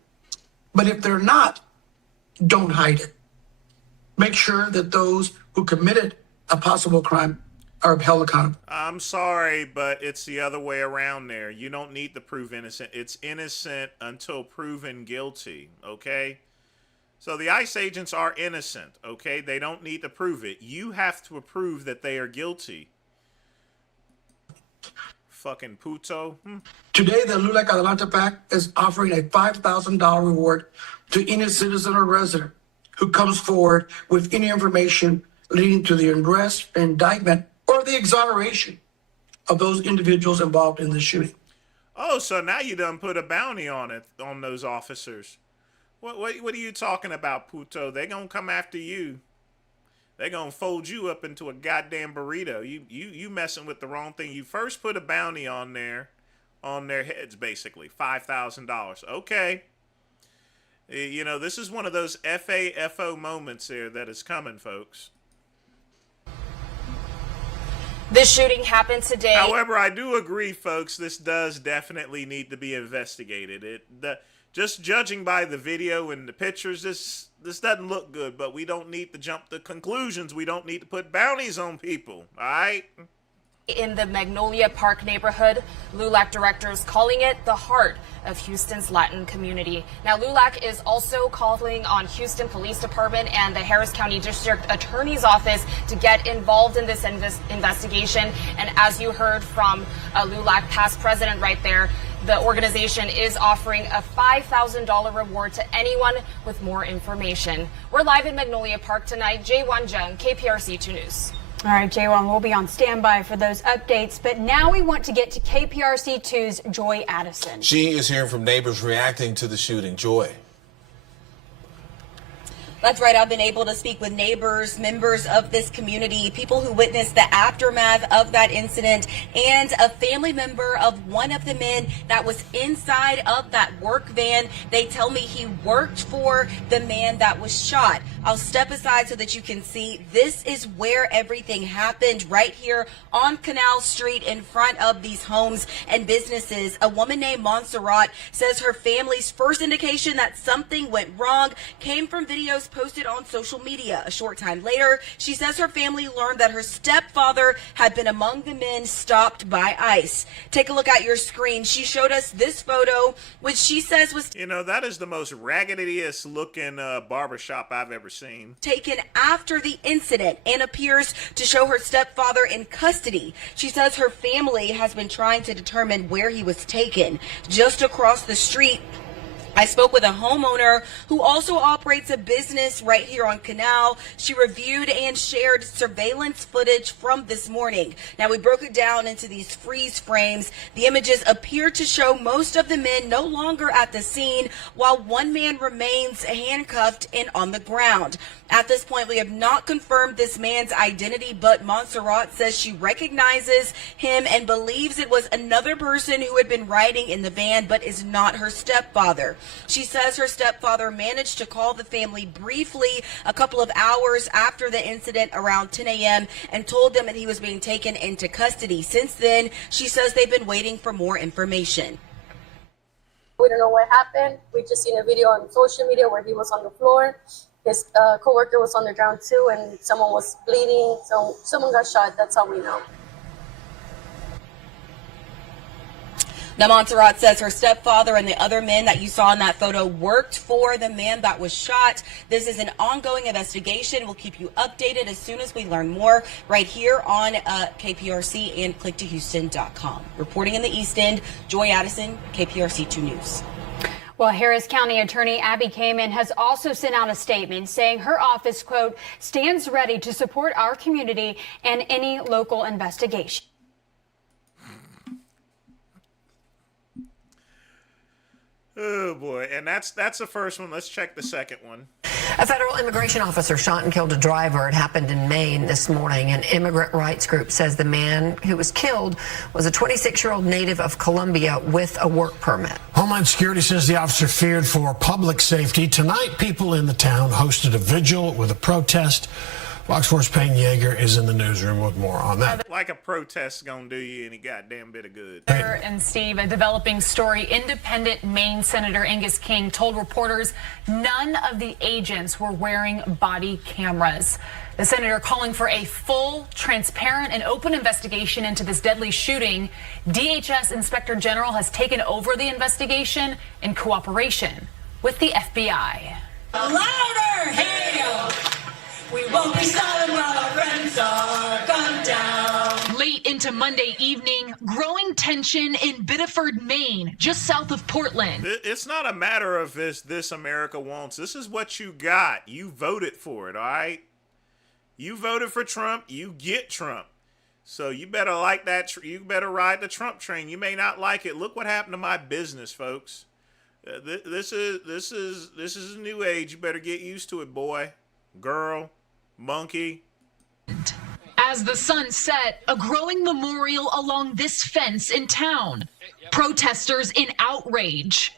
But if they're not, don't hide it. Make sure that those who committed a possible crime are held accountable. I'm sorry, but it's the other way around there. You don't need to prove innocent. It's innocent until proven guilty, okay? So the ICE agents are innocent, okay? They don't need to prove it. You have to prove that they are guilty. Fucking puto. Today, the LULAC Adelante PAC is offering a $5,000 reward to any citizen or resident who comes forward with any information leading to the arrest, indictment, or the exoneration of those individuals involved in the shooting. Oh, so now you done put a bounty on it, on those officers. What are you talking about, puto? They gonna come after you. They gonna fold you up into a goddamn burrito. You messing with the wrong thing. You first put a bounty on their heads, basically $5,000. Okay. You know, this is one of those FAFO moments there that is coming, folks. This shooting happened today. However, I do agree, folks, this does definitely need to be investigated. Just judging by the video and the pictures, this doesn't look good, but we don't need to jump to conclusions. We don't need to put bounties on people, all right? In the Magnolia Park neighborhood, LULAC directors calling it the heart of Houston's Latin community. Now, LULAC is also calling on Houston Police Department and the Harris County District Attorney's Office to get involved in this investigation. And as you heard from LULAC past president right there, the organization is offering a $5,000 reward to anyone with more information. We're live in Magnolia Park tonight. Jaewon Jung, KPRC 2 News. All right, Jaewon, we'll be on standby for those updates. But now we want to get to KPRC 2's Joy Addison. She is hearing from neighbors reacting to the shooting. Joy. That's right. I've been able to speak with neighbors, members of this community, people who witnessed the aftermath of that incident, and a family member of one of the men that was inside of that work van. They tell me he worked for the man that was shot. I'll step aside so that you can see. This is where everything happened, right here on Canal Street in front of these homes and businesses. A woman named Montserrat says her family's first indication that something went wrong came from videos posted on social media. A short time later, she says her family learned that her stepfather had been among the men stopped by ICE. Take a look at your screen. She showed us this photo, which she says was that is the most raggediest looking barbershop I've ever seen. Taken after the incident and appears to show her stepfather in custody. She says her family has been trying to determine where he was taken. Just across the street, I spoke with a homeowner who also operates a business right here on Canal. She reviewed and shared surveillance footage from this morning. Now, we broke it down into these freeze frames. The images appear to show most of the men no longer at the scene, while one man remains handcuffed and on the ground. At this point, we have not confirmed this man's identity, but Montserrat says she recognizes him and believes it was another person who had been riding in the van, but is not her stepfather. She says her stepfather managed to call the family briefly a couple of hours after the incident around 10 a.m. and told them that he was being taken into custody. Since then, she says they've been waiting for more information. We don't know what happened. We just seen a video on social media where he was on the floor. His coworker was on the ground too, and someone was bleeding. So someone got shot. That's all we know. Now, Montserrat says her stepfather and the other men that you saw in that photo worked for the man that was shot. This is an ongoing investigation. We'll keep you updated as soon as we learn more right here on KPRC and clicktohouston.com. Reporting in the East End, Joy Addison, KPRC 2 News. Well, Harris County Attorney Abby Kamen has also sent out a statement saying her office, quote, stands ready to support our community and any local investigation. Oh, boy. And that's the first one. Let's check the second one. A federal immigration officer shot and killed a driver. It happened in Maine this morning. An immigrant rights group says the man who was killed was a 26-year-old native of Colombia with a work permit. Homeland Security says the officer feared for public safety. Tonight, people in the town hosted a vigil with a protest. Fox 4's Payne Yeager is in the newsroom with more on that. Like a protest gonna do you any goddamn bit of good. And Steve, a developing story. Independent Maine Senator Angus King told reporters none of the agents were wearing body cameras. The senator calling for a full, transparent, and open investigation into this deadly shooting. DHS Inspector General has taken over the investigation in cooperation with the FBI. Louder, hail! We won't be silent while our friends are gunned down. Late into Monday evening, growing tension in Biddeford, Maine, just south of Portland. It's not a matter of this America wants. This is what you got. You voted for it, all right? You voted for Trump, you get Trump. So you better like that. You better ride the Trump train. You may not like it. Look what happened to my business, folks. This is a new age. You better get used to it, boy, girl, monkey. As the sun set, a growing memorial along this fence in town. Protesters in outrage.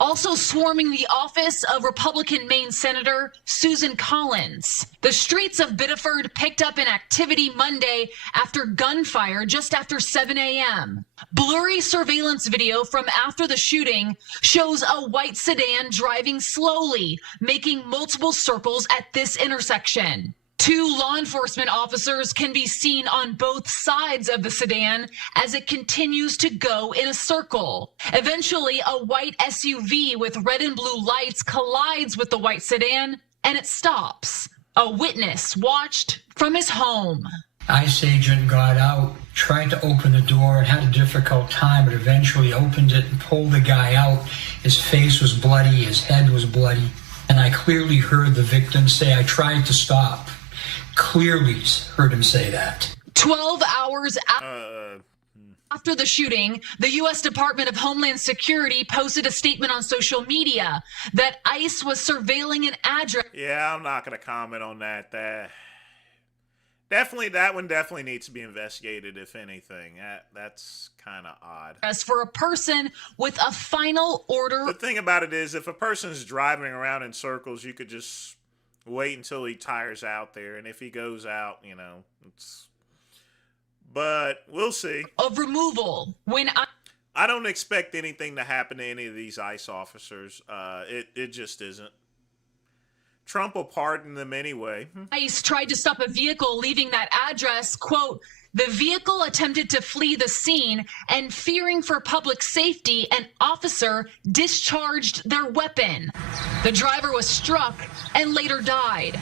Also swarming the office of Republican Maine Senator Susan Collins. The streets of Biddeford picked up in activity Monday after gunfire just after 7 a.m. Blurry surveillance video from after the shooting shows a white sedan driving slowly, making multiple circles at this intersection. 2 law enforcement officers can be seen on both sides of the sedan as it continues to go in a circle. Eventually, a white SUV with red and blue lights collides with the white sedan and it stops. A witness watched from his home. ICE agent got out, tried to open the door, and had a difficult time, but eventually opened it and pulled the guy out. His face was bloody, his head was bloody, and I clearly heard the victim say, "I tried to stop." Clearly heard him say that. 12 hours After the shooting, the U.S. Department of Homeland Security posted a statement on social media that ICE was surveilling an address. Yeah, I'm not going to comment on that. That one definitely needs to be investigated, if anything. That's kind of odd. As for a person with a final order. The thing about it is, if a person's driving around in circles, you could just wait until he tires out there. And if he goes out, it's... But we'll see. Of removal. I don't expect anything to happen to any of these ICE officers. It just isn't. Trump will pardon them anyway. ICE tried to stop a vehicle leaving that address. Quote, the vehicle attempted to flee the scene and fearing for public safety, an officer discharged their weapon. The driver was struck and later died.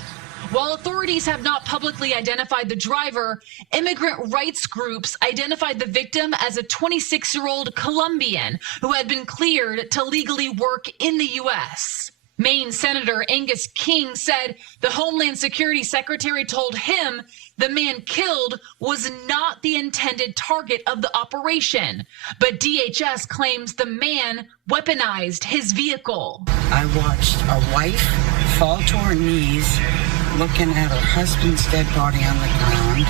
While authorities have not publicly identified the driver, immigrant rights groups identified the victim as a 26-year-old Colombian who had been cleared to legally work in the U.S. Maine Senator Angus King said the Homeland Security Secretary told him the man killed was not the intended target of the operation, but DHS claims the man weaponized his vehicle. I watched a wife fall to her knees looking at her husband's dead body on the ground.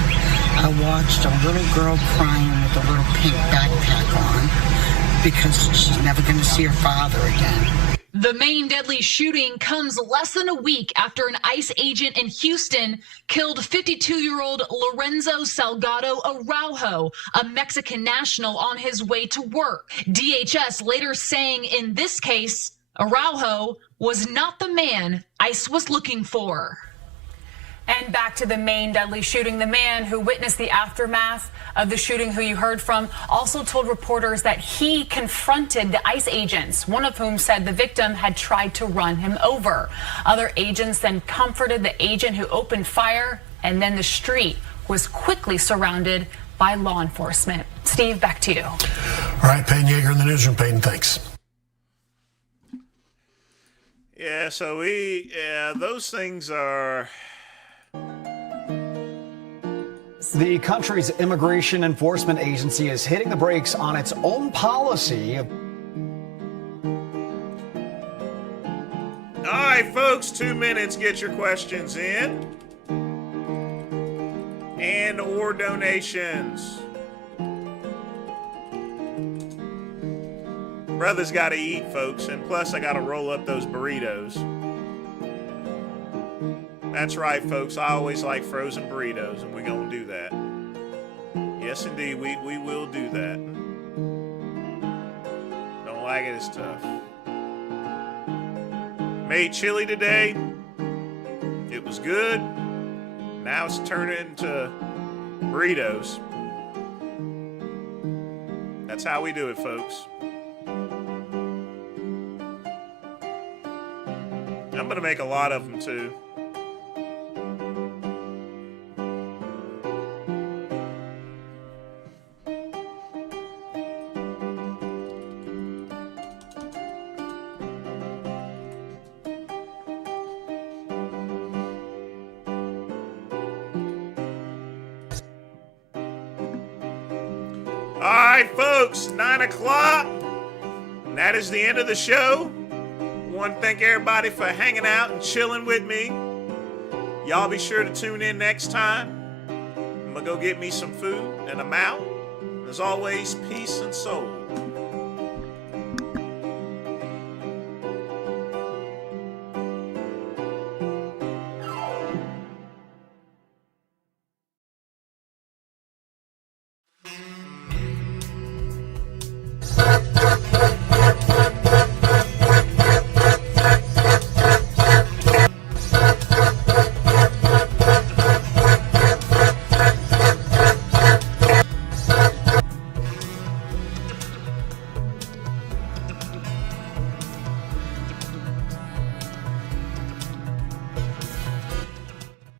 I watched a little girl crying with a little pink backpack on because she's never going to see her father again. The Maine deadly shooting comes less than a week after an ICE agent in Houston killed 52-year-old Lorenzo Salgado Araujo, a Mexican national, on his way to work. DHS later saying in this case, Araujo was not the man ICE was looking for. And back to the Maine deadly shooting. The man who witnessed the aftermath of the shooting, who you heard from, also told reporters that he confronted the ICE agents, one of whom said the victim had tried to run him over. Other agents then comforted the agent who opened fire, and then the street was quickly surrounded by law enforcement. Steve, back to you. All right, Payne Yeager in the newsroom. Payne, thanks. Yeah, so those things are... The country's immigration enforcement agency is hitting the brakes on its own policy. All right, folks, 2 minutes. Get your questions in. And or donations. Brother's got to eat, folks. And plus, I got to roll up those burritos. That's right, folks. I always like frozen burritos, and we're going to do that. Yes, indeed, we will do that. Don't like it, it's tough. Made chili today. It was good. Now it's turning into burritos. That's how we do it, folks. I'm going to make a lot of them, too. All right, folks, 9 o'clock. And that is the end of the show. I want to thank everybody for hanging out and chilling with me. Y'all be sure to tune in next time. I'm going to go get me some food, and I'm out. As always, peace and soul.